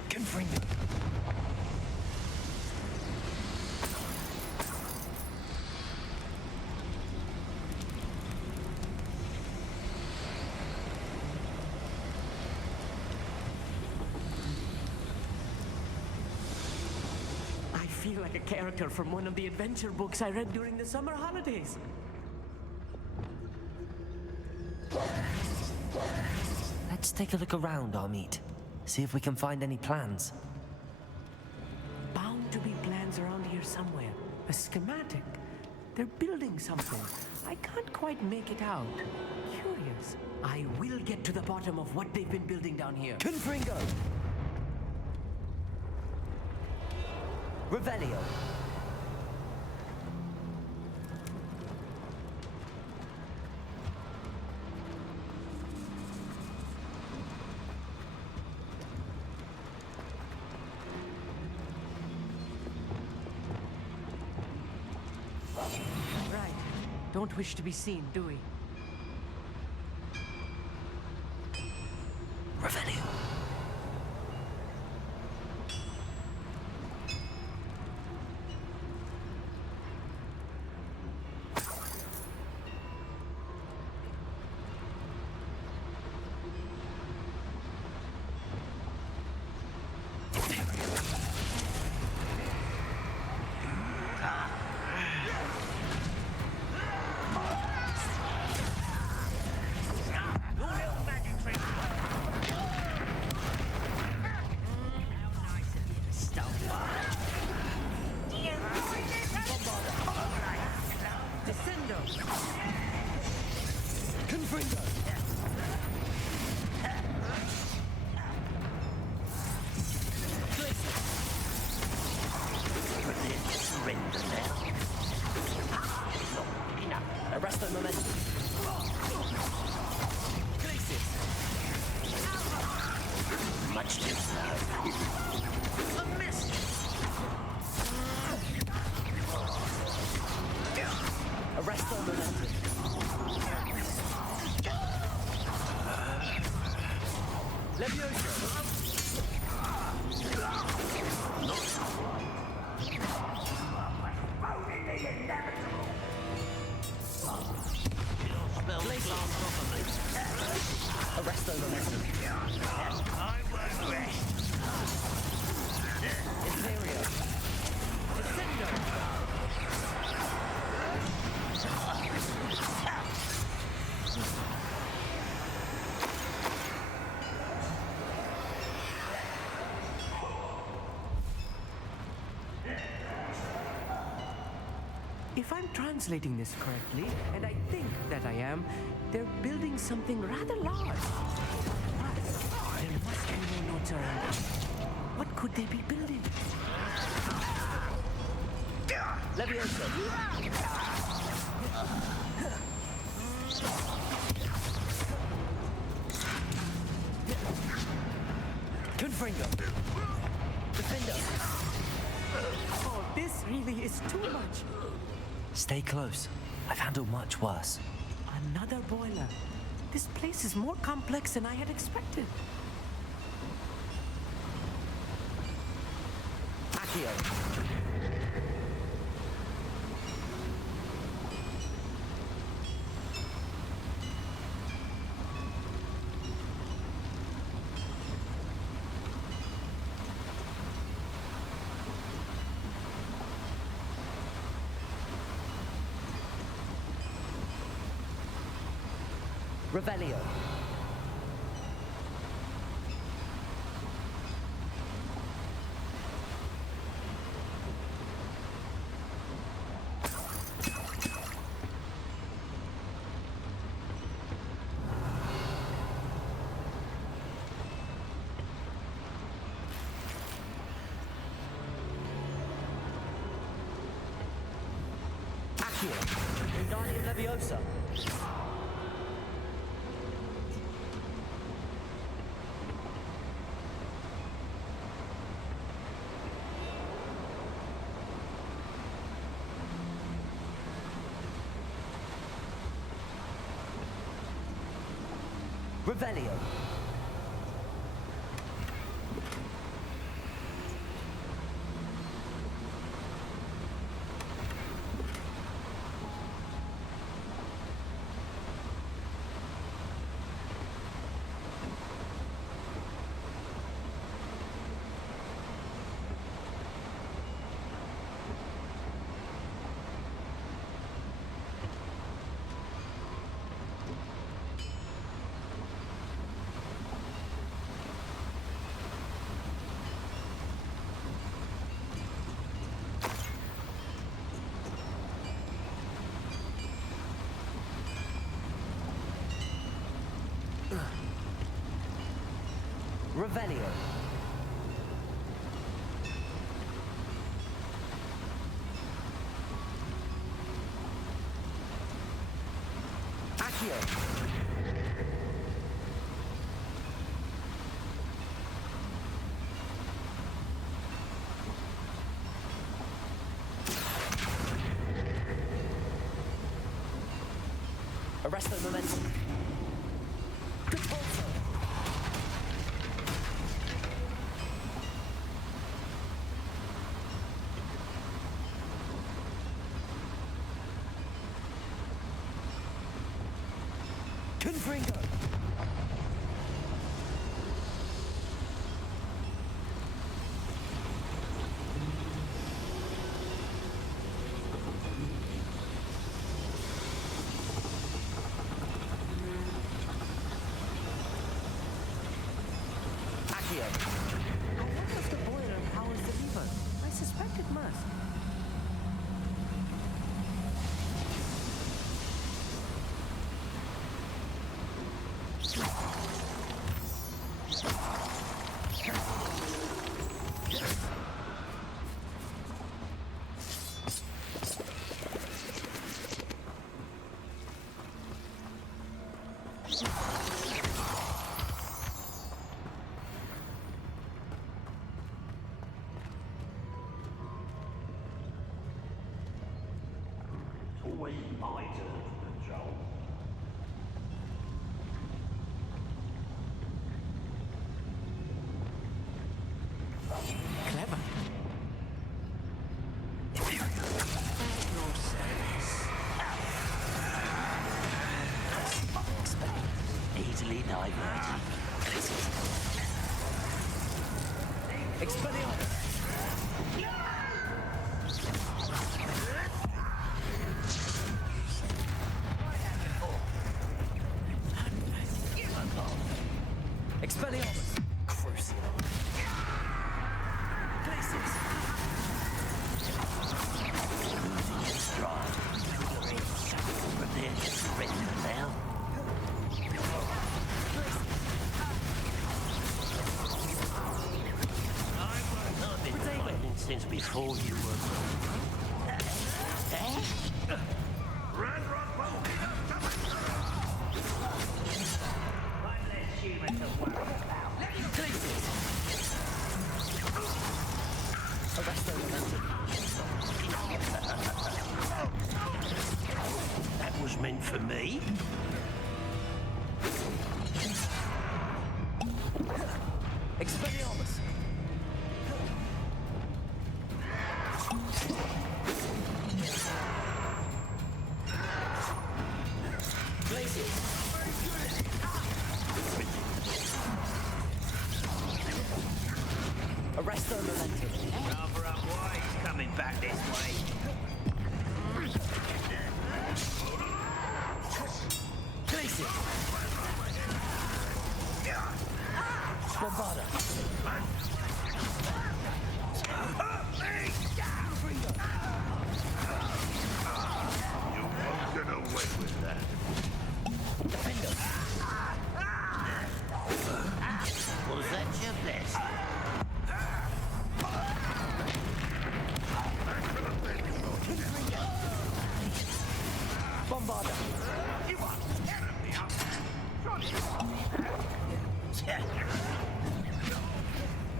Confringo. I feel like a character from one of the adventure books I read during the summer holidays. Let's take a look around, Amit. See if we can find any plans. Bound to be plans around here somewhere. A schematic. They're building something. I can't quite make it out. Curious. I will get to the bottom of what they've been building down here. Confringo! Revelio. Right. Don't wish to be seen, do we? Revelio. Arrest the momentum. Much too slow. A miss. Arrest the momentum. If I'm translating this correctly, and I think that I am, they're building something rather large. But there must be more notes around. What could they be building? Leviosa. Confringo. Defender. Oh, this really is too much. Stay close. I've handled much worse. Another boiler. This place is more complex than I had expected. Accio. Revelio. Accio. Wingardium Leviosa. Revelio. Revelio. Accio. Arresto momentum. Good pulso. Confringo. Accio. I wonder if the boiler powers the lever. I suspect it must. Always my turn to control. Clever. At your service. Easily diverted. Expelliarmus. Expelliarmus. Crucial. Places. Losing your stride. before you were born. One less human to worry about. That was meant for me. Expelliarmus! Arresto Momentum. Cover up why he's coming back this way. Glacier! Bombarda! You won't get away with that. Defender! Was that your best? Bombarda!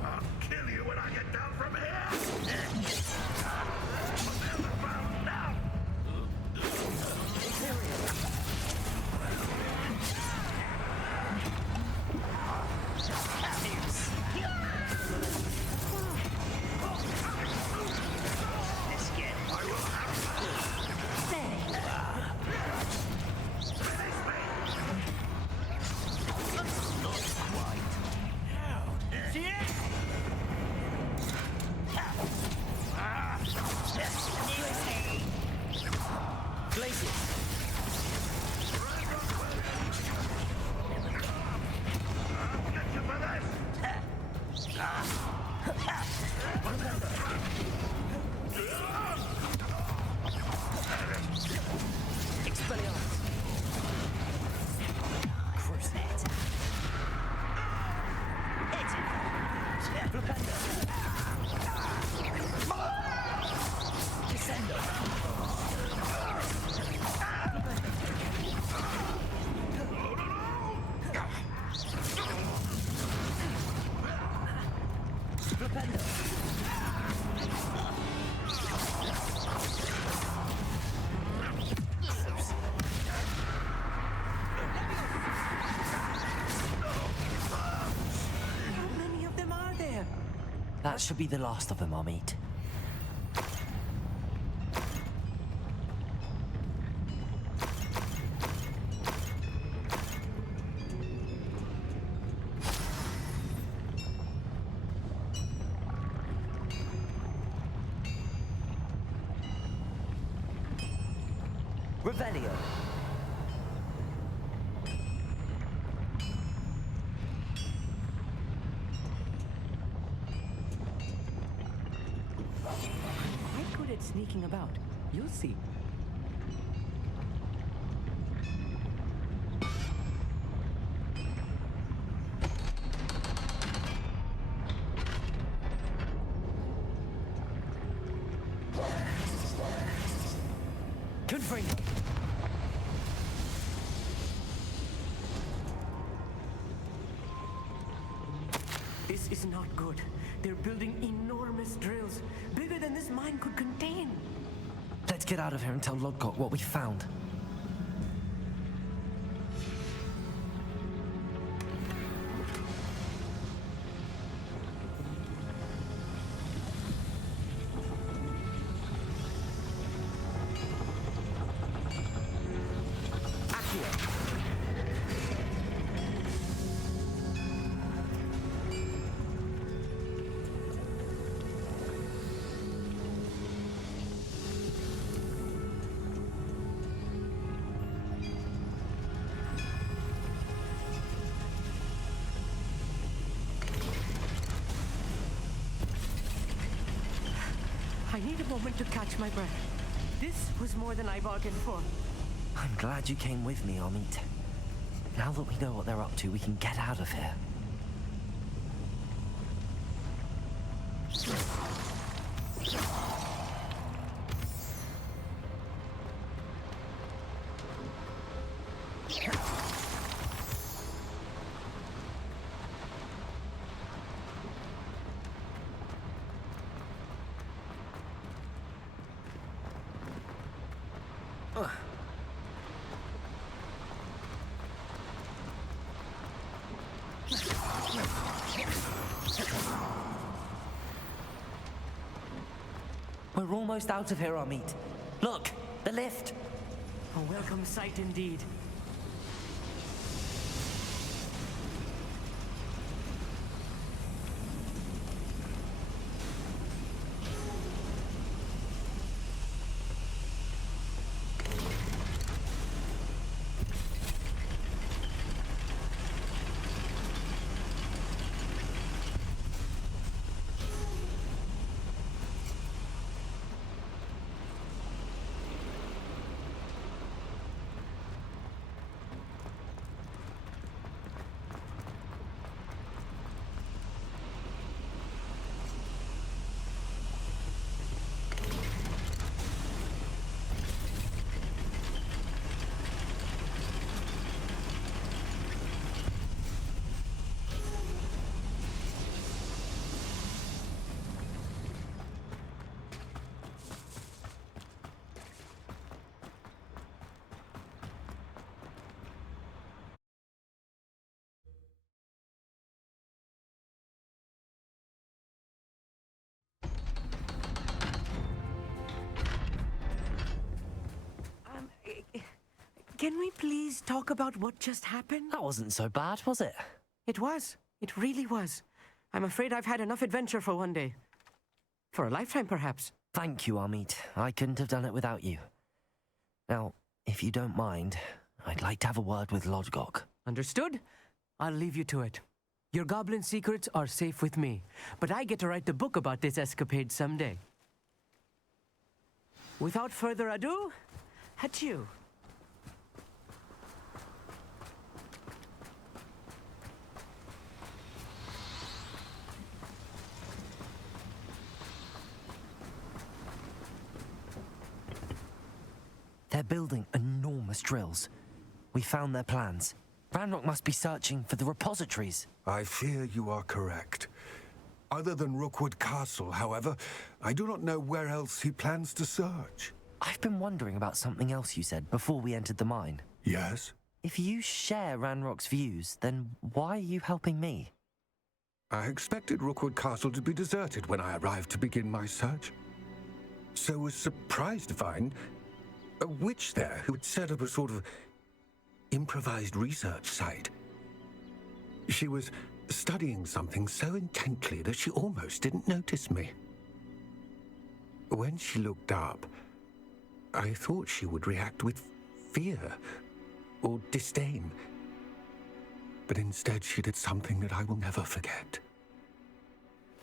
I'll kill you when I get down from here. That should be the last of them, I'll meet. Revelio. I'm good at sneaking about. You'll see. Confringo. This is not good. They're building enormous drills, bigger than this mine could contain. Let's get out of here and tell Lodgott what we found. I need a moment to catch my breath. This was more than I bargained for. I'm glad you came with me, Amit. Now that we know what they're up to, we can get out of here. We're almost out of here, Amit. Look, the lift. A welcome sight indeed. Can we please talk about what just happened? That wasn't so bad, was it? It was. It really was. I'm afraid I've had enough adventure for one day. For a lifetime, perhaps. Thank you, Amit. I couldn't have done it without you. Now, if you don't mind, I'd like to have a word with Lodgok. Understood? I'll leave you to it. Your goblin secrets are safe with me, but I get to write the book about this escapade someday. Without further ado, adieu. They're building enormous drills. We found their plans. Ranrock must be searching for the repositories. I fear you are correct. Other than Rookwood Castle, however, I do not know where else he plans to search. I've been wondering about something else you said before we entered the mine. Yes? If you share Ranrock's views, then why are you helping me? I expected Rookwood Castle to be deserted when I arrived to begin my search. So was surprised to find a witch there who had set up a sort of improvised research site. She was studying something so intently that she almost didn't notice me. When she looked up, I thought she would react with fear or disdain. But instead she did something that I will never forget.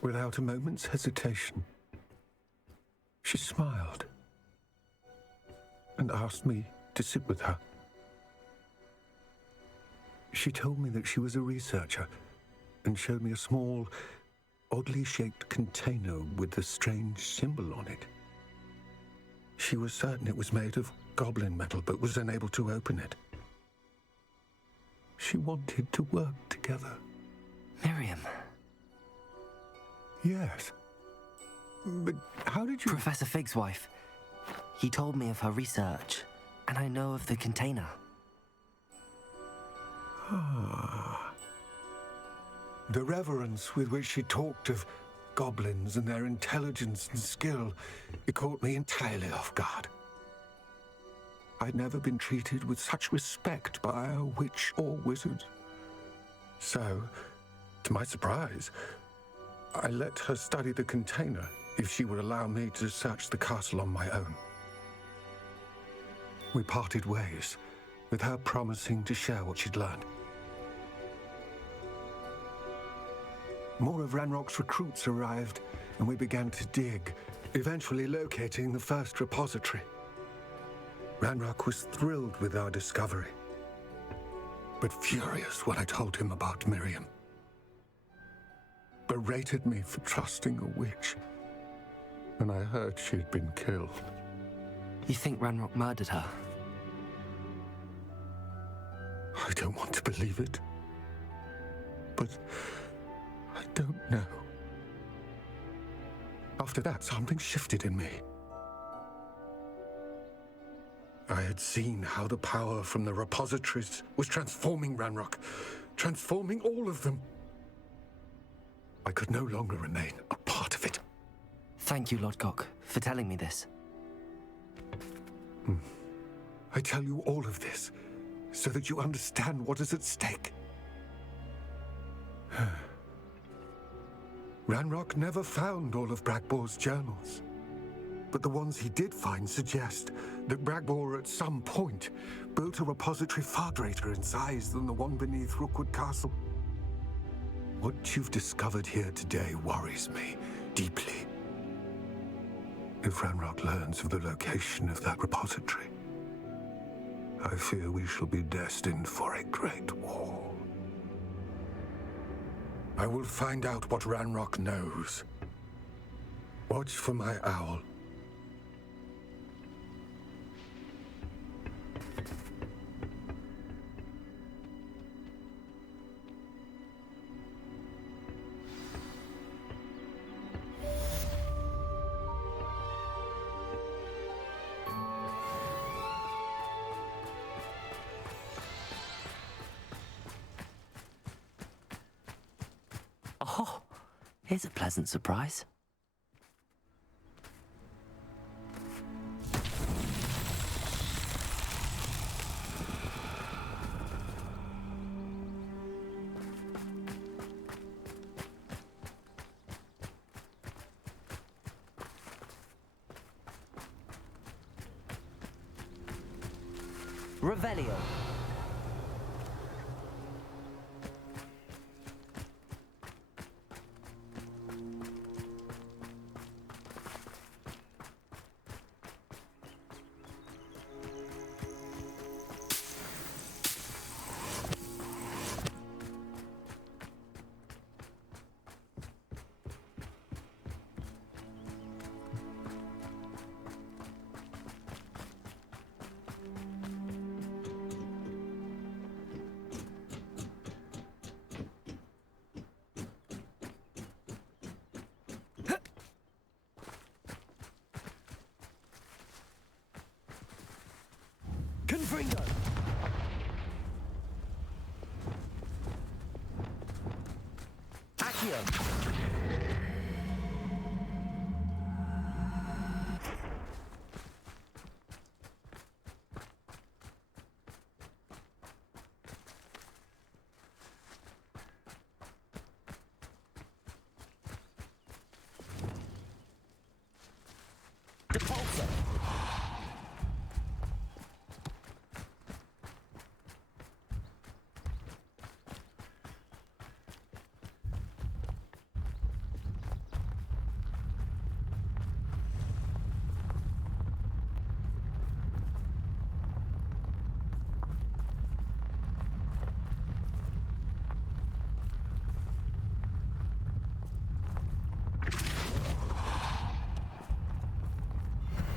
Without a moment's hesitation, she smiled and asked me to sit with her. She told me that she was a researcher and showed me a small, oddly shaped container with a strange symbol on it. She was certain it was made of goblin metal, but was unable to open it. She wanted to work together. Miriam. Yes. But how did you... Professor Fig's wife. He told me of her research, and I know of the container. Ah. The reverence with which she talked of goblins and their intelligence and skill, it caught me entirely off guard. I'd never been treated with such respect by a witch or wizard. So, to my surprise, I let her study the container if she would allow me to search the castle on my own. We parted ways, with her promising to share what she'd learned. More of Ranrock's recruits arrived, and we began to dig, eventually locating the first repository. Ranrock was thrilled with our discovery, but furious when I told him about Miriam. Berated me for trusting a witch, and I heard she'd been killed. You think Ranrock murdered her? I don't want to believe it, but I don't know. After that, something shifted in me. I had seen how the power from the repositories was transforming Ranrock, transforming all of them. I could no longer remain a part of it. Thank you, Lord Gok, for telling me this. I tell you all of this so that you understand what is at stake. Ranrock never found all of Bragbor's journals, but the ones he did find suggest that Bragbor at some point built a repository far greater in size than the one beneath Rookwood Castle. What you've discovered here today worries me deeply. If Ranrock learns of the location of that repository, I fear we shall be destined for a great war. I will find out what Ranrock knows. Watch for my owl. Oh, here's a pleasant surprise. Revelio. Confringo! Accio! Depulso!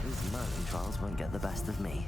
These mountain trials won't get the best of me.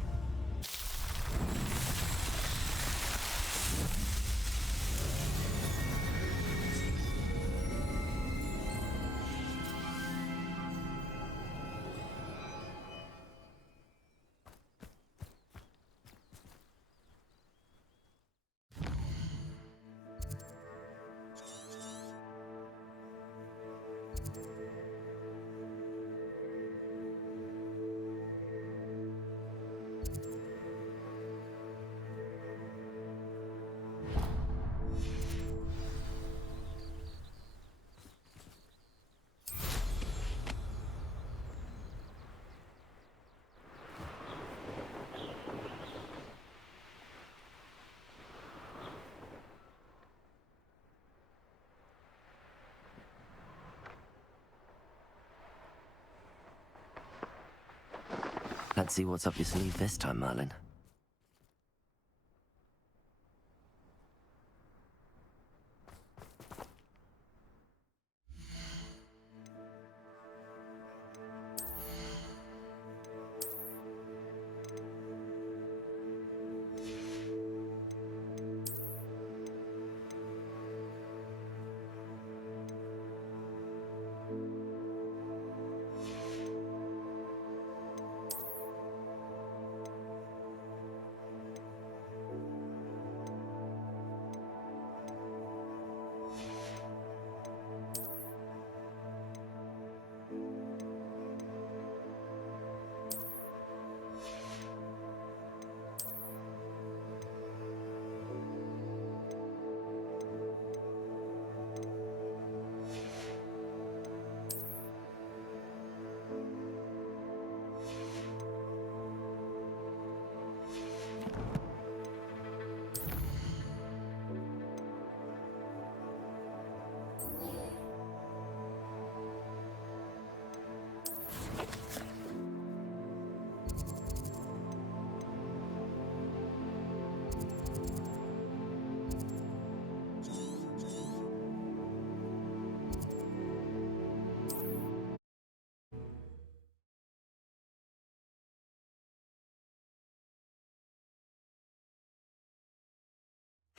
Let's see what's up your sleeve this time, Merlin.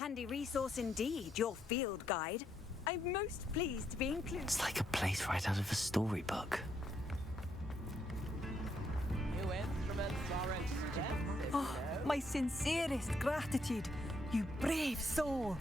Handy resource indeed, your field guide. I'm most pleased to be included. It's like a place right out of a storybook. New instruments are expensive. Oh, my sincerest gratitude, you brave soul.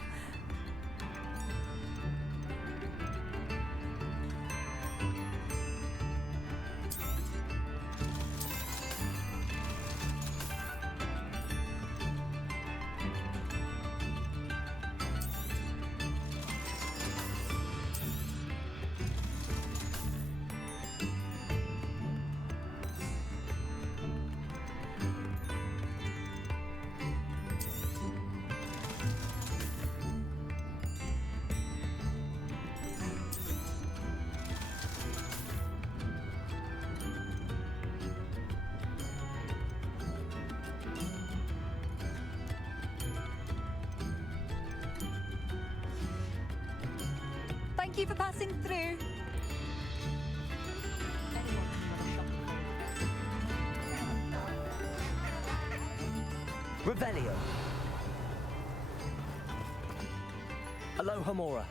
Thank you for passing through. Revelio. Aloha Mora.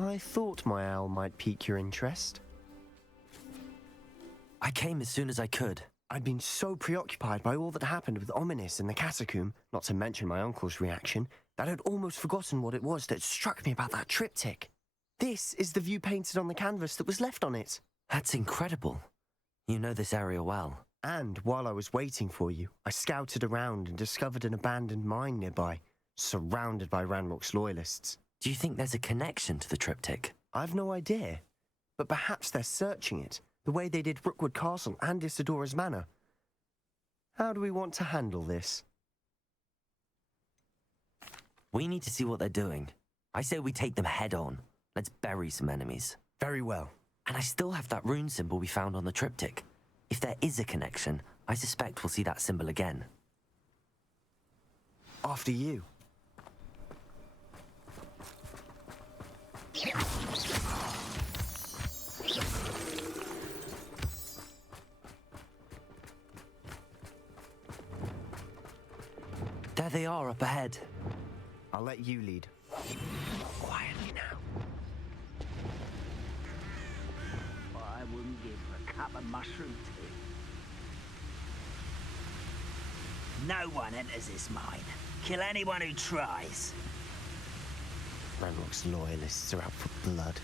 I thought my owl might pique your interest. I came as soon as I could. I'd been so preoccupied by all that happened with Ominis in the catacomb, not to mention my uncle's reaction, that I'd almost forgotten what it was that struck me about that triptych. This is the view painted on the canvas that was left on it. That's incredible. You know this area well. And while I was waiting for you, I scouted around and discovered an abandoned mine nearby, surrounded by Ranrock's loyalists. Do you think there's a connection to the triptych? I've no idea, but perhaps they're searching it, the way they did Rookwood Castle and Isidora's Manor. How do we want to handle this? We need to see what they're doing. I say we take them head on. Let's bury some enemies. Very well. And I still have that rune symbol we found on the triptych. If there is a connection, I suspect we'll see that symbol again. After you. There they are up ahead. I'll let you lead. Quietly now. I wouldn't give her a cup of mushroom tea. No one enters this mine. Kill anyone who tries. Ranrock's loyalists are out for blood.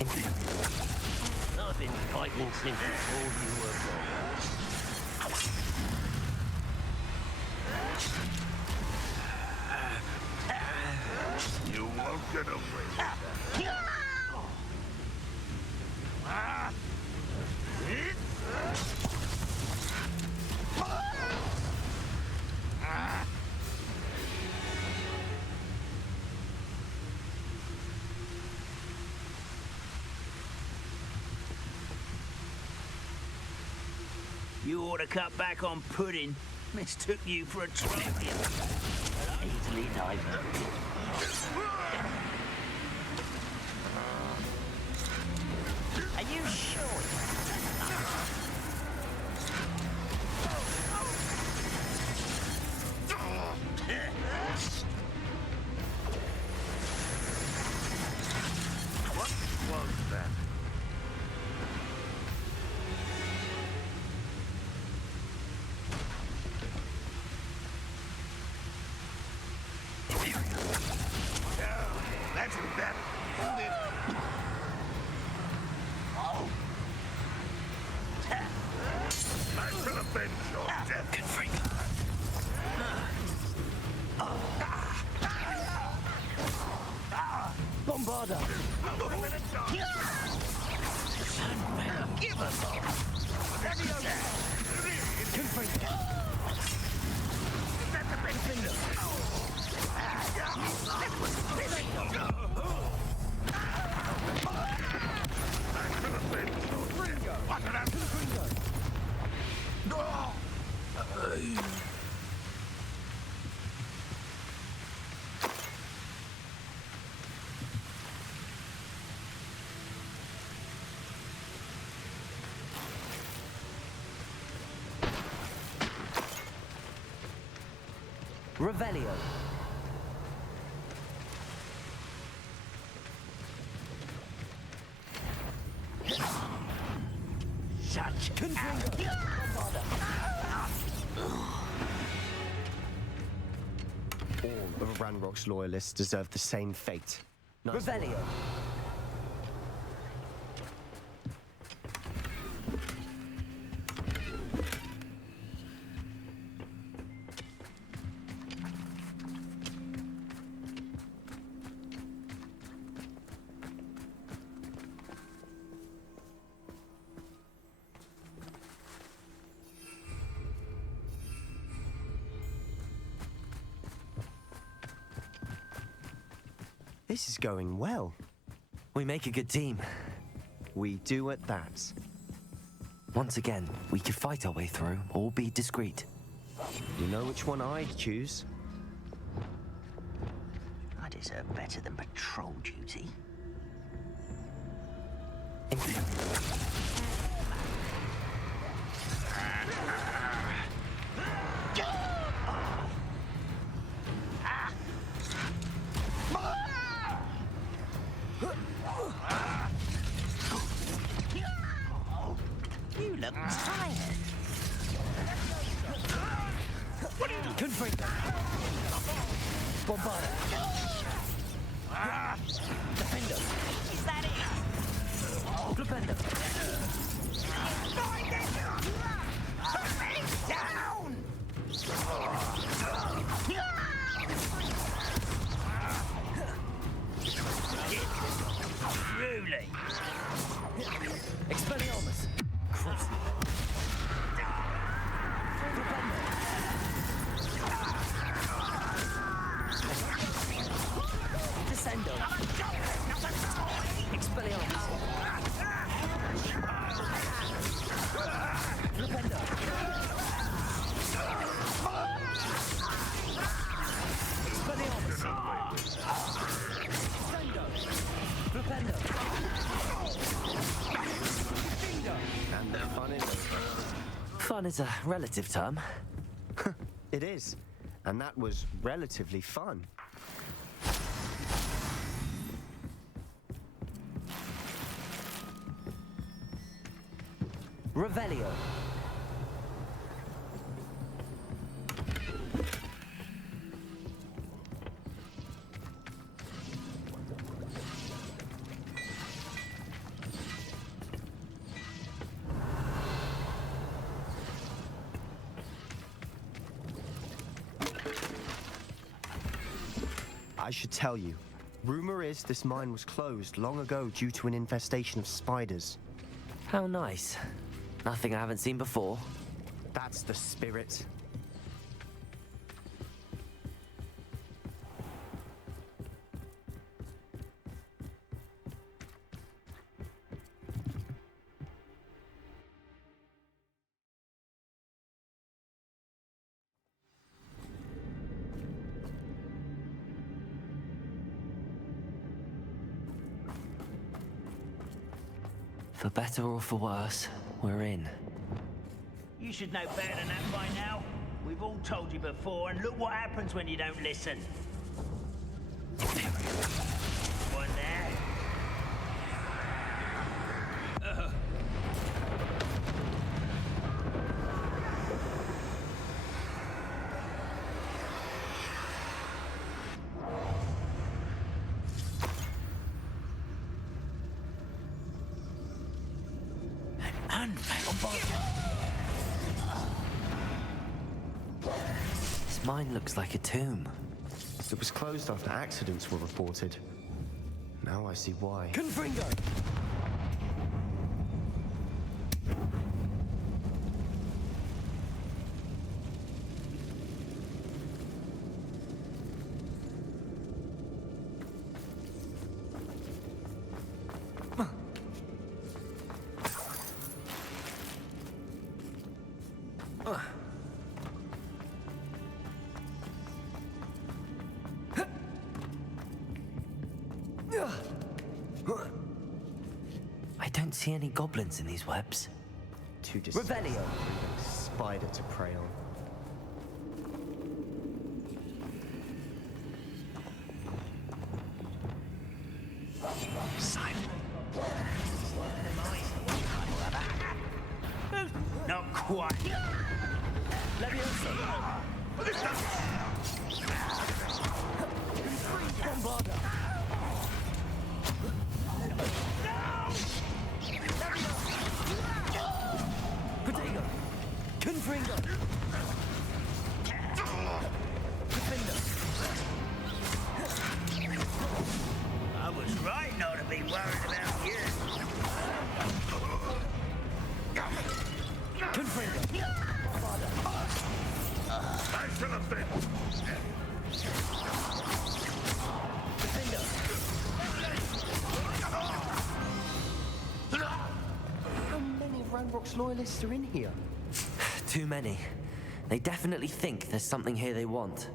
I've been fighting since before you were born. You won't get away with that. You ought to cut back on pudding. Mistook you for a champion. Easily diverted. Are you sure? What was that? That's better. Hold it. I shall avenge your death. Good freak. Bombarda! Give us all. That's the best thing. That was silly. I shall avenge your death. What an Revelio. Such All of Ranrock's loyalists deserve the same fate. Nice Revelio. work. This is going well. We make a good team. We do at that. Once again, we could fight our way through or be discreet. You know which one I'd choose? I deserve better than patrol duty. Bombarda. Defender. Is that it? Flipendo. Down! Truly. Expelliarmus. Cross. Descendo. Expelliarmus. Flipendo. Expelliarmus. Descendo. Flipendo. And the fun is over. Fun is a relative term. It is. And that was relatively fun. Revelio. I should tell you. Rumor is this mine was closed long ago due to an infestation of spiders. How nice. Nothing I haven't seen before. That's the spirit. For better or for worse, we're in. You should know better than that by now. We've all told you before, and look what happens when you don't listen. One there. This mine looks like a tomb. It was closed after accidents were reported. Now I see why. Confringo! I don't see any goblins in these webs. Too disgusting. Revelio. Spider to prey on. Simon. Not quite. Leviosa. Bombarda. Protego. Confringo. Defender. I was right not to be worried about you. Confringo. Back to the bit. Defender. How many Ranrock's loyalists are in here? Too many. They definitely think there's something here they want.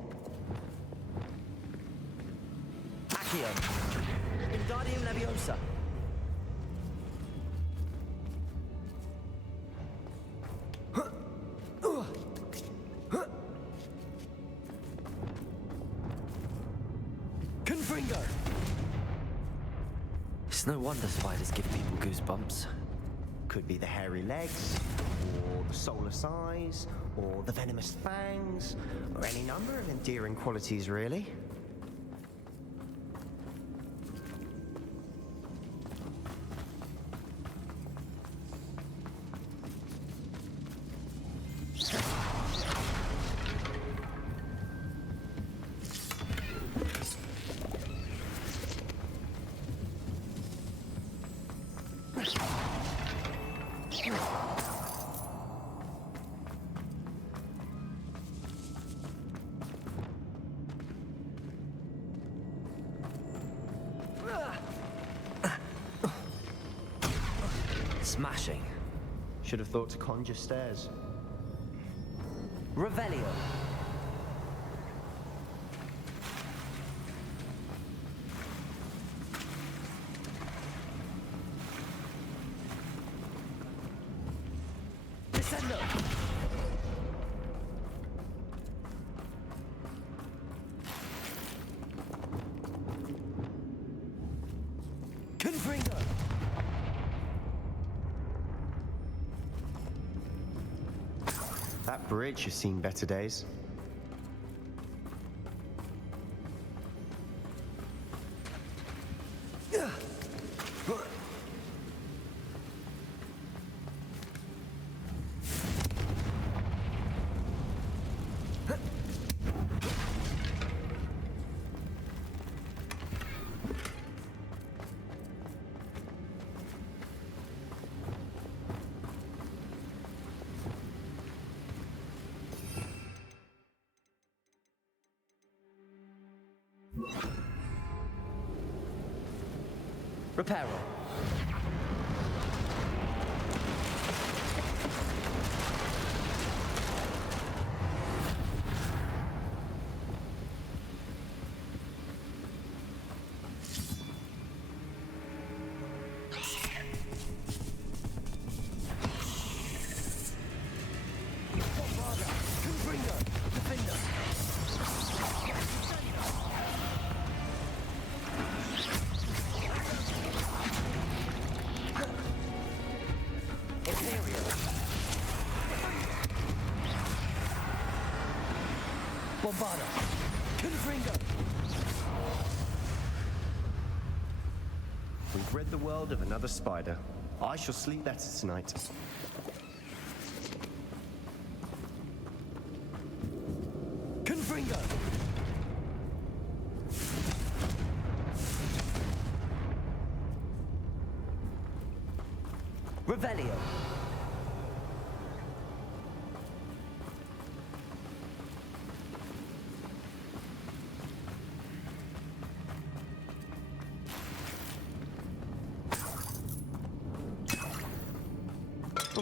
Accio. Wingardium Leviosa. Confringo. It's no wonder spiders give people goosebumps. Could be the hairy legs, or the soulless eyes, or the venomous fangs, or any number of endearing qualities, really. Smashing. Should have thought to conjure stairs. Revelio. Descendo. Confringo. That bridge has seen better days. Reparo. Bombarda. Confringo. We've rid the world of another spider. I shall sleep better tonight. Confringo. Revelio.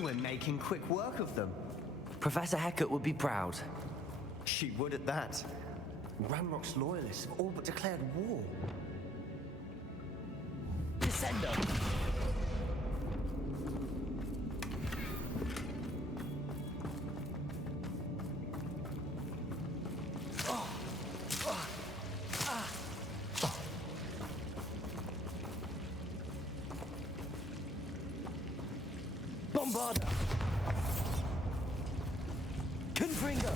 We're making quick work of them. Professor Hecat would be proud. She would at that. Ranrock's loyalists have all but declared war. Descendo. Bombarda. Confringo.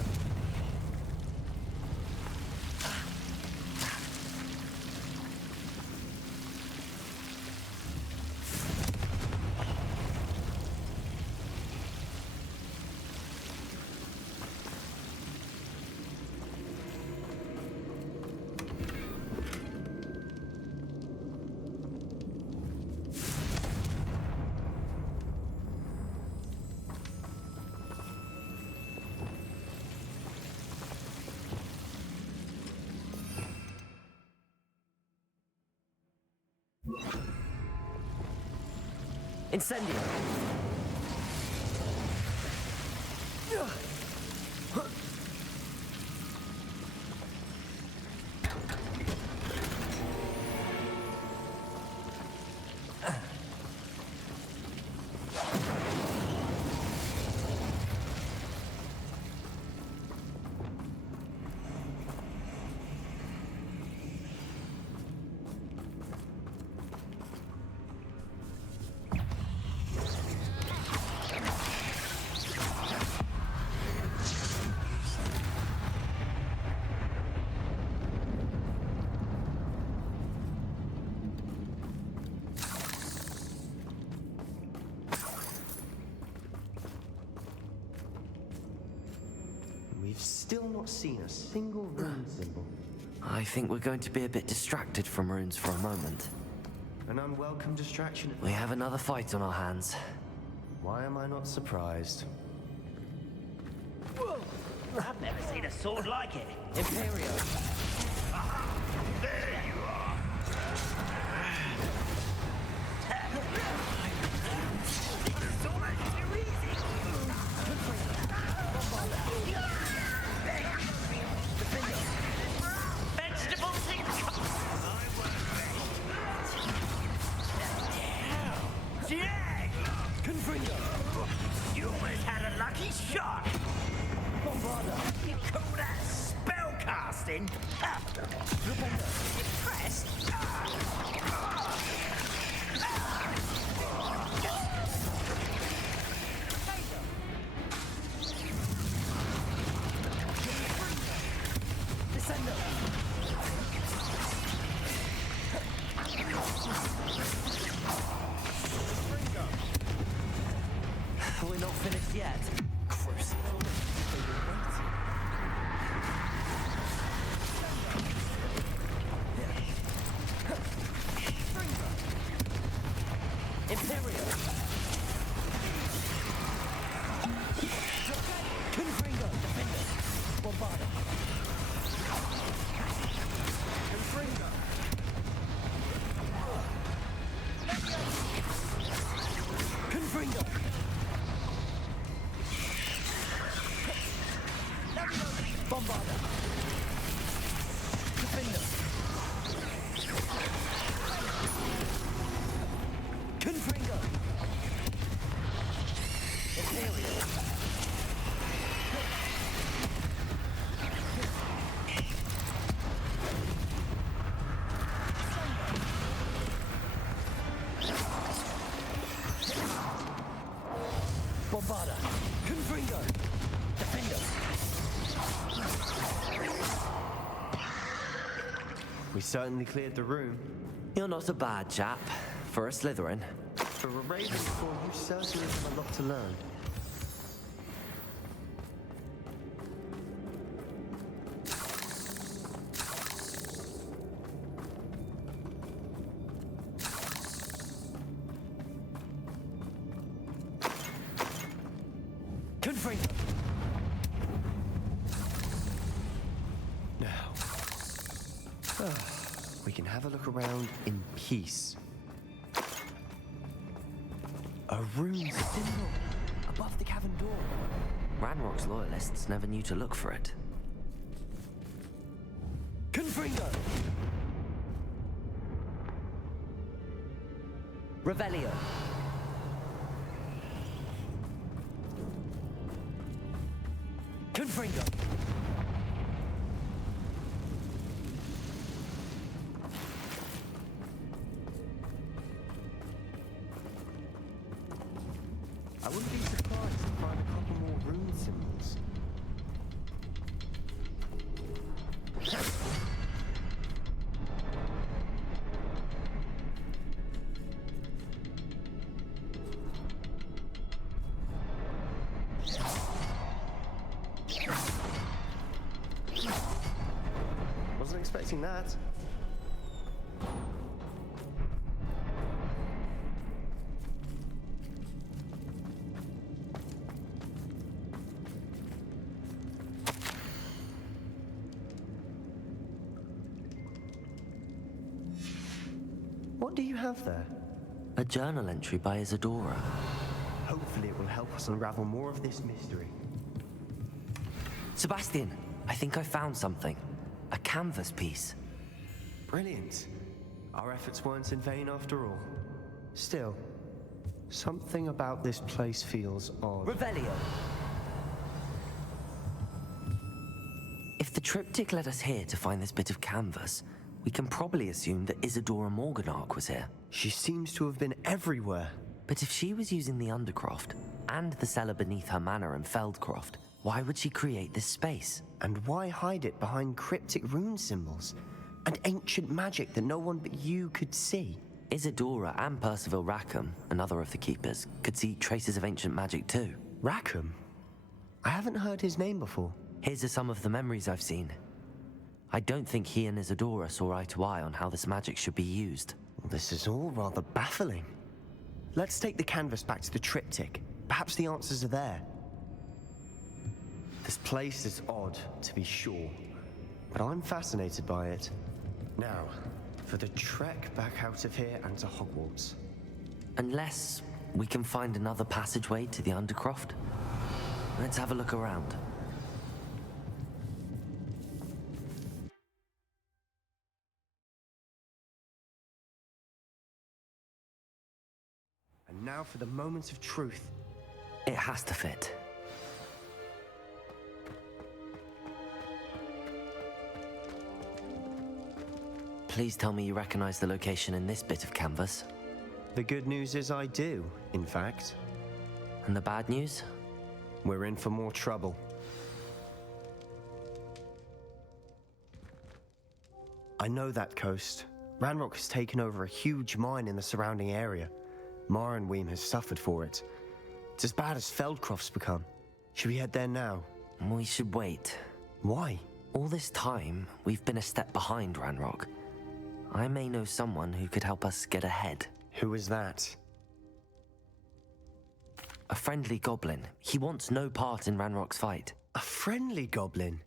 Incendio. We've still not seen a single rune symbol. I think we're going to be a bit distracted from runes for a moment. An unwelcome distraction. We have another fight on our hands. Why am I not surprised? Whoa! I've never seen a sword like it. Imperio. There you are. Press. Descendo. We're not finished yet. Crucible. Imperial. Confringo. Defender. Bombarda. Confringo. Confringo. Bombarda. Defender. Confringo. Imperial. Bombarda. Confringo. Defender. We certainly cleared the room. You're not a bad chap. For a Slytherin. For a Ravenclaw, you certainly have a lot to learn. Confringo. Now, we can have a look around in peace. A rune symbol above the cavern door. Ranrock's loyalists never knew to look for it. Confringo. Revelio. Confringo. I wouldn't be surprised to find a couple more rune symbols. Wasn't expecting that. What do you have there? A journal entry by Isadora. Hopefully it will help us unravel more of this mystery. Sebastian, I think I found something. A canvas piece. Brilliant. Our efforts weren't in vain after all. Still, something about this place feels odd. Revelio. If the triptych led us here to find this bit of canvas, we can probably assume that Isadora Morganark was here. She seems to have been everywhere. But if she was using the Undercroft and the cellar beneath her manor in Feldcroft, why would she create this space? And why hide it behind cryptic rune symbols and ancient magic that no one but you could see? Isadora and Percival Rackham, another of the Keepers, could see traces of ancient magic too. Rackham? I haven't heard his name before. Here's some of the memories I've seen. I don't think he and Isadora saw eye to eye on how this magic should be used. Well, this is all rather baffling. Let's take the canvas back to the triptych. Perhaps the answers are there. This place is odd, to be sure, but I'm fascinated by it. Now, for the trek back out of here and to Hogwarts. Unless we can find another passageway to the Undercroft. Let's have a look around. And now for the moment of truth. It has to fit. Please tell me you recognize the location in this bit of canvas. The good news is I do, in fact. And the bad news? We're in for more trouble. I know that coast. Ranrock has taken over a huge mine in the surrounding area. Marenweem has suffered for it. It's as bad as Feldcroft's become. Should we head there now? We should wait. Why? All this time, we've been a step behind Ranrock. I may know someone who could help us get ahead. Who is that? A friendly goblin. He wants no part in Ranrock's fight. A friendly goblin?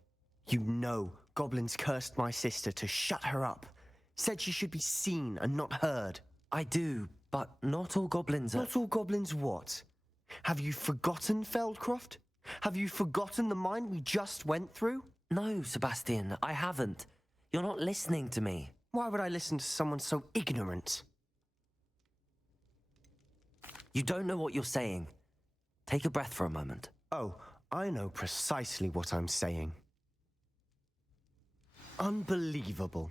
You know goblins cursed my sister to shut her up. Said she should be seen and not heard. I do, but not all goblins are... Not all goblins what? Have you forgotten Feldcroft? Have you forgotten the mine we just went through? No, Sebastian, I haven't. You're not listening to me. Why would I listen to someone so ignorant? You don't know what you're saying. Take a breath for a moment. Oh, I know precisely what I'm saying. Unbelievable.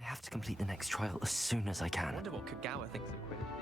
I have to complete the next trial as soon as I can. I wonder what Kagawa thinks of Quidditch.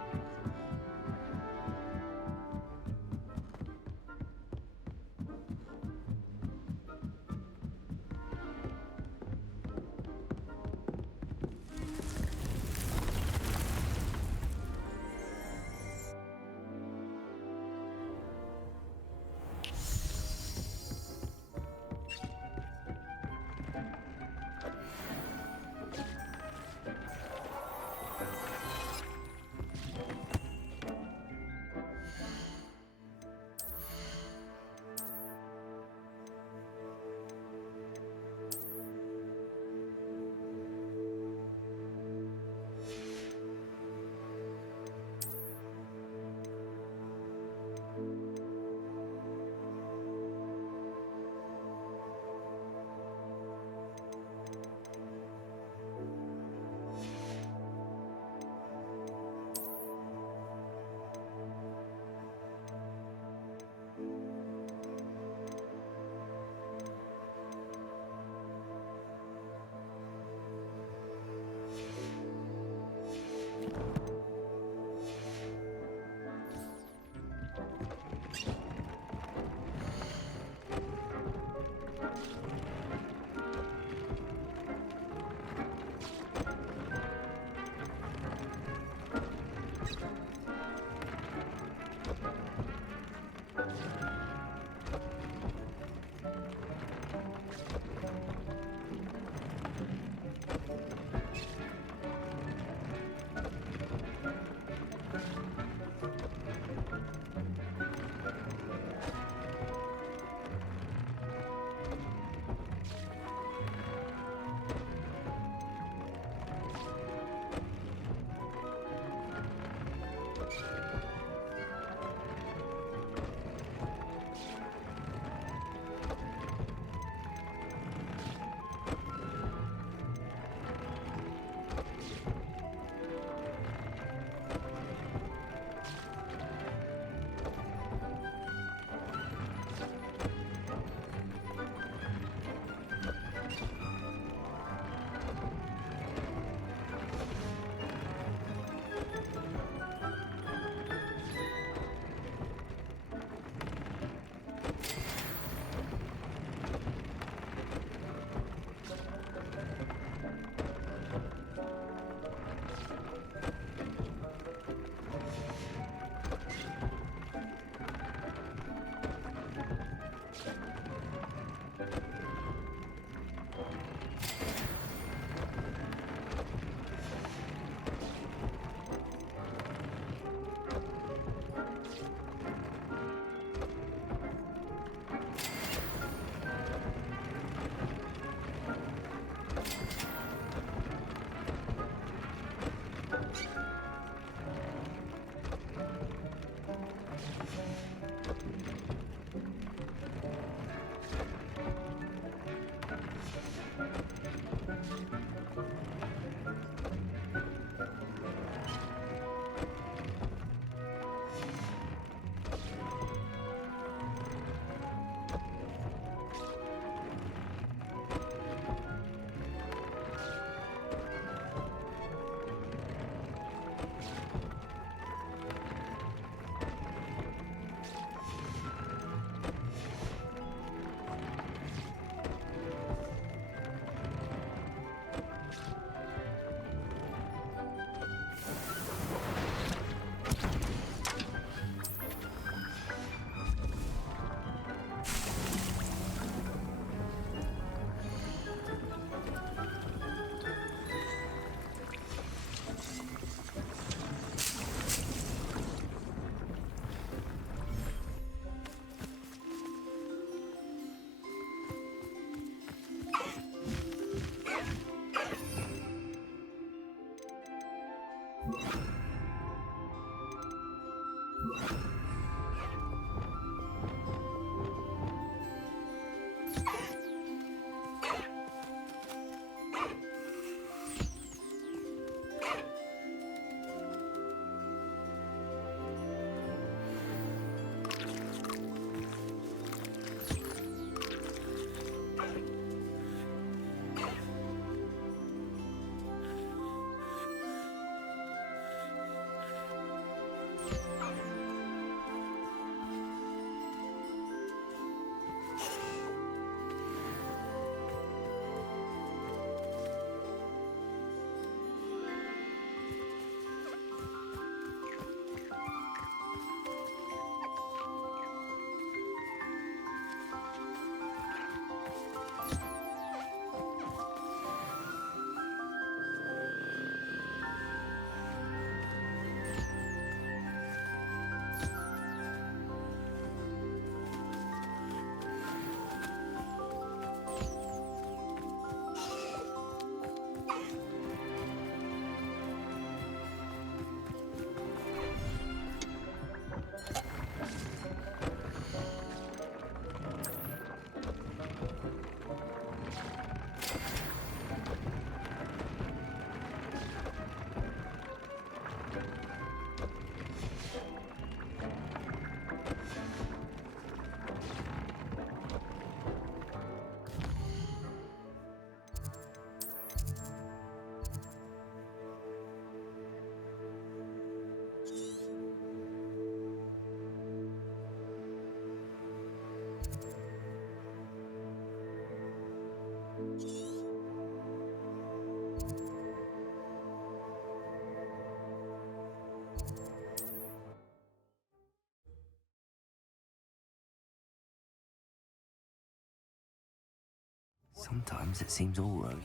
Sometimes it seems all right.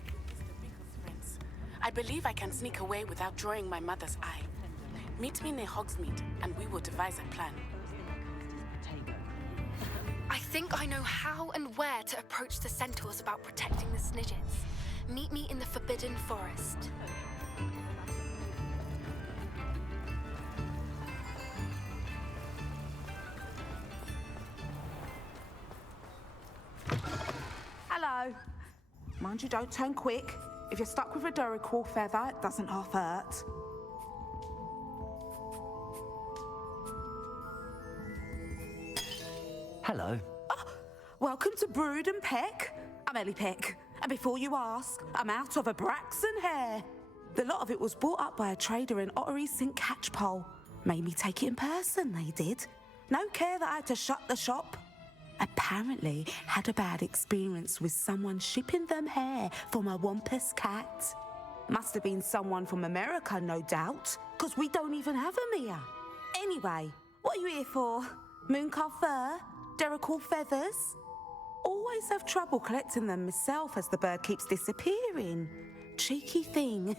I believe I can sneak away without drawing my mother's eye. Meet me near Hogsmeade, and we will devise a plan. I think I know how and where to approach the centaurs about protecting the Snidgets. Meet me in the Forbidden Forest. Hello. Mind you don't turn quick. If you're stuck with a Duracell feather, it doesn't half hurt. Hello. Welcome to Brood and Peck. I'm Ellie Peck. And before you ask, I'm out of a Braxton hair. The lot of it was bought up by a trader in Ottery St. Catchpole. Made me take it in person, they did. No care that I had to shut the shop. Apparently had a bad experience with someone shipping them hair from a Wampus cat. Must have been someone from America, no doubt, because we don't even have them here. Anyway, what are you here for? Mooncar fur? Duracell feathers? Always have trouble collecting them myself as the bird keeps disappearing. Cheeky thing.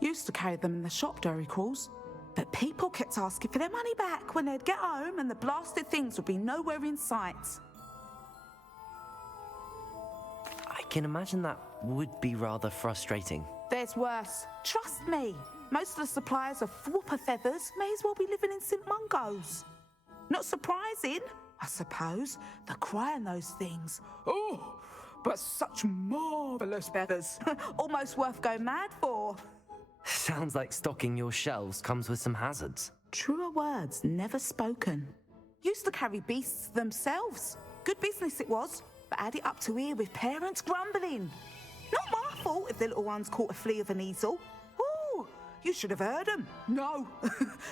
Used to carry them in the shop, Duracalls. But people kept asking for their money back when they'd get home and the blasted things would be nowhere in sight. I can imagine that would be rather frustrating. There's worse. Trust me. Most of the suppliers of whooper feathers may as well be living in St. Mungo's. Not surprising, I suppose, the cry on those things. Oh, but such marvellous feathers. Almost worth going mad for. Sounds like stocking your shelves comes with some hazards. Truer words never spoken. Used to carry beasts themselves. Good business it was, but add it up to here with parents grumbling. Not my fault if the little ones caught a flea of an easel. Ooh, you should have heard them. No,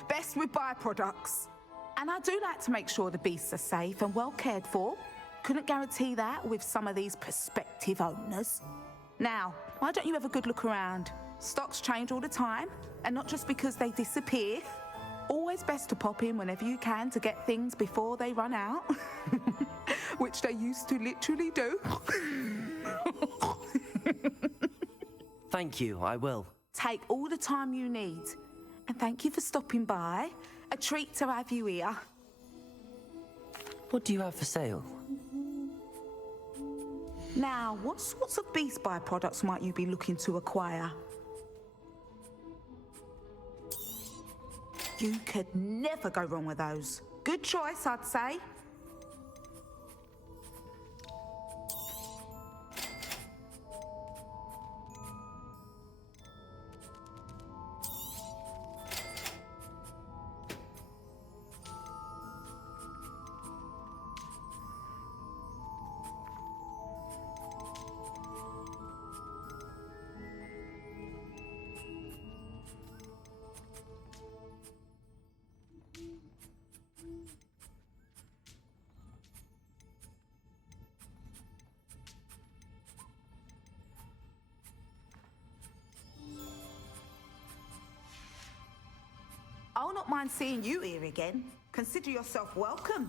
best with byproducts. And I do like to make sure the beasts are safe and well cared for. Couldn't guarantee that with some of these prospective owners. Now, why don't you have a good look around? Stocks change all the time, and not just because they disappear. Always best to pop in whenever you can to get things before they run out. Which they used to literally do. Thank you, I will. Take all the time you need. And thank you for stopping by. A treat to have you here. What do you have for sale? Now, what sorts of beast byproducts might you be looking to acquire? You could never go wrong with those. Good choice, I'd say. I'll not mind seeing you here again. Consider yourself welcome.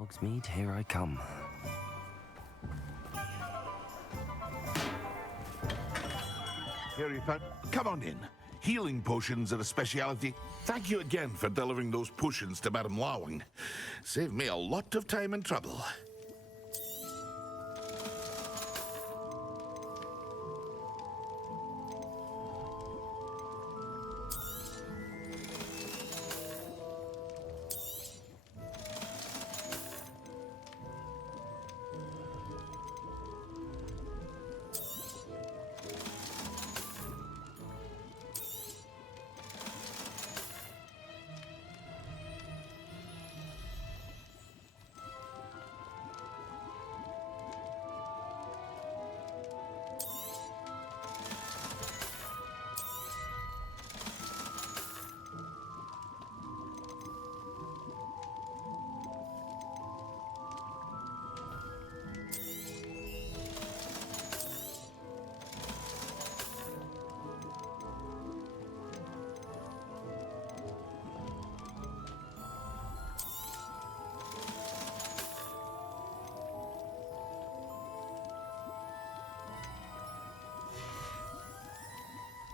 Hogsmeade, here I come. Here you found. Come on in. Healing potions are a speciality. Thank you again for delivering those potions to Madame Lawing. Saved me a lot of time and trouble.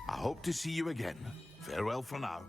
I hope to see you again. Farewell for now.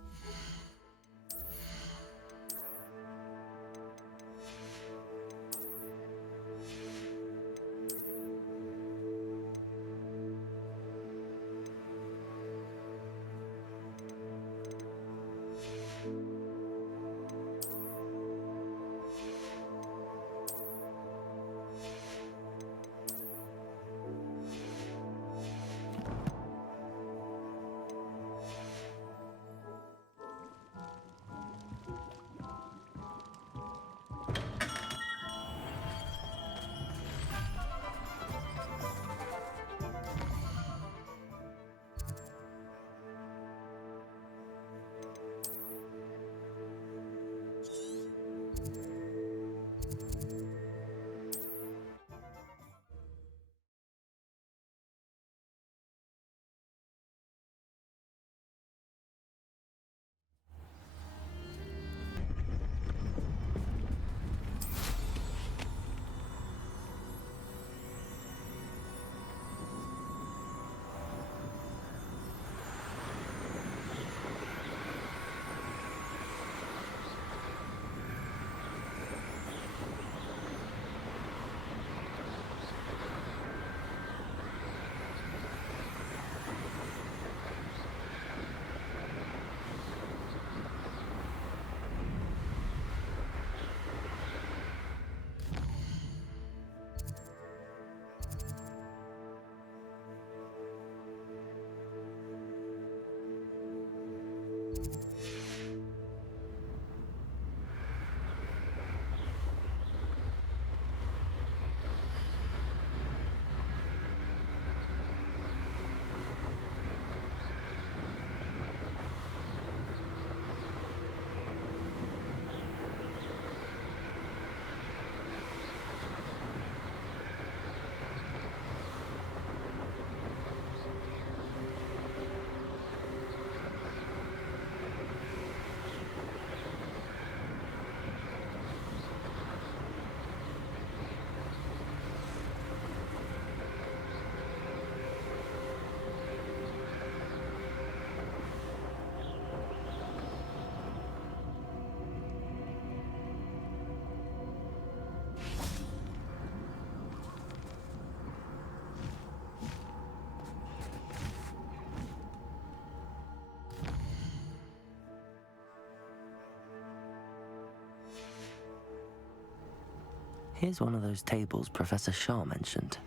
Here's one of those tables Professor Shah mentioned.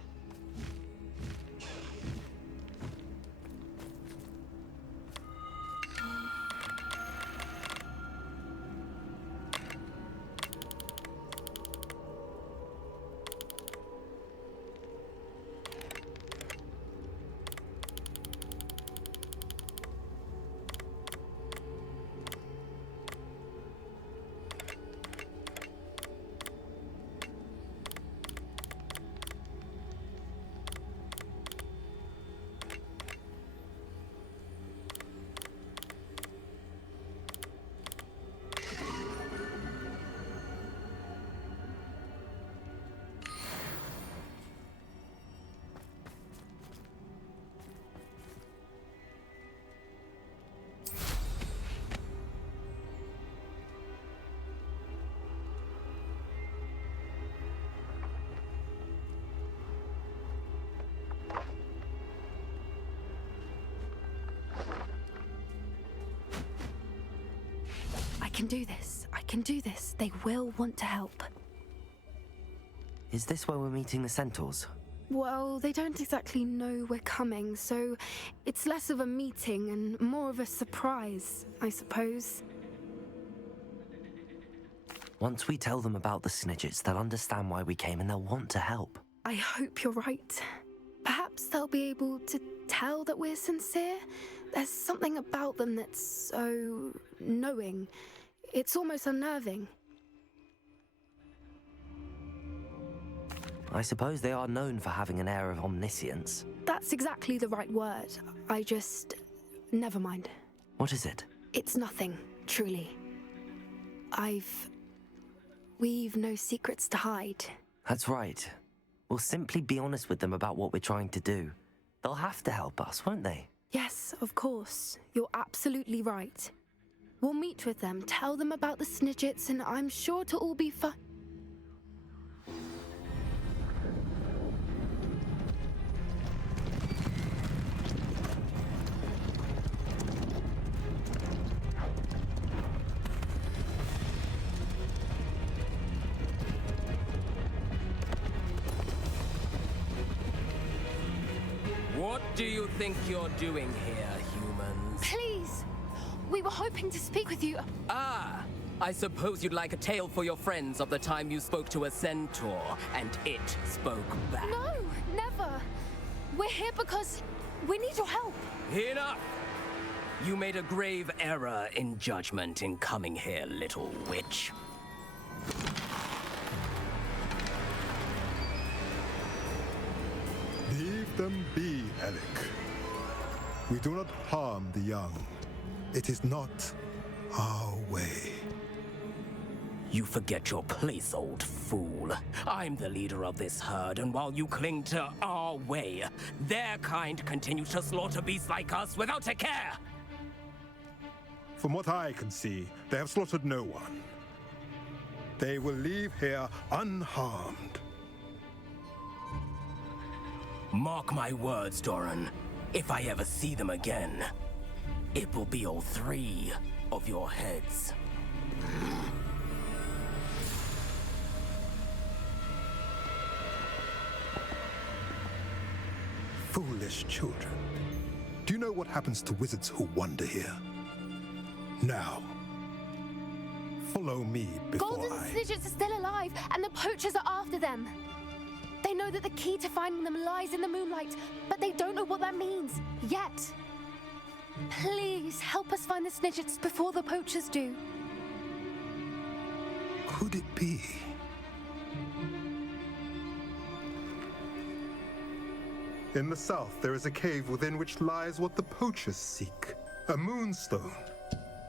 can do this. I can do this. They will want to help. Is this where we're meeting the centaurs? Well, they don't exactly know we're coming, so it's less of a meeting and more of a surprise, I suppose. Once we tell them about the Snidgets, they'll understand why we came and they'll want to help. I hope you're right. Perhaps they'll be able to tell that we're sincere. There's something about them that's so knowing. It's almost unnerving. I suppose they are known for having an air of omniscience. That's exactly the right word. Never mind. What is it? It's nothing, truly. We've no secrets to hide. That's right. We'll simply be honest with them about what we're trying to do. They'll have to help us, won't they? Yes, of course. You're absolutely right. We'll meet with them, tell them about the Snidgets, and I'm sure it'll all be fine. What do you think you're doing here, humans? Please! We were hoping to speak with you. Ah! I suppose you'd like a tale for your friends of the time you spoke to a centaur, and it spoke back. No, never. We're here because we need your help. Enough! You made a grave error in judgment in coming here, little witch. Leave them be, Alec. We do not harm the young. It is not our way. You forget your place, old fool. I'm the leader of this herd, and while you cling to our way, their kind continues to slaughter beasts like us without a care! From what I can see, they have slaughtered no one. They will leave here unharmed. Mark my words, Doran. If I ever see them again, it will be all 3 of your heads. Foolish children. Do you know what happens to wizards who wander here? Now, follow me before Golden Snidgets are still alive, and the poachers are after them. They know that the key to finding them lies in the moonlight, but they don't know what that means, yet. Please, help us find the Snidgets before the poachers do. Could it be? In the south, there is a cave within which lies what the poachers seek. A moonstone.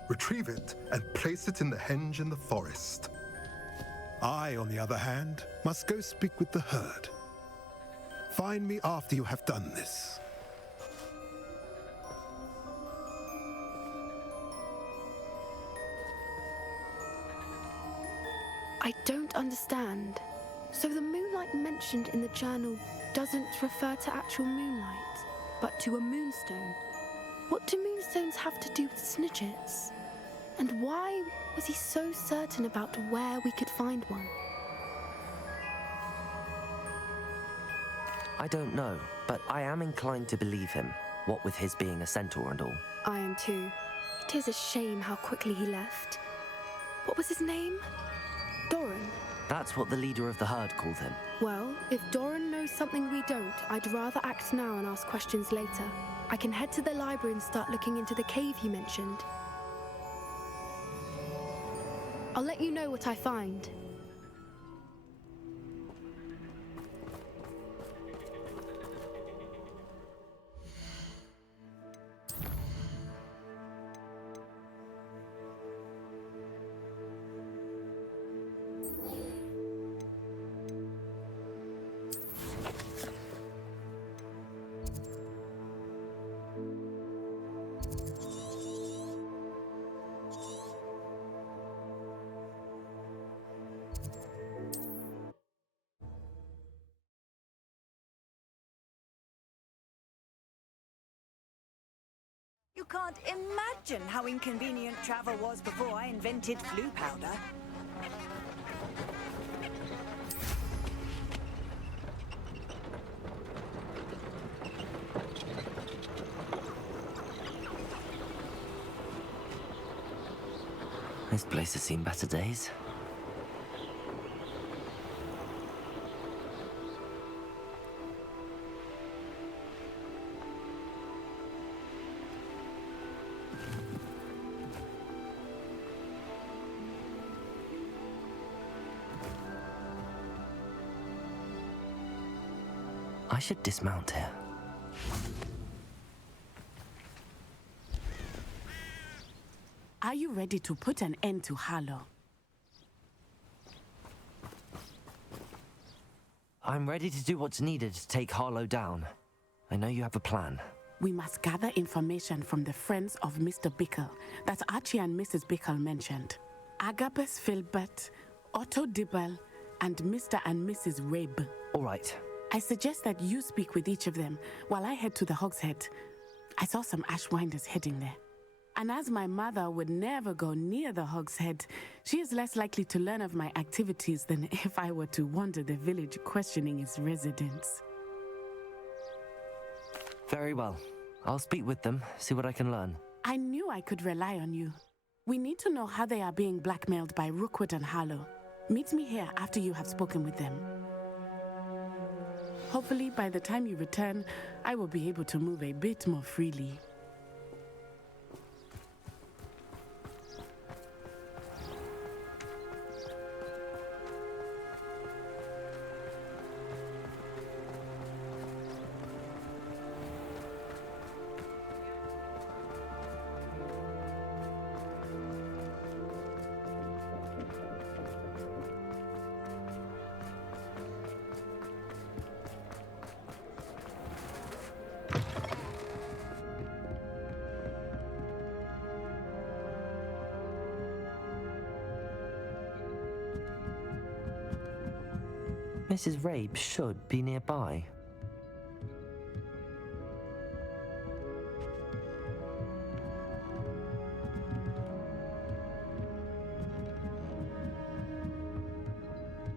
Retrieve it and place it in the henge in the forest. I, on the other hand, must go speak with the herd. Find me after you have done this. I don't understand. So the moonlight mentioned in the journal doesn't refer to actual moonlight, but to a moonstone. What do moonstones have to do with Snidgets? And why was he so certain about where we could find one? I don't know, but I am inclined to believe him, what with his being a centaur and all. I am too. It is a shame how quickly he left. What was his name? Doran. That's what the leader of the herd called him. Well, if Doran knows something we don't, I'd rather act now and ask questions later. I can head to the library and start looking into the cave you mentioned. I'll let you know what I find. can't imagine how inconvenient travel was before I invented flu powder. This place has seen better days. I should dismount here. Are you ready to put an end to Harlow? I'm ready to do what's needed to take Harlow down. I know you have a plan. We must gather information from the friends of Mr. Bickle that Archie and Mrs. Bickle mentioned. Agabus Filbert, Otto Dibble, and Mr. and Mrs. Rabe. All right. I suggest that you speak with each of them while I head to the Hogshead. I saw some Ashwinders heading there. And as my mother would never go near the Hogshead, she is less likely to learn of my activities than if I were to wander the village questioning its residents. Very well. I'll speak with them, see what I can learn. I knew I could rely on you. We need to know how they are being blackmailed by Rookwood and Harlow. Meet me here after you have spoken with them. Hopefully, by the time you return, I will be able to move a bit more freely. Mrs. Rabe should be nearby.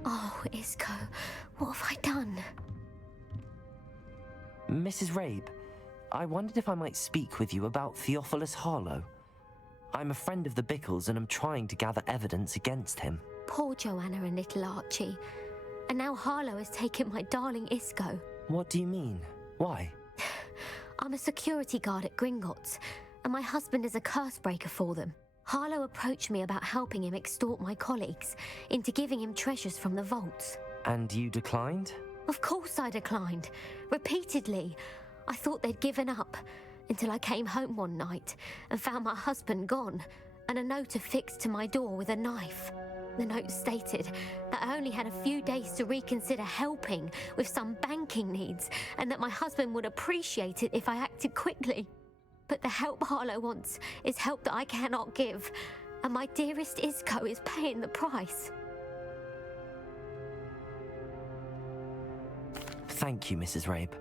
Oh, Isco, what have I done? Mrs. Rabe, I wondered if I might speak with you about Theophilus Harlow. I'm a friend of the Bickles and am trying to gather evidence against him. Poor Joanna and little Archie. And now Harlow has taken my darling Isco. What do you mean? Why? I'm a security guard at Gringotts, and my husband is a curse breaker for them. Harlow approached me about helping him extort my colleagues into giving him treasures from the vaults. And you declined? Of course I declined. Repeatedly. I thought they'd given up, until I came home one night and found my husband gone, and a note affixed to my door with a knife. The note stated that I only had a few days to reconsider helping with some banking needs, and that my husband would appreciate it if I acted quickly. But the help Harlow wants is help that I cannot give, and my dearest Isco is paying the price. Thank you, Mrs. Rabe.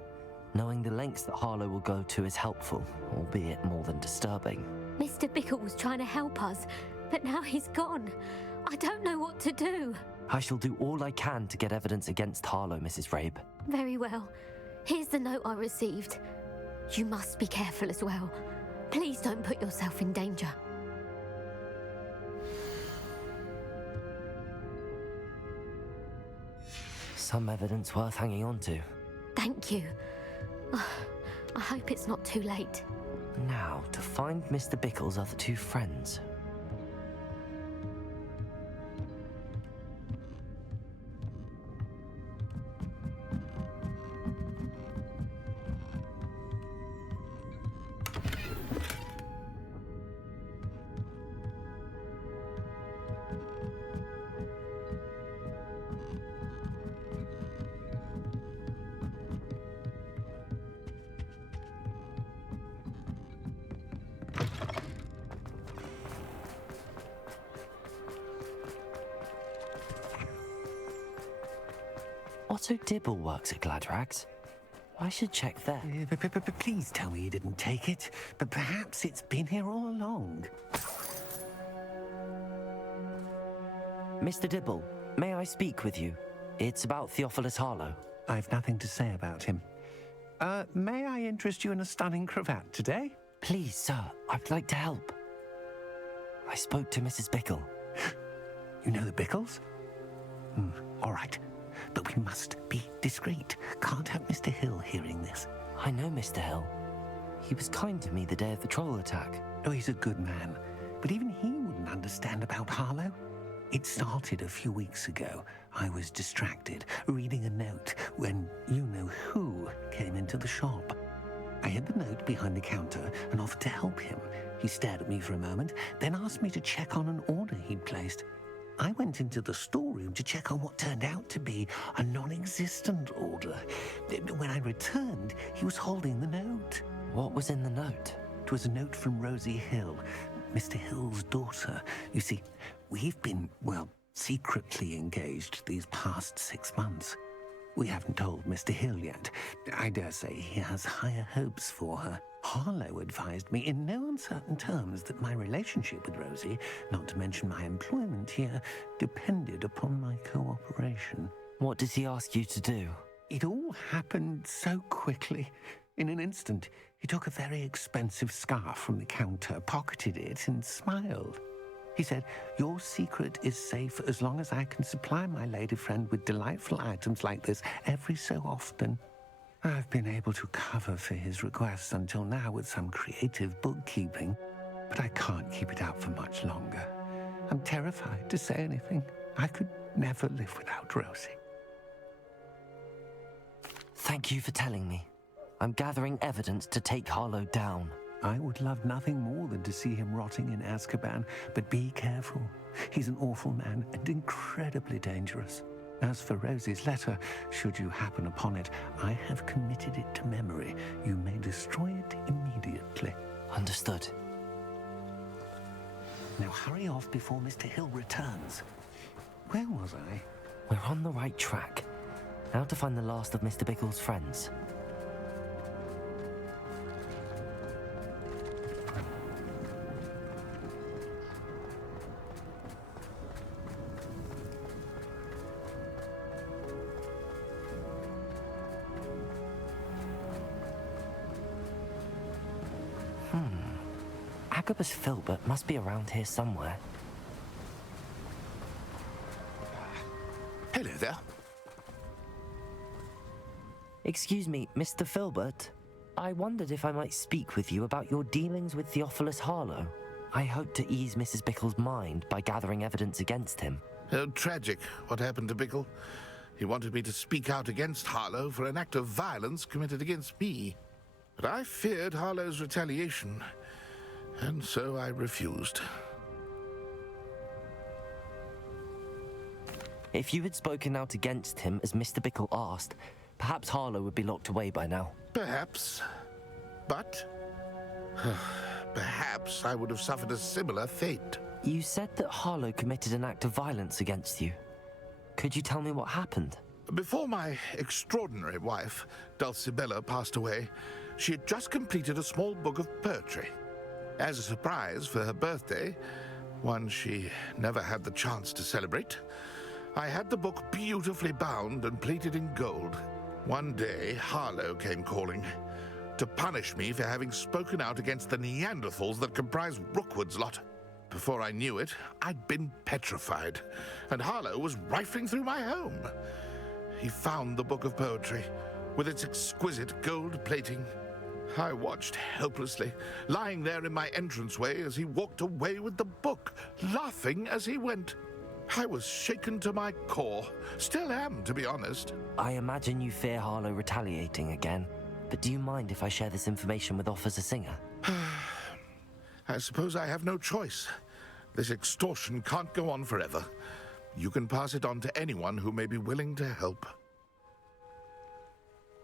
Knowing the lengths that Harlow will go to is helpful, albeit more than disturbing. Mr. Bickle was trying to help us, but now he's gone. I don't know what to do. I shall do all I can to get evidence against Harlow, Mrs. Rabe. Very well. Here's the note I received. You must be careful as well. Please don't put yourself in danger. Some evidence worth hanging on to. Thank you. I hope it's not too late. Now, to find Mr. Bickle's other two friends. Otto Dibble works at Gladrags. I should check there. But please tell me you didn't take it. But perhaps it's been here all along. Mr. Dibble, may I speak with you? It's about Theophilus Harlow. I've nothing to say about him. May I interest you in a stunning cravat today? Please, sir, I'd like to help. I spoke to Mrs. Bickle. You know the Bickles? All right. But we must be discreet. Can't have Mr. Hill hearing this. I know Mr. Hill. He was kind to me the day of the troll attack. Oh, he's a good man. But even he wouldn't understand about Harlow. It started a few weeks ago. I was distracted, reading a note, when you-know-who came into the shop. I hid the note behind the counter and offered to help him. He stared at me for a moment, then asked me to check on an order he'd placed. I went into the storeroom to check on what turned out to be a non-existent order. When I returned, he was holding the note. What was in the note? It was a note from Rosie Hill, Mr. Hill's daughter. You see, we've been, secretly engaged these past 6 months. We haven't told Mr. Hill yet. I dare say he has higher hopes for her. Harlow advised me in no uncertain terms that my relationship with Rosie, not to mention my employment here, depended upon my cooperation. What did he ask you to do? It all happened so quickly. In an instant, he took a very expensive scarf from the counter, pocketed it, and smiled. He said, "Your secret is safe as long as I can supply my lady friend with delightful items like this every so often." I've been able to cover for his requests until now with some creative bookkeeping, but I can't keep it up for much longer. I'm terrified to say anything. I could never live without Rosie. Thank you for telling me. I'm gathering evidence to take Harlow down. I would love nothing more than to see him rotting in Azkaban, but be careful. He's an awful man and incredibly dangerous. As for Rosie's letter, should you happen upon it, I have committed it to memory. You may destroy it immediately. Understood. Now hurry off before Mr. Hill returns. Where was I? We're on the right track. Now to find the last of Mr. Bickle's friends. Agabus Filbert must be around here somewhere. Hello there. Excuse me, Mr. Filbert. I wondered if I might speak with you about your dealings with Theophilus Harlow. I hope to ease Mrs. Bickle's mind by gathering evidence against him. Oh, tragic what happened to Bickle. He wanted me to speak out against Harlow for an act of violence committed against me. But I feared Harlow's retaliation, and so I refused. If you had spoken out against him as Mr. Bickle asked, perhaps Harlow would be locked away by now. Perhaps. But perhaps I would have suffered a similar fate. You said that Harlow committed an act of violence against you. Could you tell me what happened? Before my extraordinary wife, Dulcibella, passed away, she had just completed a small book of poetry. As a surprise for her birthday, one she never had the chance to celebrate, I had the book beautifully bound and plated in gold. One day, Harlow came calling to punish me for having spoken out against the Neanderthals that comprise Rookwood's lot. Before I knew it, I'd been petrified, and Harlow was rifling through my home. He found the book of poetry with its exquisite gold plating. I watched helplessly, lying there in my entranceway as he walked away with the book, laughing as he went. I was shaken to my core. Still am, to be honest. I imagine you fear Harlow retaliating again, but do you mind if I share this information with Officer Singer? I suppose I have no choice. This extortion can't go on forever. You can pass it on to anyone who may be willing to help.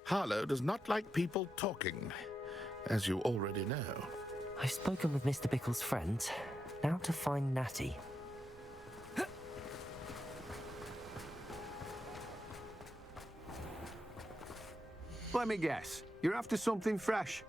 Harlow does not like people talking, as you already know. I've spoken with Mr. Bickle's friends. Now to find Natty. Let me guess. You're after something fresh.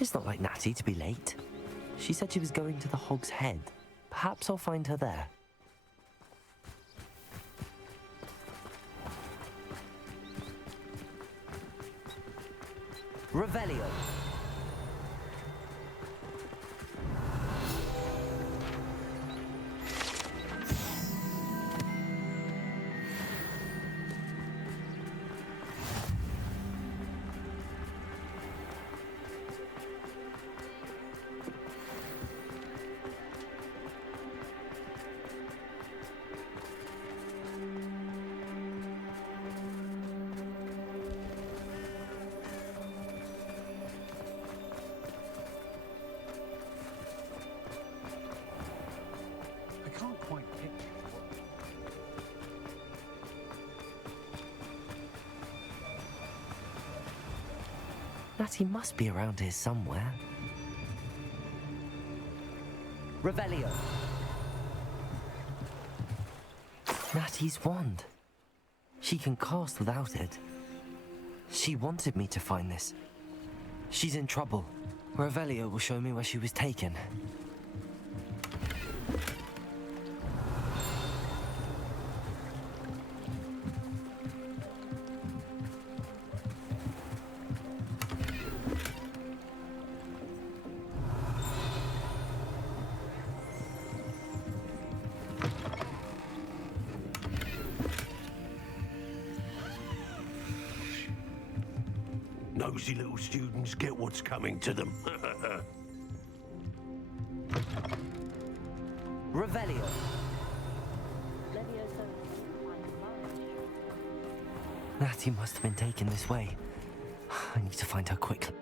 It's not like Natty to be late. She said she was going to the Hog's Head. Perhaps I'll find her there. Revelio. Natty must be around here somewhere. Revelio. Natty's wand. She can cast without it. She wanted me to find this. She's in trouble. Revelio will show me where she was taken. Nosy little students get what's coming to them. Revelio. Natty must have been taken this way. I need to find her quickly.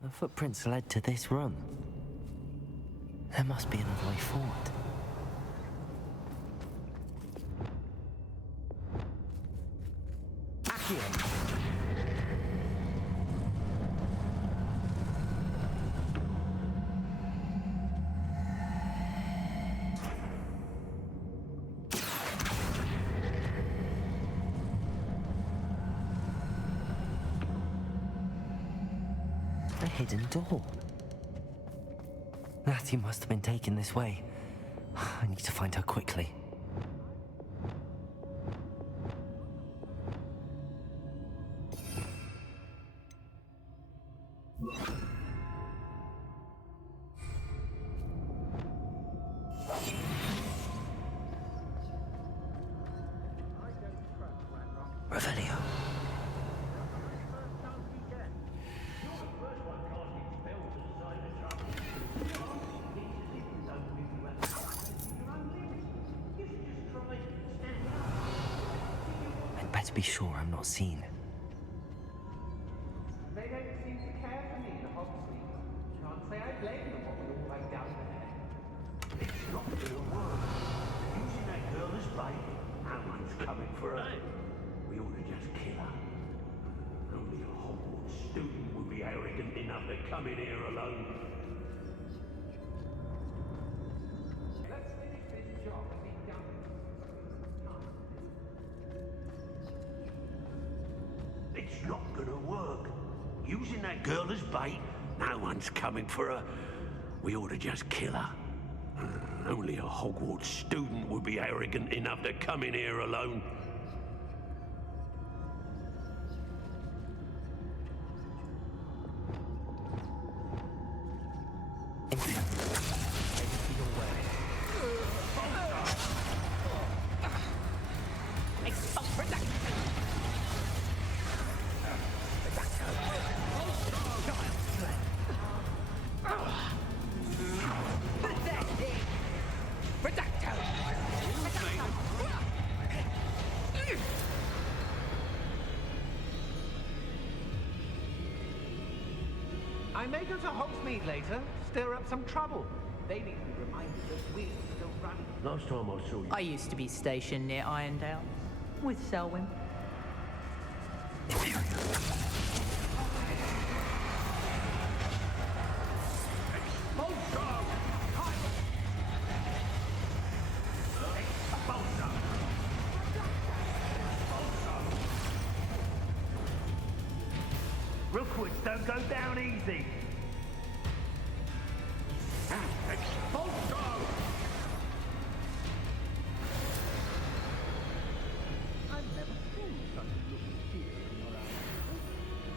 The footprints led to this room. There must be another way forward. Accio. A hidden door. Natty must have been taken this way. I need to find her quickly. Revelio. I'd better be sure I'm not seen. They don't seem to care for me, the Hogsmeade. Can't say I blame them what we all like down there. It's not their work. Using that girl as bait. No one's coming for her. We ought to just kill her. Only a Hogwarts student would be arrogant enough to come in here alone. Let's finish this job and be done with it. Using that girl as bait? No one's coming for her. We ought to just kill her. Only a Hogwarts student would be arrogant enough to come in here alone. I may go to Hogsmeade later, stir up some trouble. They need to be reminded that we're still running. Last time I saw you... I used to be stationed near Irondale with Selwyn. Rookwoods don't go down easy. Expulso! I've never seen such a looking fear in your eyes.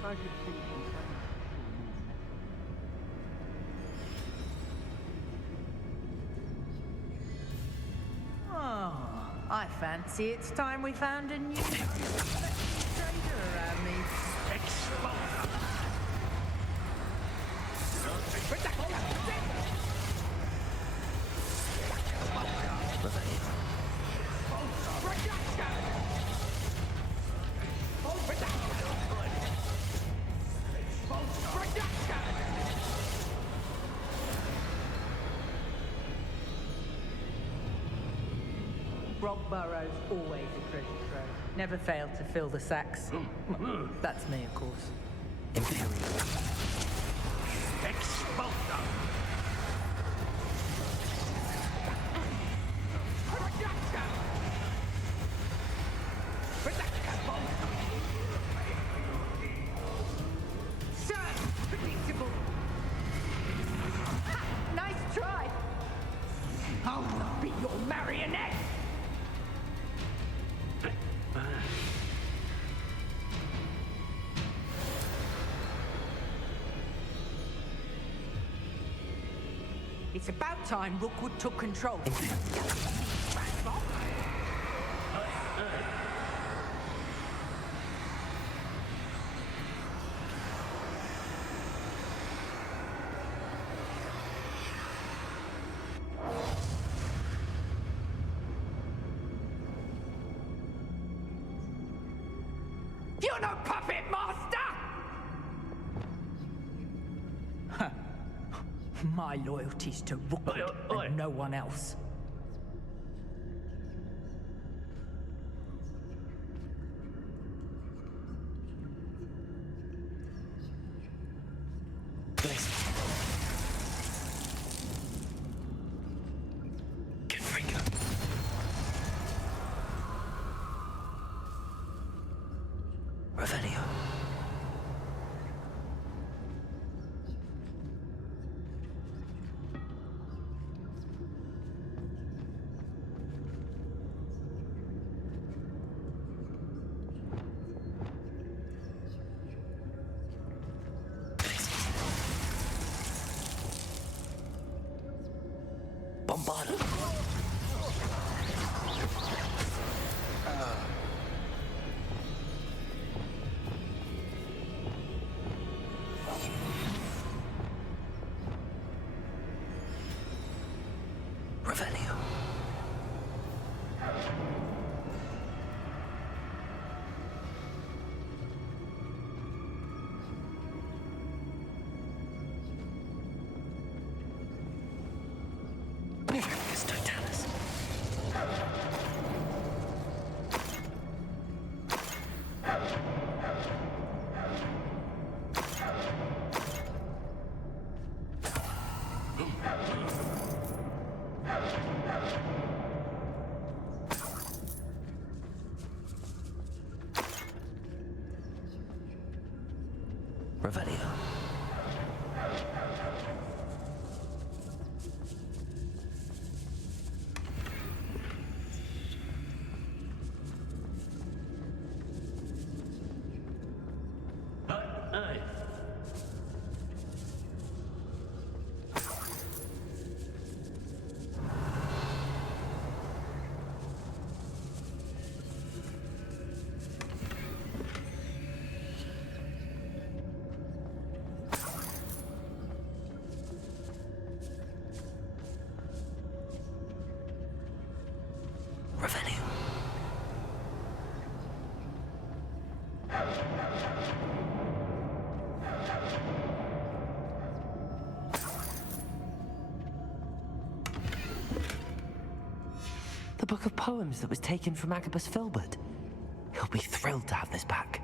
I should think you Oh, I fancy it's time we found a new stranger around me. Rockborough's always a treasure trove. Never failed to fill the sacks. That's me, of course. Predictable. Nice try. I'll not be your marionette. It's about time Rookwood took control. You're no puppet master! Huh. My loyalty's to Rookwood and no one else. Revelio. Bombarded. Revelio. It's Totalis. Revelio. Revelio. The book of poems that was taken from Agabus Filbert. He'll be thrilled to have this back.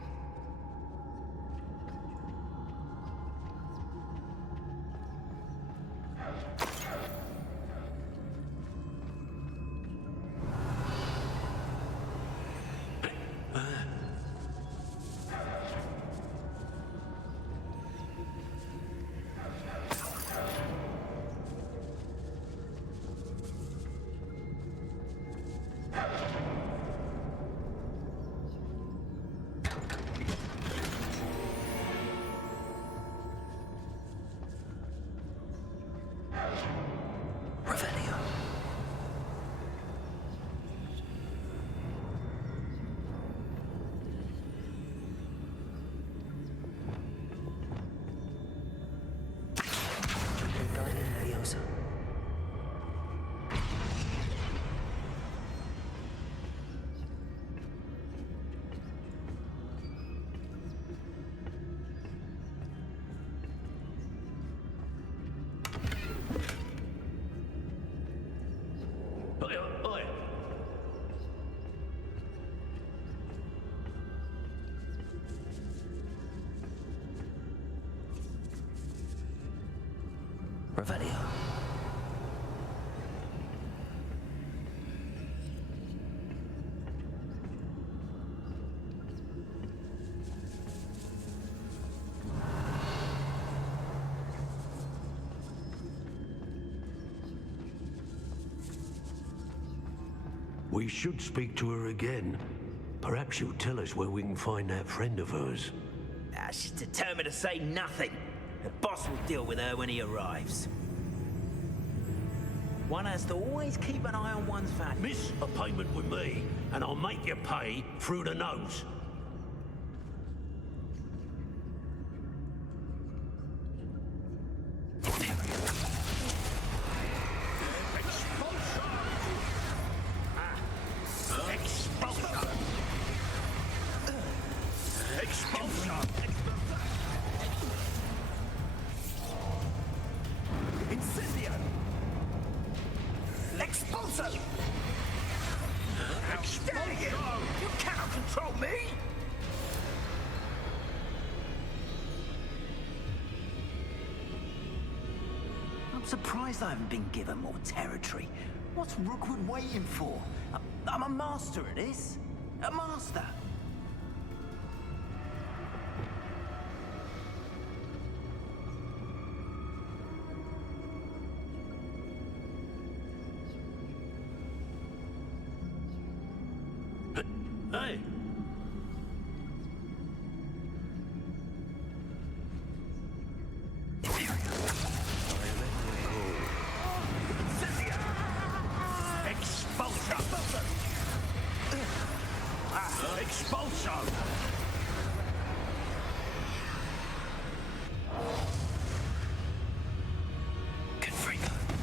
Revelio. We should speak to her again. Perhaps she'll tell us where we can find that friend of hers. She's determined to say nothing. The boss will deal with her when he arrives. One has to always keep an eye on one's value. Miss a payment with me, and I'll make you pay through the nose. I'm surprised I haven't been given more territory. What's Rookwood waiting for? I'm a master at this. A master. Hey!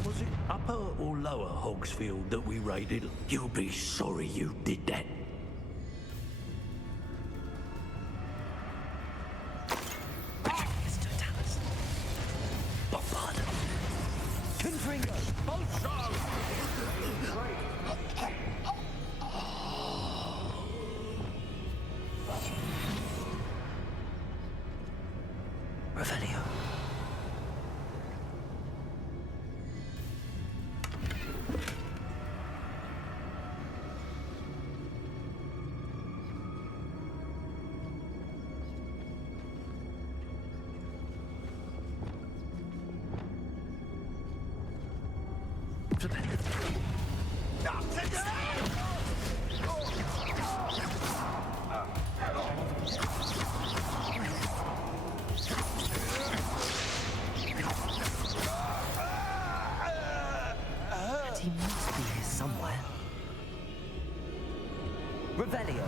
Was it upper or lower Hogsfield that we raided? You'll be sorry you did that. Revelio. He must be here somewhere. Revelio.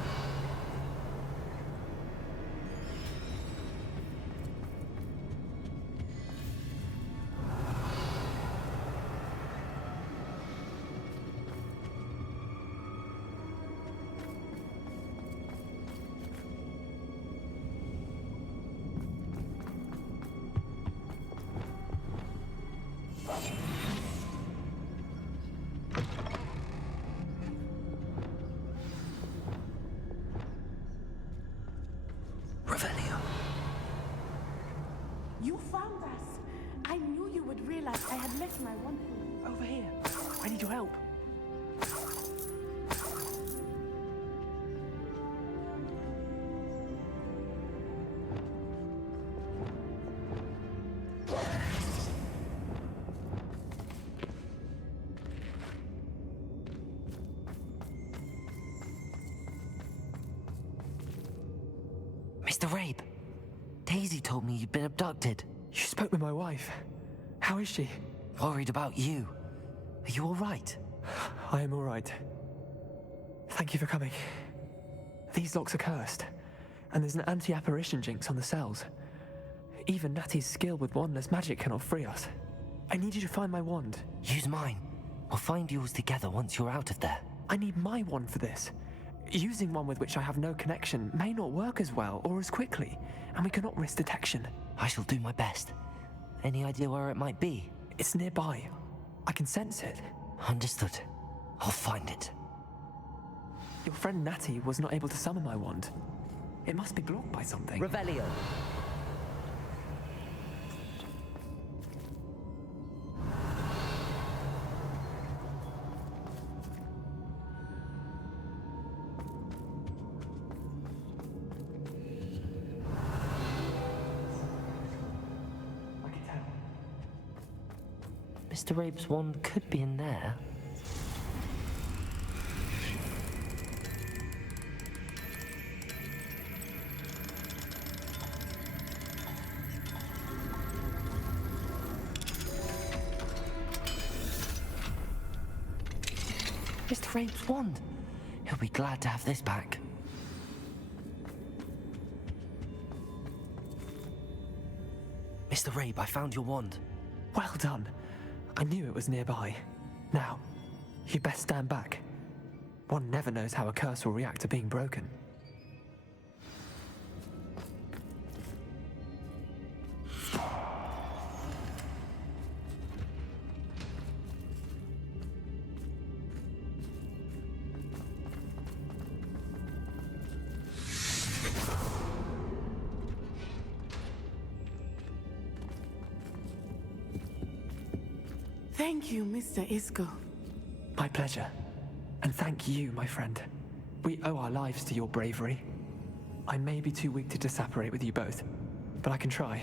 Where's my wand? Over here. I need your help. Mr. Rabe, Daisy told me you'd been abducted. You spoke with my wife. How is she? Worried about you. Are you all right? I am all right. Thank you for coming. These locks are cursed, and there's an anti-apparition jinx on the cells. Even Natty's skill with wandless magic cannot free us. I need you to find my wand. Use mine. We'll find yours together once you're out of there. I need my wand for this. Using one with which I have no connection may not work as well or as quickly, and we cannot risk detection. I shall do my best. Any idea where it might be? It's nearby. I can sense it. Understood. I'll find it. Your friend Natty was not able to summon my wand. It must be blocked by something. Revelio. Mr. Rabe's wand could be in there. Mr. Rabe's wand. He'll be glad to have this back. Mr. Rabe, I found your wand. Well done. I knew it was nearby. Now, you'd best stand back. One never knows how a curse will react to being broken. Thank you, Mr. Isco. My pleasure. And thank you, my friend. We owe our lives to your bravery. I may be too weak to disapparate with you both, but I can try.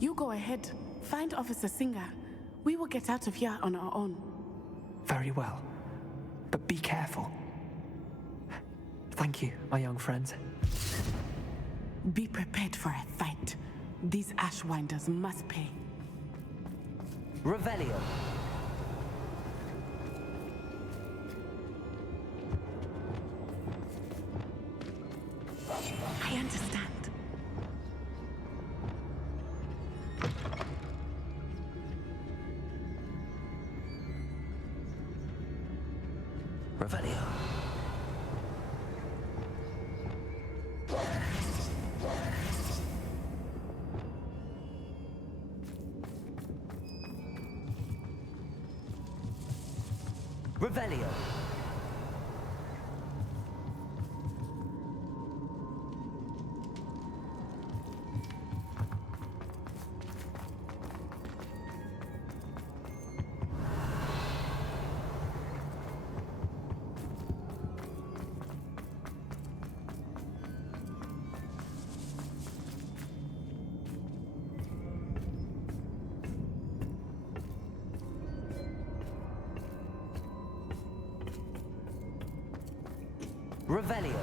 You go ahead. Find Officer Singer. We will get out of here on our own. Very well. But be careful. Thank you, my young friends. Be prepared for a fight. These Ashwinders must pay. Revelio. I understand. Revelio. Revelio. Revelio.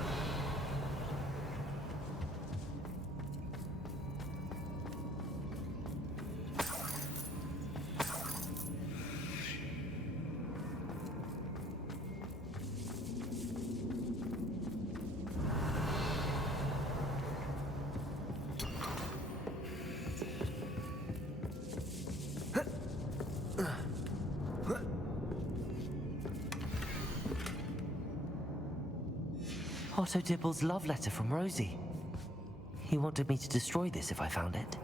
Otto Dibble's love letter from Rosie. He wanted me to destroy this if I found it.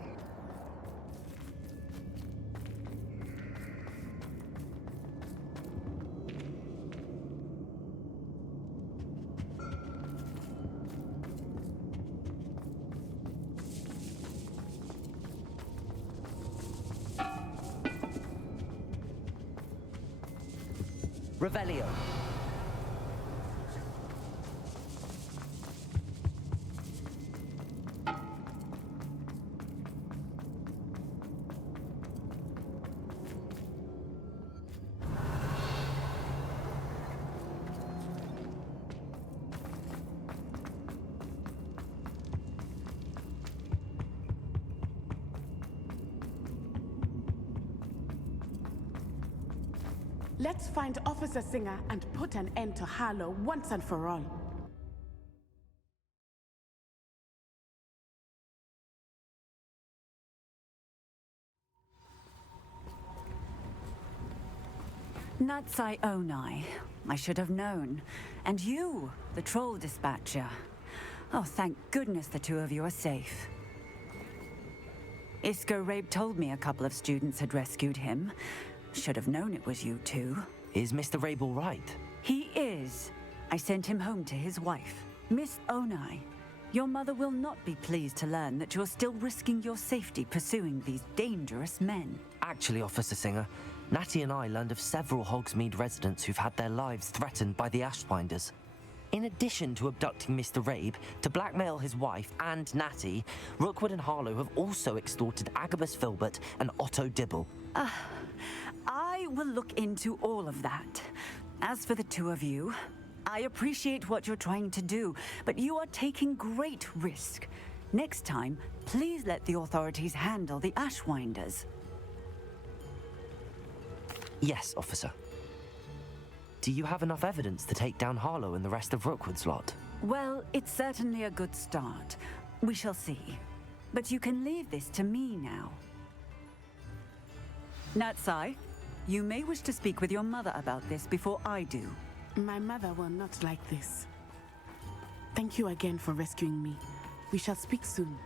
Revelio. Let's find Officer Singer and put an end to Harlow once and for all. Natsai Onai. I should have known. And you, the troll dispatcher. Oh, thank goodness the two of you are safe. Isco Rabe told me a couple of students had rescued him. Should have known it was you two. Is Mr. Rabe all right? He is. I sent him home to his wife. Miss Onai, your mother will not be pleased to learn that you're still risking your safety pursuing these dangerous men. Actually, Officer Singer, Natty and I learned of several Hogsmeade residents who've had their lives threatened by the Ashwinders. In addition to abducting Mr. Rabe to blackmail his wife and Natty, Rookwood and Harlow have also extorted Agabus Filbert and Otto Dibble. I will look into all of that. As for the two of you, I appreciate what you're trying to do, but you are taking great risk. Next time, please let the authorities handle the Ashwinders. Yes, officer. Do you have enough evidence to take down Harlow and the rest of Rookwood's lot? Well, it's certainly a good start. We shall see. But you can leave this to me now. Natsai, you may wish to speak with your mother about this before I do. My mother will not like this. Thank you again for rescuing me. We shall speak soon.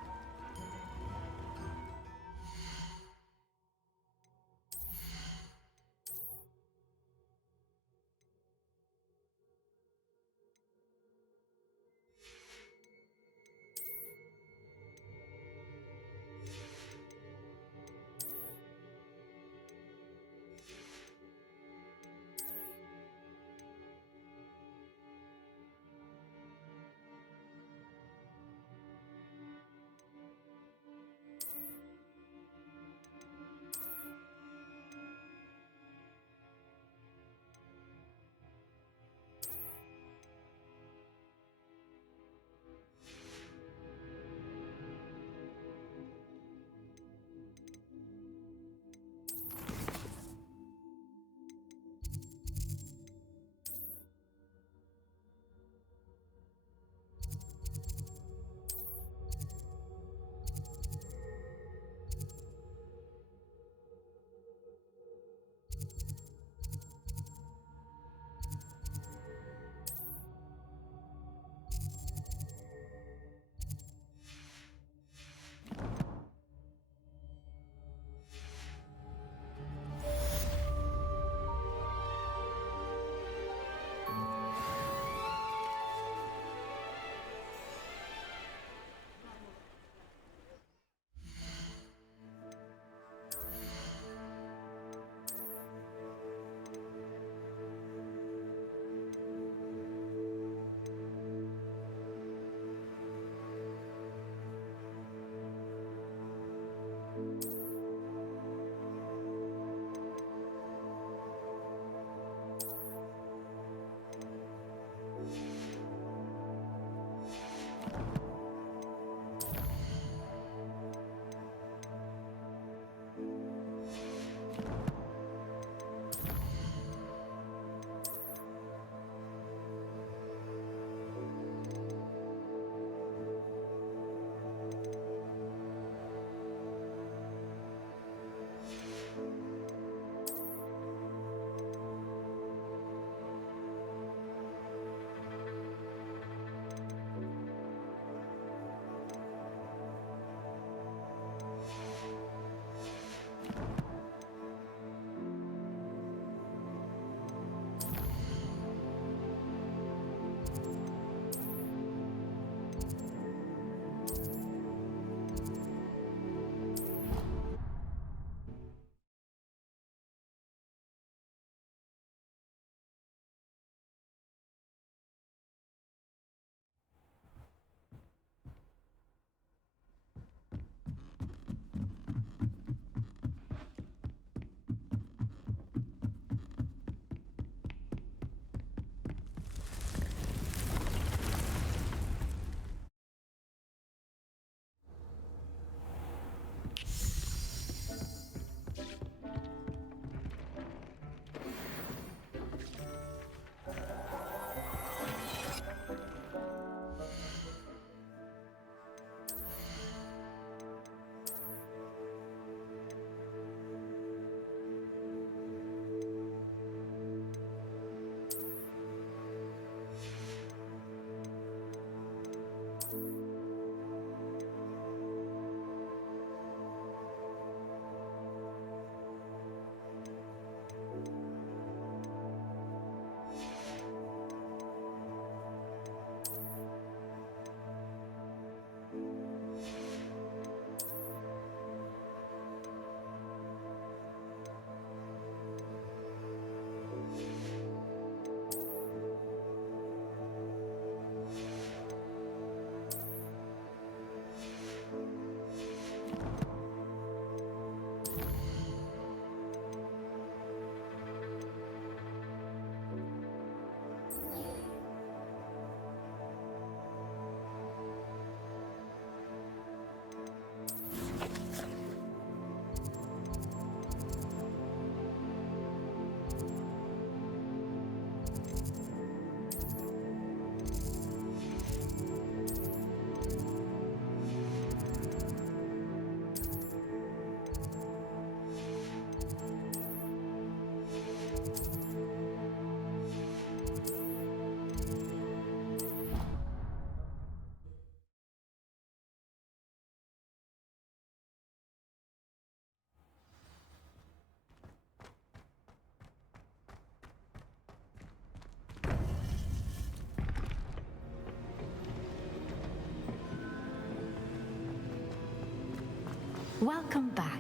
Welcome back.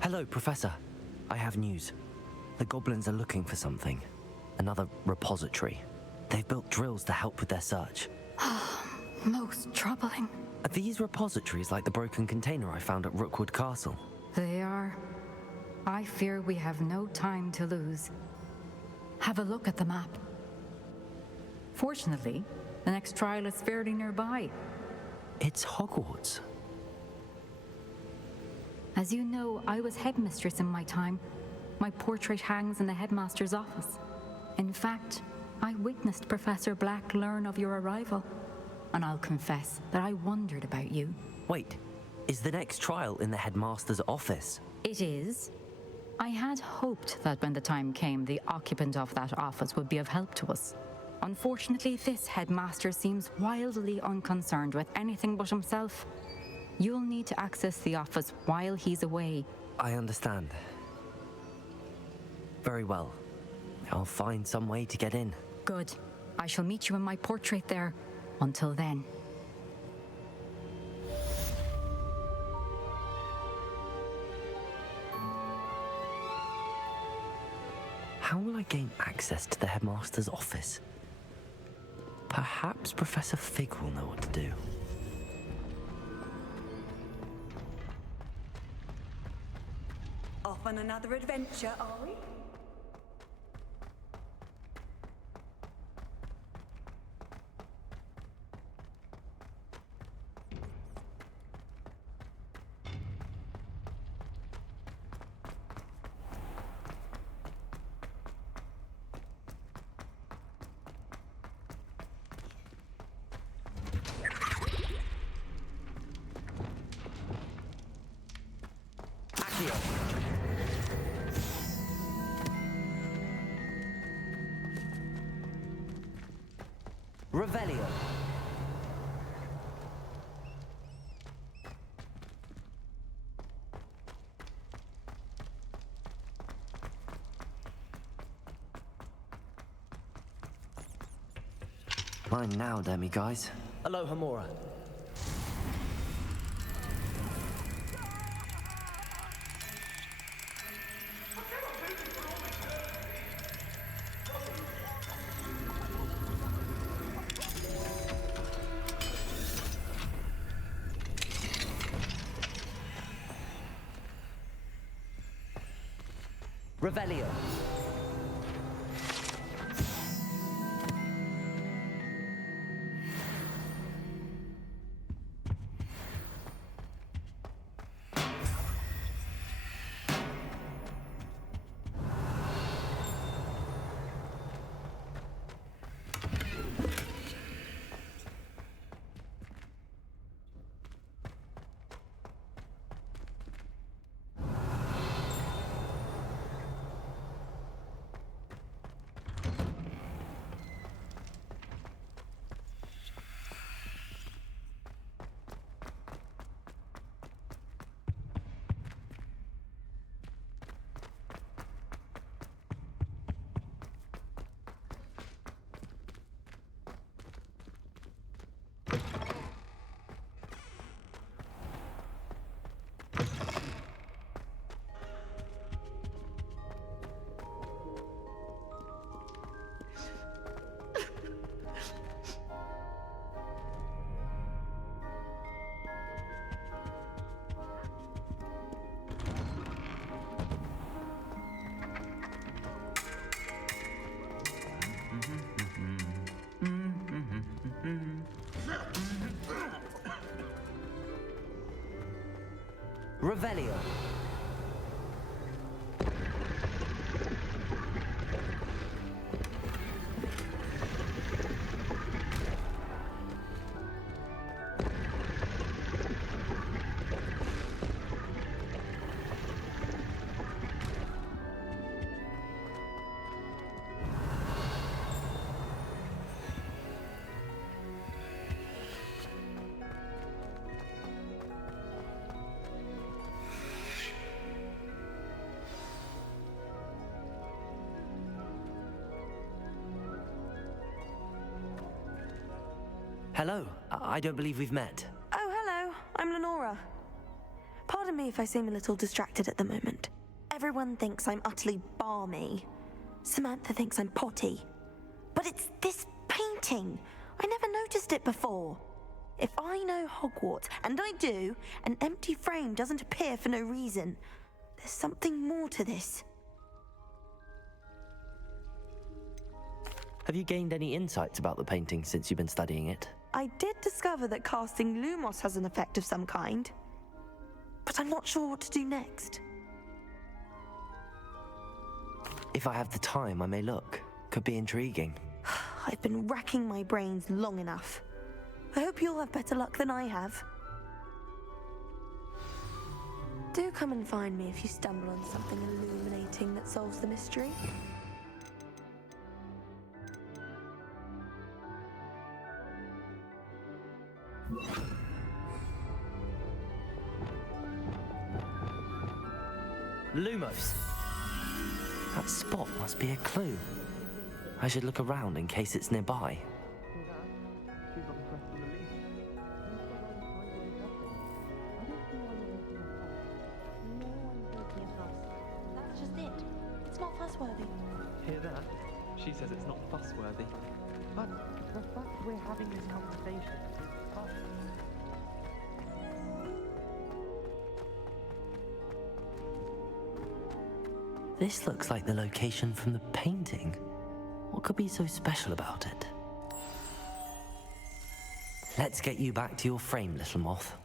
Hello, Professor. I have news. The goblins are looking for something. Another repository. They've built drills to help with their search. Most troubling. Are these repositories like the broken container I found at Rookwood Castle? They are. I fear we have no time to lose. Have a look at the map. Fortunately, the next trial is fairly nearby. It's Hogwarts. As you know, I was headmistress in my time. My portrait hangs in the headmaster's office. In fact, I witnessed Professor Black learn of your arrival. And I'll confess that I wondered about you. Wait, is the next trial in the headmaster's office? It is. I had hoped that when the time came, the occupant of that office would be of help to us. Unfortunately, this headmaster seems wildly unconcerned with anything but himself. You'll need to access the office while he's away. I understand. Very well. I'll find some way to get in. Good. I shall meet you in my portrait there. Until then. How will I gain access to the headmaster's office? Perhaps Professor Fig will know what to do. Off on another adventure, are we? Revelio. Mine now, demi-guys. Aloha, Mora. Revelio. Revelio. Hello. I don't believe we've met. Oh, hello. I'm Lenora. Pardon me if I seem a little distracted at the moment. Everyone thinks I'm utterly balmy. Samantha thinks I'm potty. But it's this painting. I never noticed it before. If I know Hogwarts, and I do, an empty frame doesn't appear for no reason. There's something more to this. Have you gained any insights about the painting since you've been studying it? I did discover that casting Lumos has an effect of some kind. But I'm not sure what to do next. If I have the time, I may look. Could be intriguing. I've been racking my brains long enough. I hope you'll have better luck than I have. Do come and find me if you stumble on something illuminating that solves the mystery. Lumos! That spot must be a clue. I should look around in case it's nearby. That's just it. It's not fussworthy. Hear that? She says it's not fussworthy. But the fact we're having this conversation is fuss. This looks like the location from the painting. What could be so special about it? Let's get you back to your frame, little moth.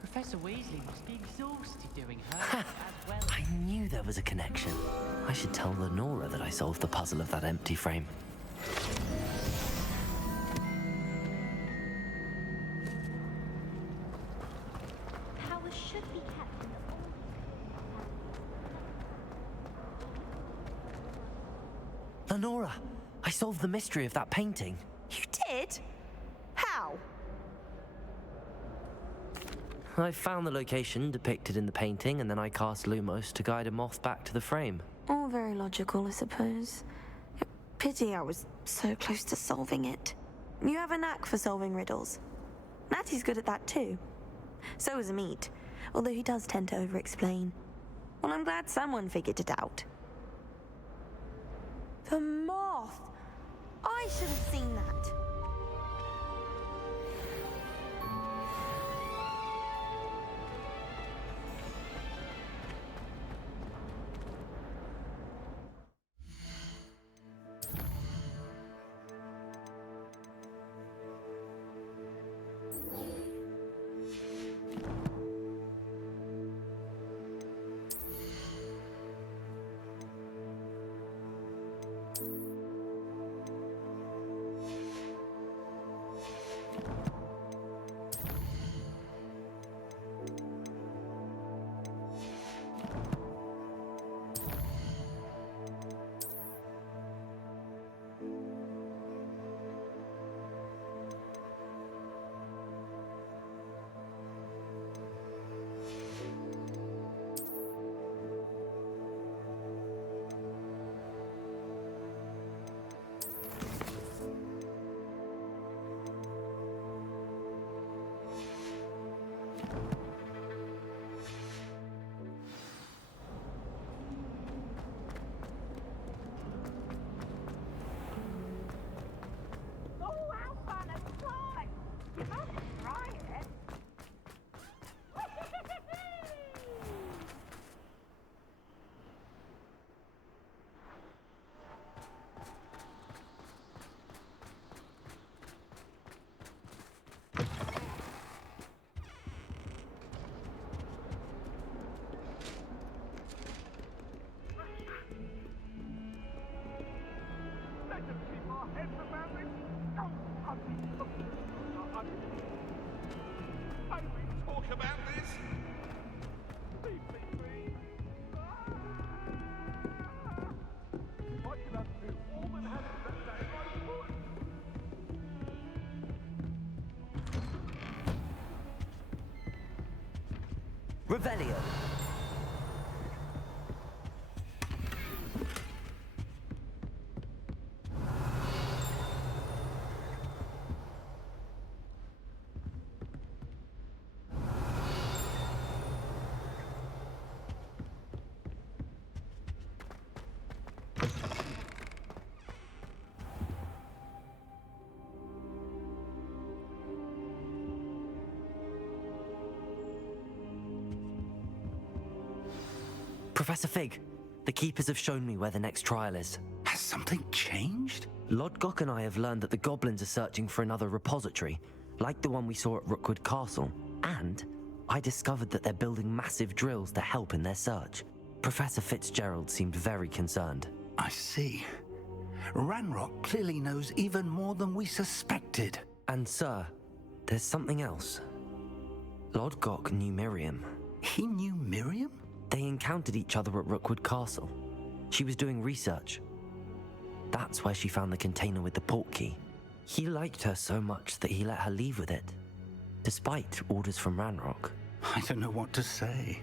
Professor Weasley must be exhausted doing her as well. I knew there was a connection. I should tell Lenora that I solved the puzzle of that empty frame. Powers should be kept in the Lenora, I solved the mystery of that painting. You did? How? I found the location depicted in the painting, and then I cast Lumos to guide a moth back to the frame. All very logical, I suppose. Pity I was so close to solving it. You have a knack for solving riddles. Natty's good at that too. So is Amit, although he does tend to over-explain. Well, I'm glad someone figured it out. The moth! I should have seen that. Revelio. Professor Fig, the Keepers have shown me where the next trial is. Has something changed? Lodgok and I have learned that the goblins are searching for another repository, like the one we saw at Rookwood Castle. And I discovered that they're building massive drills to help in their search. Professor Fitzgerald seemed very concerned. I see. Ranrock clearly knows even more than we suspected. And sir, there's something else. Lodgok knew Miriam. He knew Miriam? They encountered each other at Rookwood Castle. She was doing research. That's where she found the container with the portkey. He liked her so much that he let her leave with it, despite orders from Ranrock. I don't know what to say.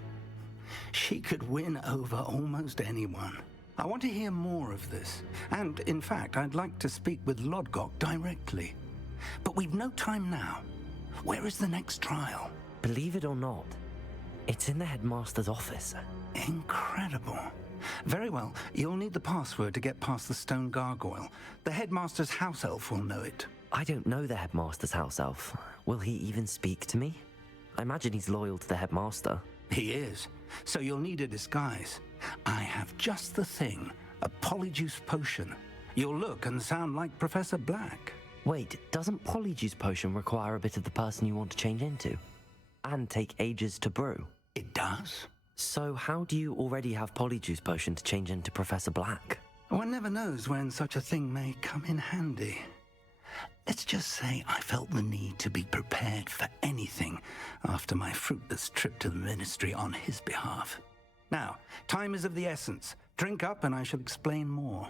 She could win over almost anyone. I want to hear more of this. And, in fact, I'd like to speak with Lodgok directly. But we've no time now. Where is the next trial? Believe it or not, it's in the headmaster's office. Incredible. Very well. You'll need the password to get past the stone gargoyle. The headmaster's house elf will know it. I don't know the headmaster's house elf. Will he even speak to me? I imagine he's loyal to the headmaster. He is. So you'll need a disguise. I have just the thing. A polyjuice potion. You'll look and sound like Professor Black. Wait, doesn't polyjuice potion require a bit of the person you want to change into? And take ages to brew? It does. So how do you already have polyjuice potion to change into Professor Black? One never knows when such a thing may come in handy. Let's just say I felt the need to be prepared for anything after my fruitless trip to the ministry on his behalf. Now, time is of the essence. Drink up and I shall explain more.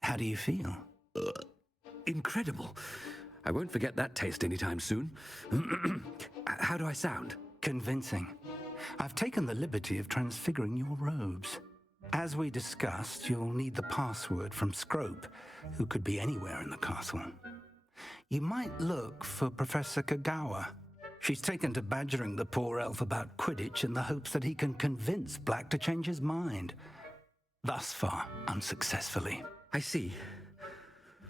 How do you feel? Incredible. I won't forget that taste anytime soon. How do I sound? Convincing. I've taken the liberty of transfiguring your robes. As we discussed, you'll need the password from Scrope, who could be anywhere in the castle. You might look for Professor Kagawa. She's taken to badgering the poor elf about Quidditch in the hopes that he can convince Black to change his mind. Thus far, unsuccessfully. I see.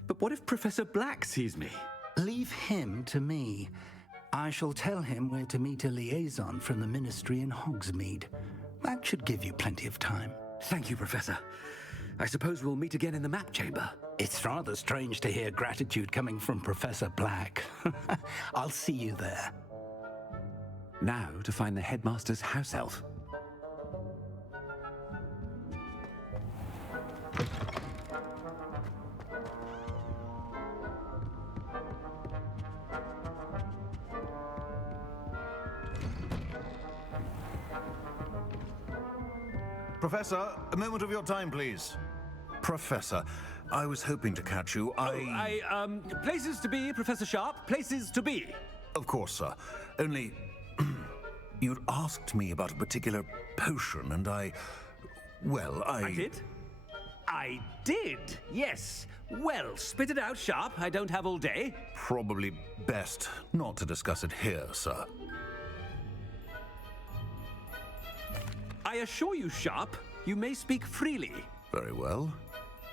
But what if Professor Black sees me? Leave him to me. I shall tell him where to meet a liaison from the ministry in Hogsmeade. That should give you plenty of time. Thank you, Professor. I suppose we'll meet again in the map chamber. It's rather strange to hear gratitude coming from Professor Black. I'll see you there. Now to find the headmaster's house elf. Professor, a moment of your time, please. Professor, I was hoping to catch you. Places to be, Professor Sharp. Places to be. Of course, sir. Only, you'd asked me about a particular potion, and I did? I did, yes. Well, spit it out, Sharp. I don't have all day. Probably best not to discuss it here, sir. I assure you, Sharp, you may speak freely. Very well.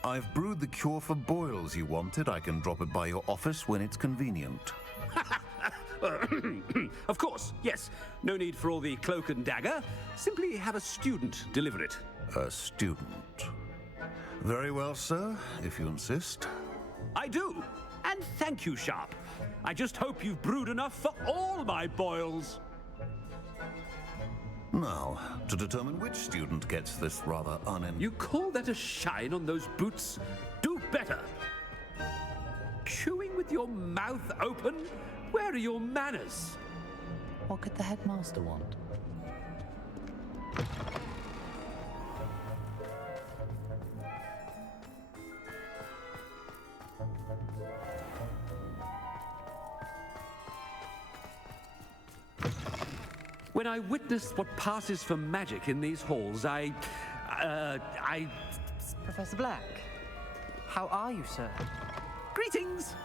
I've brewed the cure for boils you wanted. I can drop it by your office when it's convenient. Of course, yes. No need for all the cloak and dagger. Simply have a student deliver it. A student? Very well, sir, if you insist. I do. And thank you, Sharp. I just hope you've brewed enough for all my boils. Now, to determine which student gets this rather You call that a shine on those boots? Do better. Chewing with your mouth open? Where are your manners? What could the headmaster want? When I witness what passes for magic in these halls, I... Professor Black, how are you, sir? Greetings!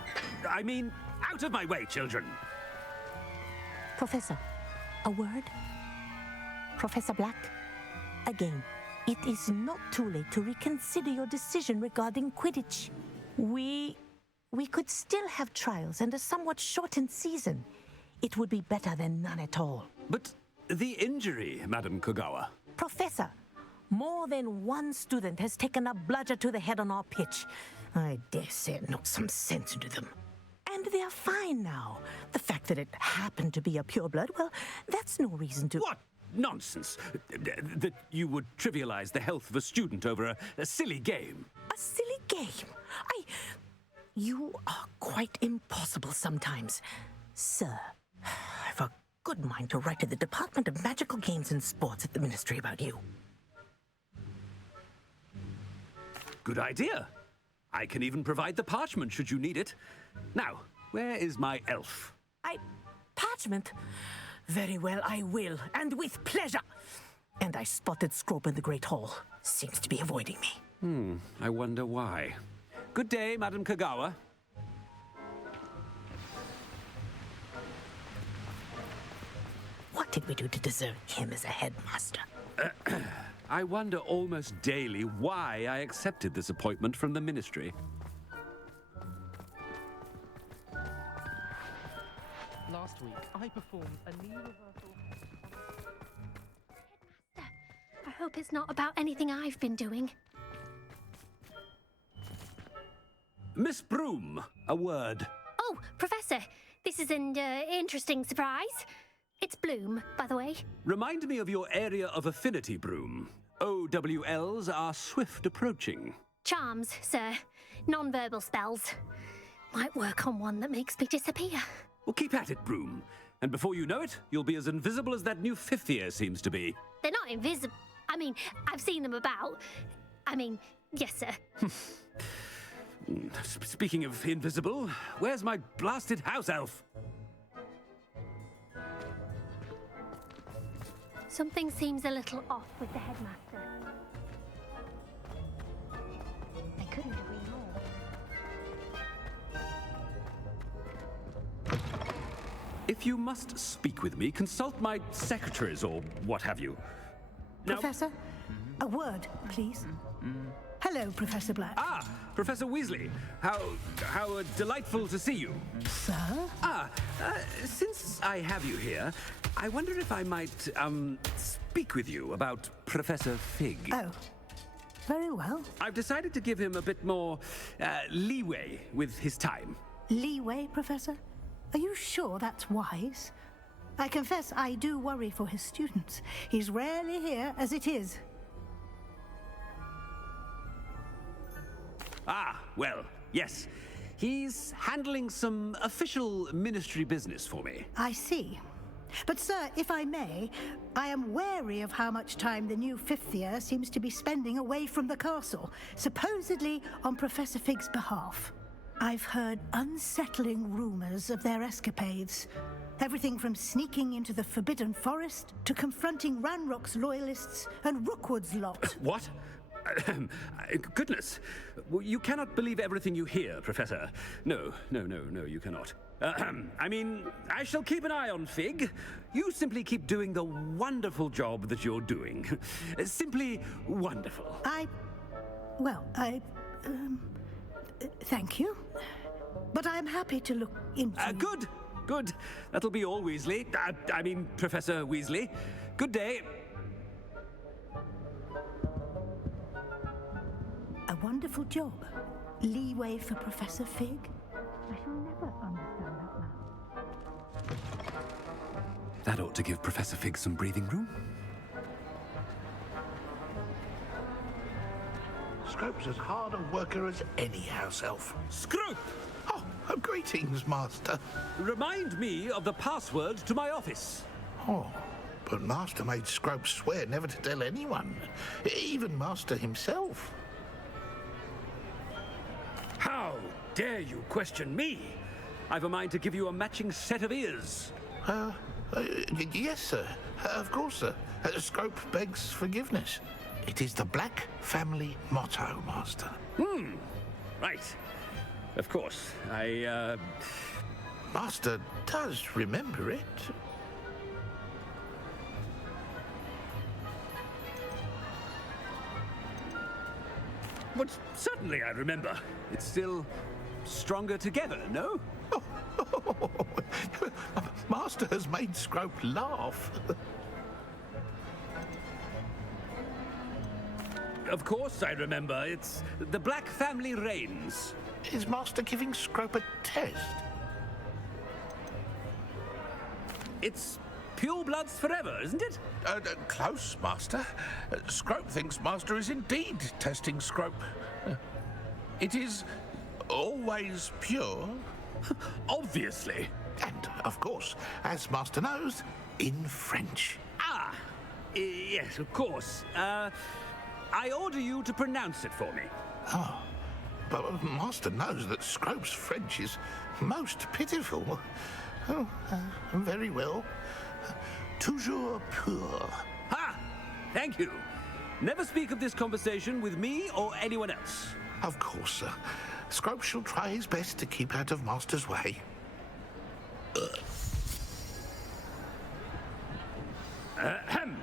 I mean, out of my way, children. Professor, a word? Professor Black, again, it is not too late to reconsider your decision regarding Quidditch. We could still have trials and a somewhat shortened season. It would be better than none at all. But the injury, Madam Kogawa. Professor, more than one student has taken a bludger to the head on our pitch. I dare say it knocked some sense into them. And they are fine now. The fact that it happened to be a pureblood, well, that's no reason to... What nonsense! That you would trivialize the health of a student over a silly game. A silly game? You are quite impossible sometimes. Sir, I've a good mind to write to the Department of Magical Games and Sports at the Ministry about you. Good idea. I can even provide the parchment should you need it. Now, where is my elf? Parchment? Very well, I will, and with pleasure. And I spotted Scrope in the Great Hall. Seems to be avoiding me. I wonder why. Good day, Madam Kogawa. What did we do to deserve him as a headmaster? I wonder almost daily why I accepted this appointment from the ministry. Last week, I performed a knee reversal. I hope it's not about anything I've been doing. Miss Broom, a word. Oh, Professor, this is an interesting surprise. It's Bloom, by the way. Remind me of your area of affinity, Broom. OWLs are swift approaching. Charms, sir. Non-verbal spells. Might work on one that makes me disappear. Well, keep at it, Broom. And before you know it, you'll be as invisible as that new fifth year seems to be. They're not invisible. I mean, I've seen them about. Yes, sir. Speaking of invisible, where's my blasted house elf? Something seems a little off with the headmaster. I couldn't agree more. If you must speak with me, consult my secretaries or what have you. Now... Professor, a word, please. Hello, Professor Black. Ah, Professor Weasley. How delightful to see you. Sir? Since I have you here, I wonder if I might, speak with you about Professor Fig. Oh, very well. I've decided to give him a bit more, leeway with his time. Leeway, Professor? Are you sure that's wise? I confess I do worry for his students. He's rarely here as it is. Well, yes. He's handling some official ministry business for me. I see. But, sir, if I may, I am wary of how much time the new fifth year seems to be spending away from the castle, supposedly on Professor Fig's behalf. I've heard unsettling rumors of their escapades. Everything from sneaking into the Forbidden Forest to confronting Ranrock's loyalists and Rookwood's lot. What? Goodness. You cannot believe everything you hear, Professor. No, you cannot. I shall keep an eye on Fig. You simply keep doing the wonderful job that you're doing. Simply wonderful. Thank you. But I'm happy to look into... Good. That'll be all, Weasley. Professor Weasley. Good day. A wonderful job. Leeway for Professor Fig? I shall never understand that man. That ought to give Professor Fig some breathing room. Scrope's as hard a worker as any house elf. Scrope! Oh, greetings, Master. Remind me of the password to my office. Oh, but Master made Scrope swear never to tell anyone, even Master himself. How dare you question me? I've a mind to give you a matching set of ears. Yes, sir. Of course, sir. Scrope begs forgiveness. It is the Black family motto, Master. Right. Of course. Master does remember it. But certainly I remember. It's still stronger together, no? Master has made Scrope laugh. Of course I remember. It's the Black family reigns. Is Master giving Scrope a test? It's pure bloods forever, isn't it? Close, Master. Scrope thinks Master is indeed testing Scrope. It is always pure. Obviously. And, of course, as Master knows, in French. Ah, yes, of course. I order you to pronounce it for me. Oh, but Master knows that Scrope's French is most pitiful. Oh, very well. Toujours pur. Ha! Thank you. Never speak of this conversation with me or anyone else. Of course, sir. Scrope shall try his best to keep out of Master's way. Ahem.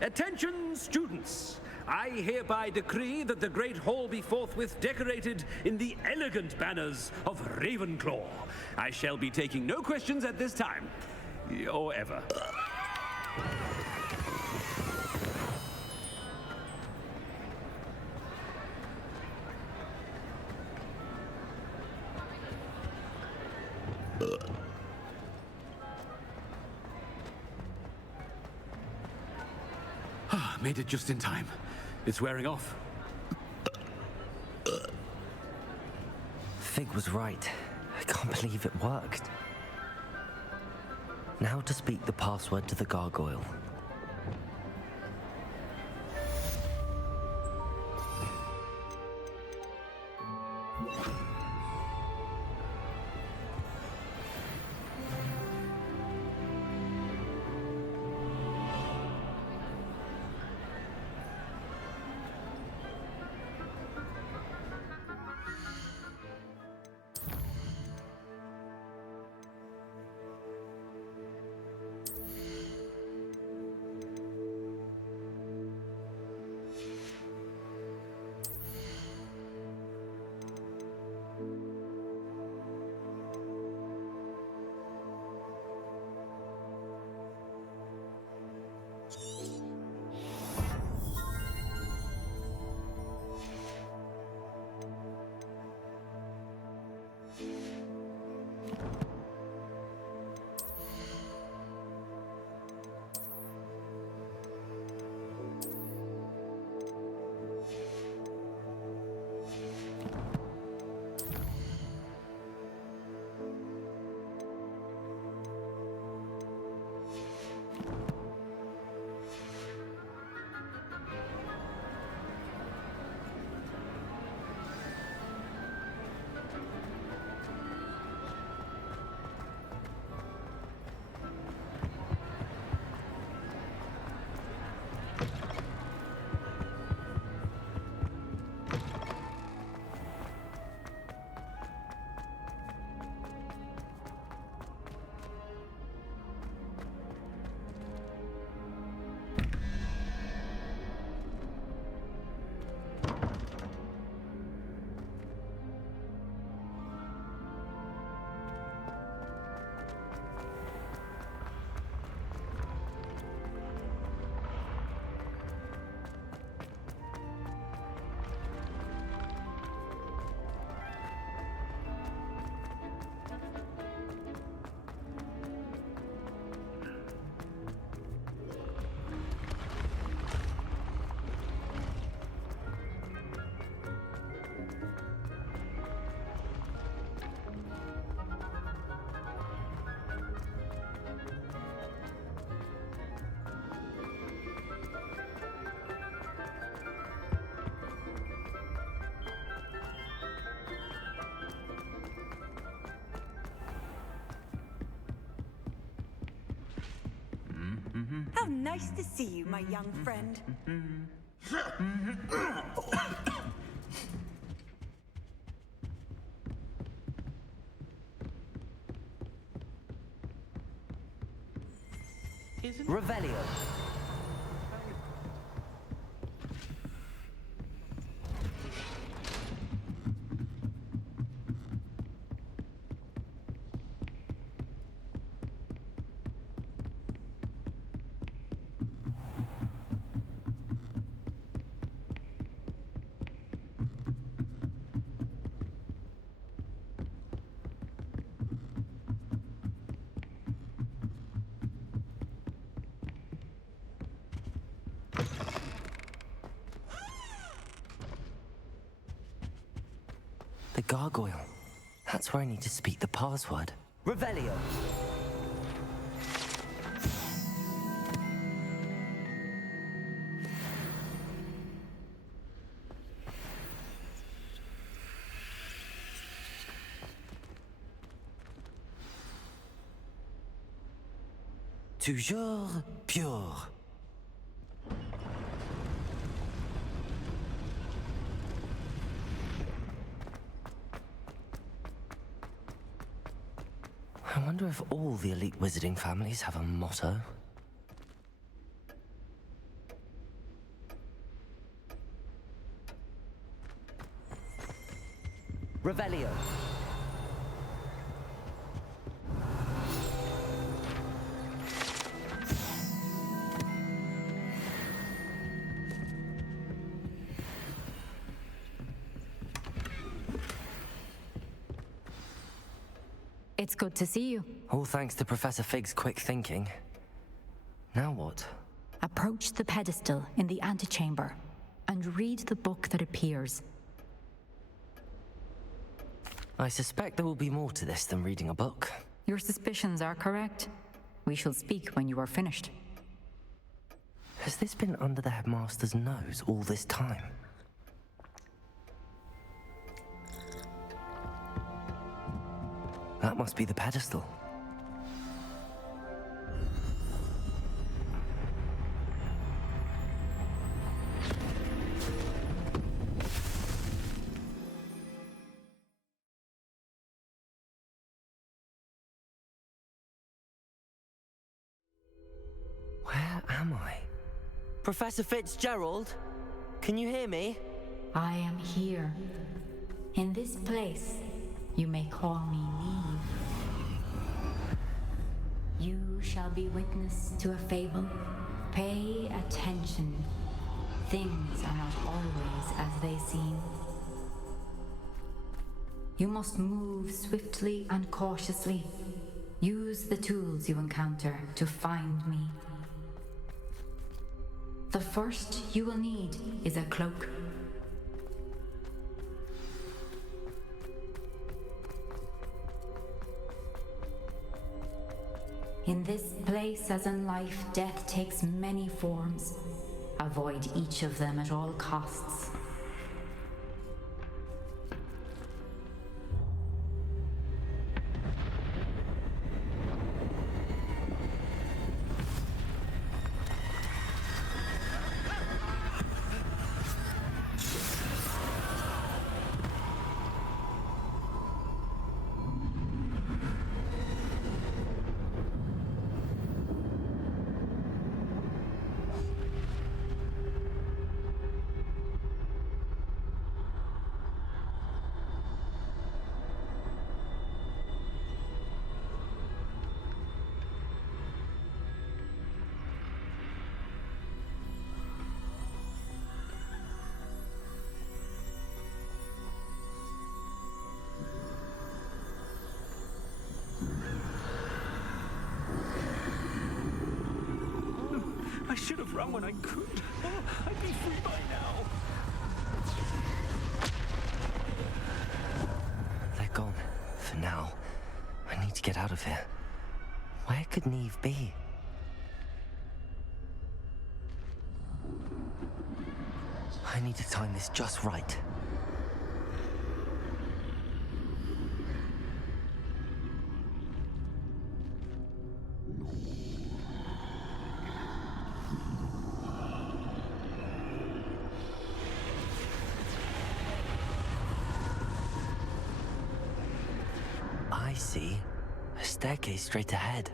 Attention, students. I hereby decree that the Great Hall be forthwith decorated in the elegant banners of Ravenclaw. I shall be taking no questions at this time. Or ever. Made it just in time. It's wearing off. Fig was right. I can't believe it worked. Now to speak the password to the gargoyle. How nice to see you, my young friend. Revelio. gargoyle. That's where I need to speak the password. Revelio. Toujours pure. I wonder if all the elite wizarding families have a motto. Revelio. It's good to see you. All thanks to Professor Fig's quick thinking. Now what? Approach the pedestal in the antechamber and read the book that appears. I suspect there will be more to this than reading a book. Your suspicions are correct. We shall speak when you are finished. Has this been under the headmaster's nose all this time? That must be the pedestal. Where am I? Professor Fitzgerald, can you hear me? I am here. In this place, you may call me Neve. You shall be witness to a fable. Pay attention. Things are not always as they seem. You must move swiftly and cautiously. Use the tools you encounter to find me. The first you will need is a cloak. In this place, as in life, death takes many forms. Avoid each of them at all costs. I should have run when I could. Oh, I'd be free by now. They're gone. For now. I need to get out of here. Where could Neve be? I need to time this just right. I see. A staircase straight ahead.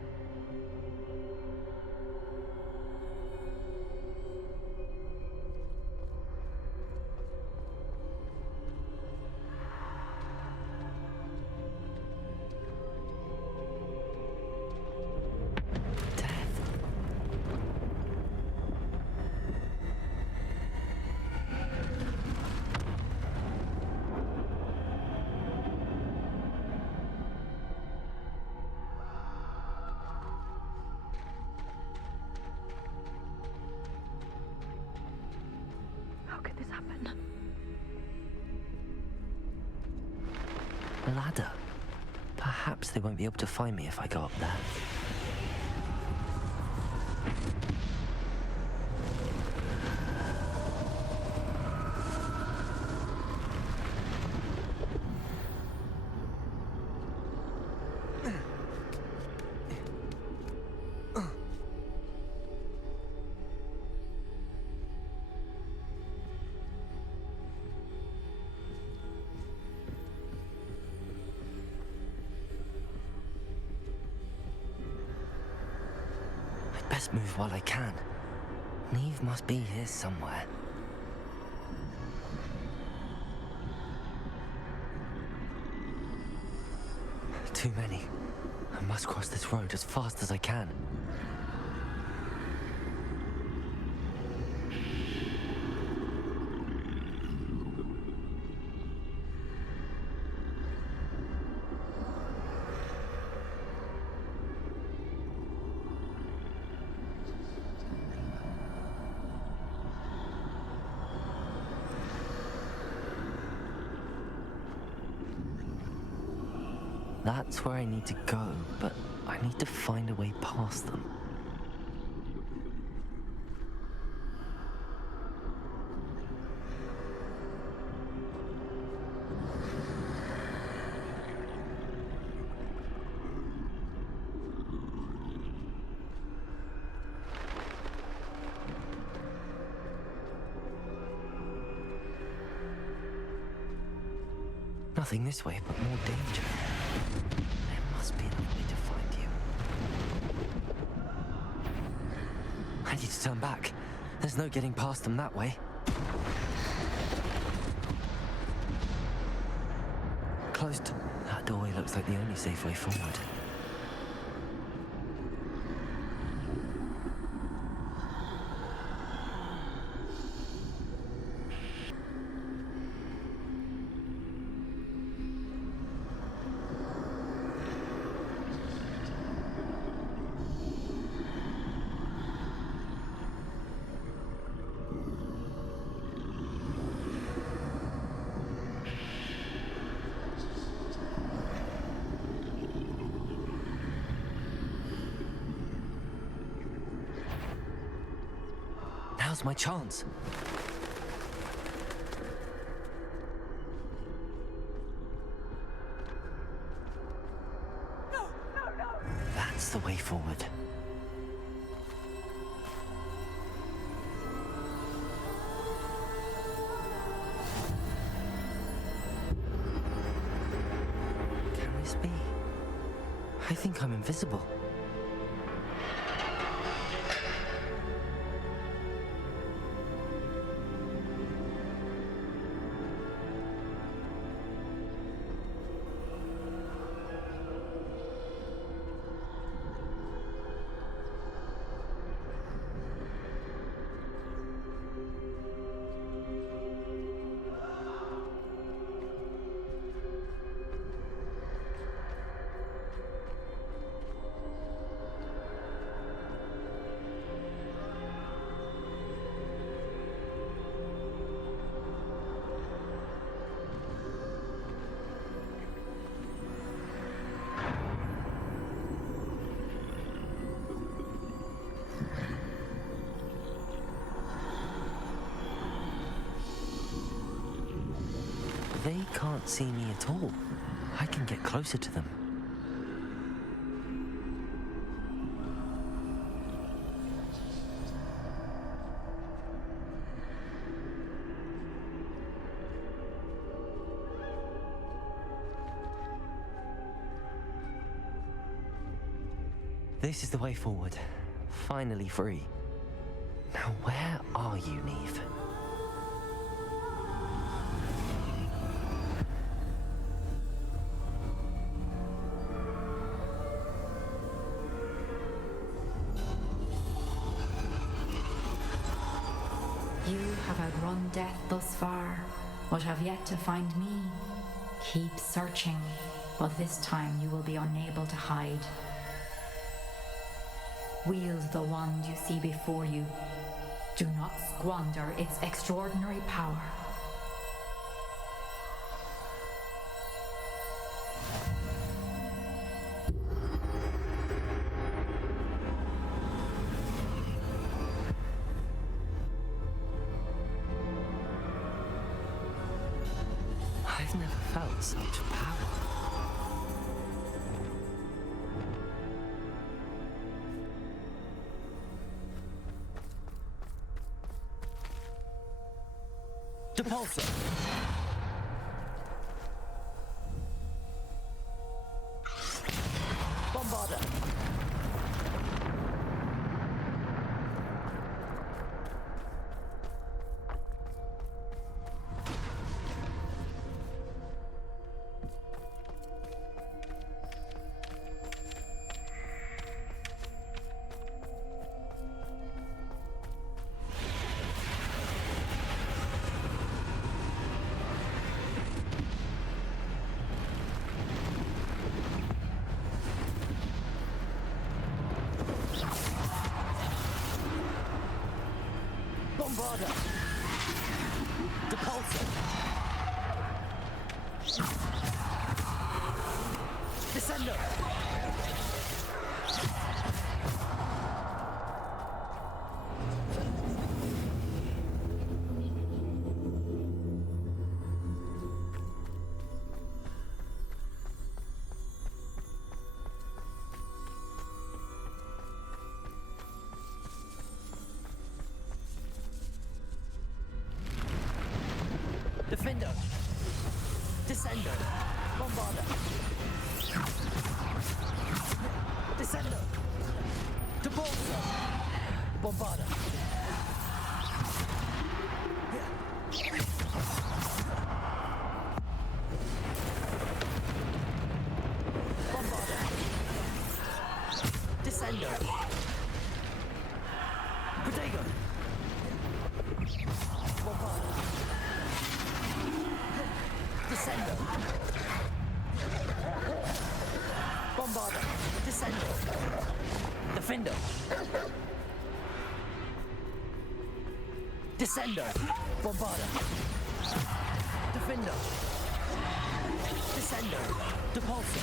ladder. Perhaps they won't be able to find me if I go up there. Best move while I can. Neve must be here somewhere. Too many. I must cross this road as fast as I can. That's where I need to go, but I need to find a way past them. Nothing this way, but more danger. There must be another way to find you. I need to turn back. There's no getting past them that way. Closed. That doorway looks like the only safe way forward. Now's my chance. That's the way forward. Can this be? I think I'm invisible. They can't see me at all. I can get closer to them. This is the way forward. Finally free. Now where are you, Neve? You have outrun death thus far, but have yet to find me. Keep searching, but this time you will be unable to hide. Wield the wand you see before you. Do not squander its extraordinary power. Such power. Depulsor. Bombarder. Bombarder. Depulsor. Descender. Defender. Descender. Bombarder. Descender. Depulsor. Bombarder. Bombarder. Descender. Protego. Bombarder. Descender. Bombarder. Descender. Defender. Descender. Bombarder. Defender. Descender. Depulsor.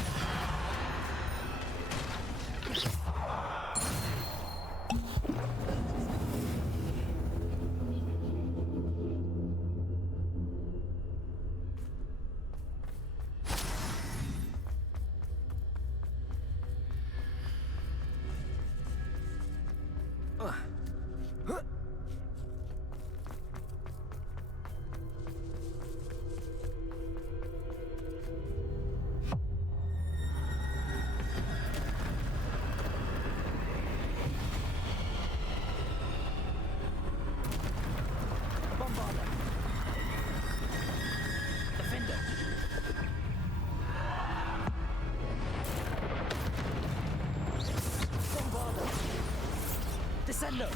Descender.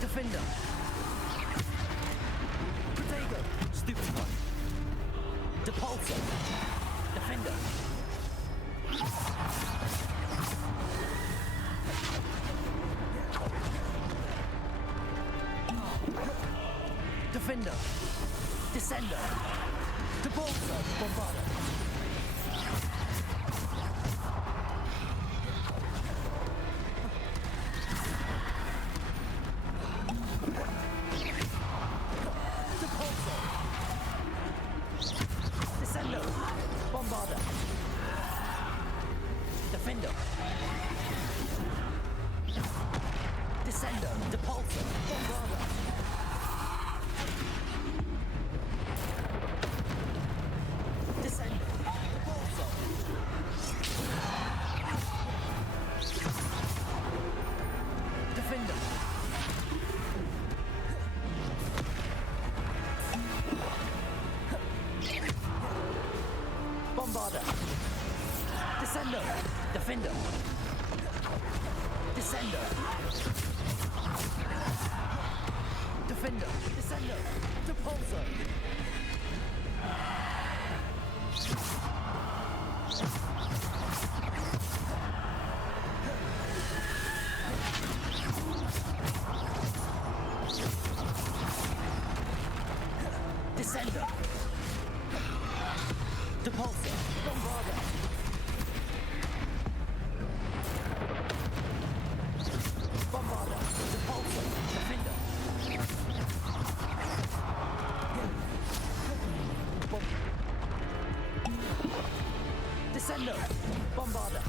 Defender. Protego. Stupefy. Depulsor. Defender. Defender. Descender. Depulsor. Bombarder. Defender. Descender. Depulsor. Bombarder. Descender. Depulsor. Defender. Bombarder. Descender. Defender. Descender. Defender. Descender. Depulsor. Descender. Depulsor. Bombarder. Bombarder. Depulsor. Defender. Defender! Bombarder!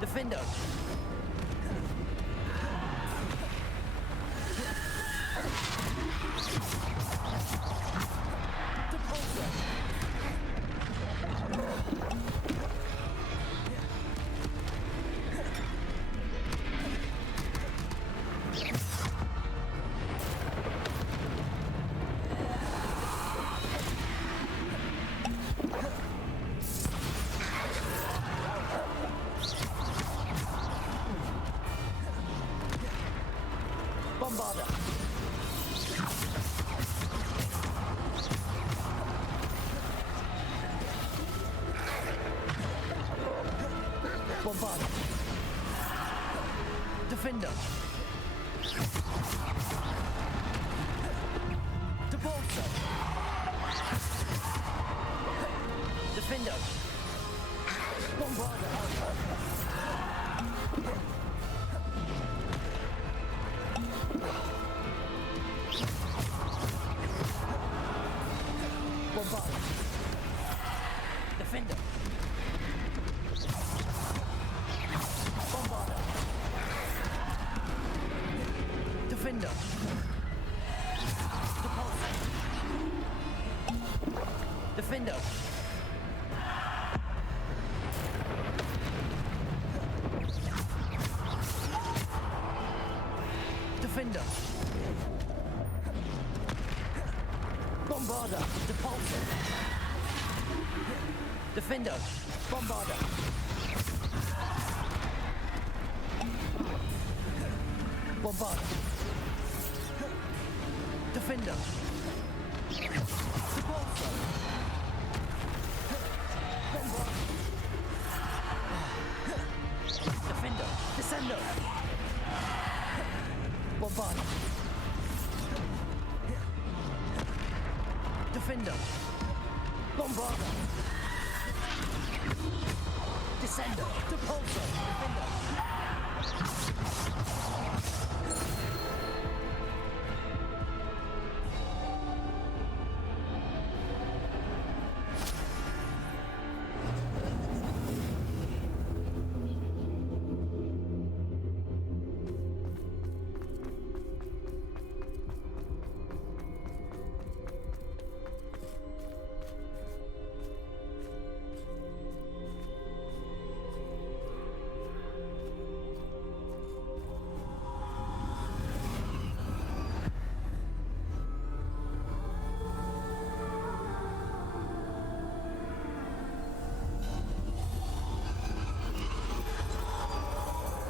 Defender! Bombarder! Bombarder! Defender! Depulso! Defender! Bombarder! Bombarder! Defender! Bombarder! Defender! Depulso! Defender! Defender! Bombarder! Depulso! Defender! Bombarder! Bombarder! Defender! Depulso! Bombarder! Defender! Descendo! Bombarder! Defender! Bombarder! Descender! Depulso! Defender!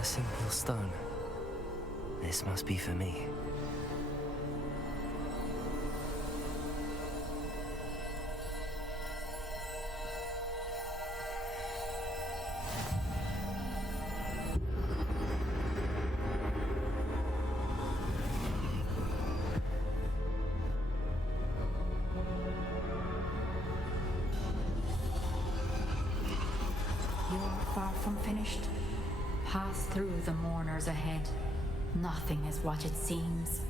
A simple stone. This must be for me. You're far from finished. Pass through the mourners ahead. Nothing is what it seems.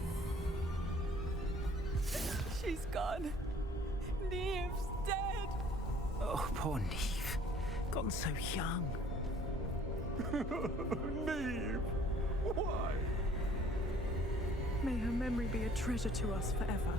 She's gone. Neve's dead. Oh, poor Neve. Gone so young. Neve! Why? May her memory be a treasure to us forever.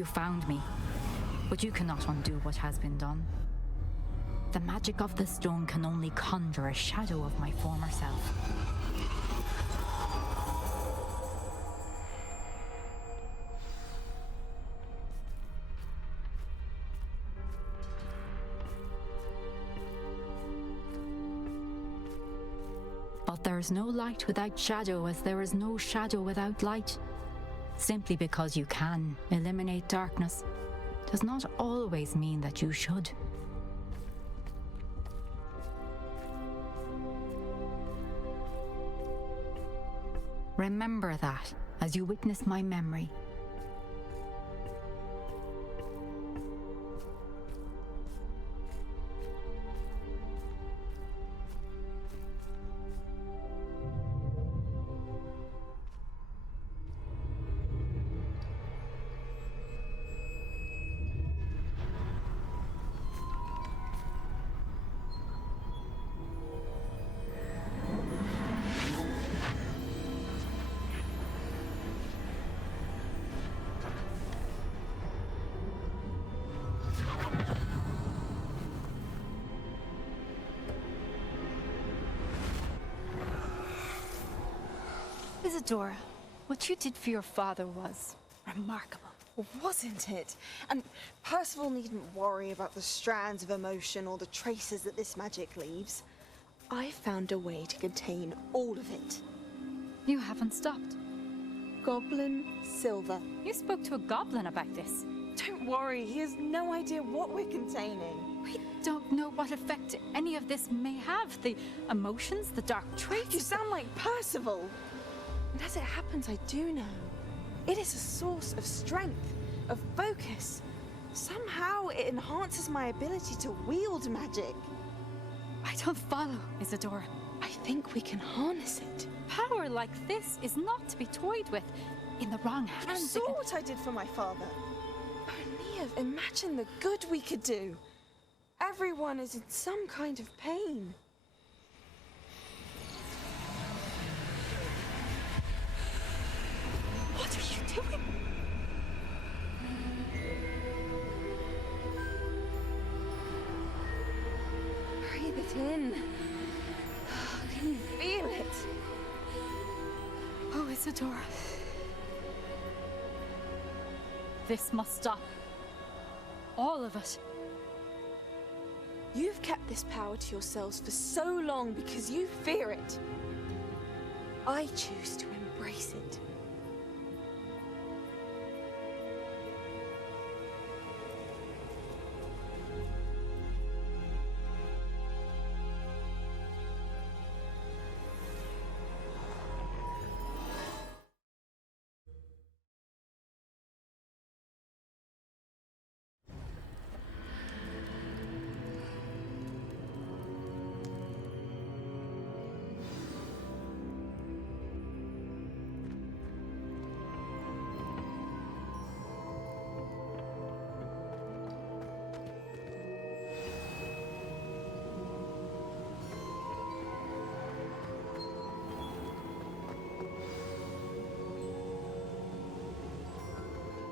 You found me, but you cannot undo what has been done. The magic of the stone can only conjure a shadow of my former self. But there is no light without shadow, as there is no shadow without light. Simply because you can eliminate darkness does not always mean that you should. Remember that as you witness my memory. Isadora, what you did for your father was remarkable. Wasn't it? And Percival needn't worry about the strands of emotion or the traces that this magic leaves. I found a way to contain all of it. You haven't stopped. Goblin Silver. You spoke to a goblin about this. Don't worry, he has no idea what we're containing. We don't know what effect any of this may have. The emotions, the dark traits. You sound like Percival. And as it happens, I do know. It is a source of strength, of focus. Somehow it enhances my ability to wield magic. I don't follow, Isadora. I think we can harness it. Power like this is not to be toyed with. In the wrong hands. You saw what I did for my father. Oh, Neve, imagine the good we could do. Everyone is in some kind of pain. What are you doing? Breathe it in. Can you feel it? Oh, Isadora. This must stop. All of it. You've kept this power to yourselves for so long because you fear it. I choose to embrace it.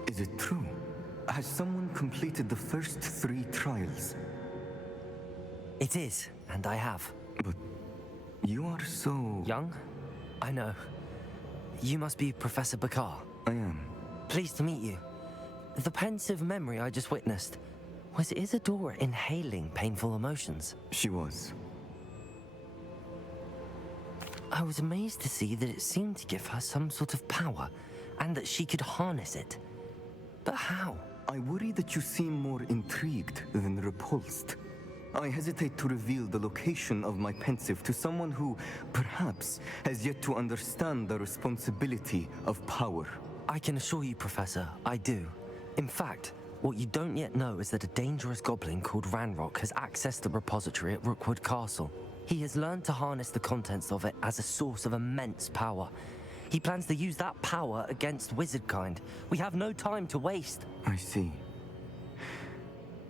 Is it true? Has someone completed the first 3 trials? It is, and I have. But you are so... young? I know. You must be Professor Bakar. I am. Pleased to meet you. The pensive memory I just witnessed, was Isadora inhaling painful emotions? She was. I was amazed to see that it seemed to give her some sort of power, and that she could harness it. But how? I worry that you seem more intrigued than repulsed. I hesitate to reveal the location of my pensive to someone who, perhaps, has yet to understand the responsibility of power. I can assure you, Professor, I do. In fact, what you don't yet know is that a dangerous goblin called Ranrock has accessed the repository at Rookwood Castle. He has learned to harness the contents of it as a source of immense power. He plans to use that power against wizardkind. We have no time to waste. I see.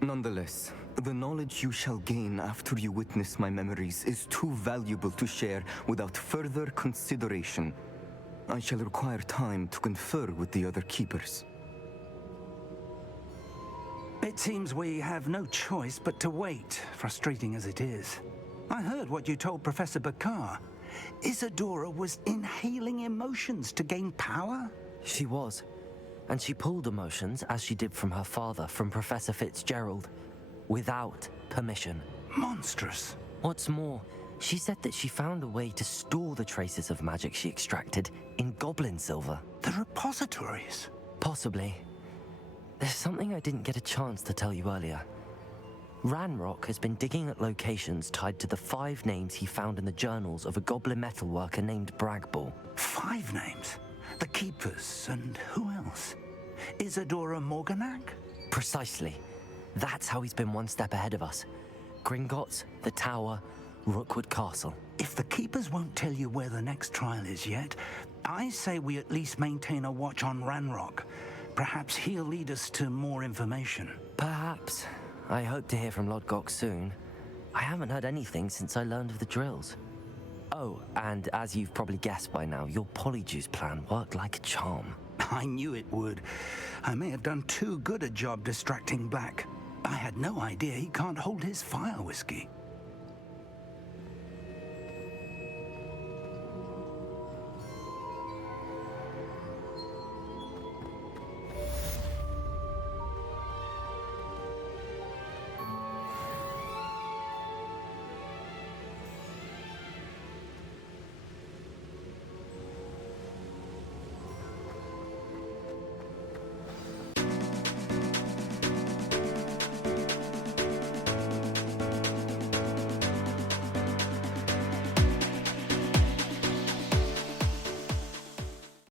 Nonetheless, the knowledge you shall gain after you witness my memories is too valuable to share without further consideration. I shall require time to confer with the other keepers. It seems we have no choice but to wait, frustrating as it is. I heard what you told Professor Bakar. Isadora was inhaling emotions to gain power? She was. And she pulled emotions, as she did from her father, from Professor Fitzgerald, without permission. Monstrous. What's more, she said that she found a way to store the traces of magic she extracted in goblin silver. The repositories? Possibly. There's something I didn't get a chance to tell you earlier. Ranrock has been digging at locations tied to the 5 names he found in the journals of a goblin metalworker named Bragball. 5 names? The Keepers, and who else? Isadora Morganac? Precisely. That's how he's been one step ahead of us. Gringotts, the Tower, Rookwood Castle. If the Keepers won't tell you where the next trial is yet, I say we at least maintain a watch on Ranrock. Perhaps he'll lead us to more information. Perhaps. I hope to hear from Lodgok soon. I haven't heard anything since I learned of the drills. Oh, and as you've probably guessed by now, your Polyjuice plan worked like a charm. I knew it would. I may have done too good a job distracting Black. I had no idea he can't hold his fire whiskey.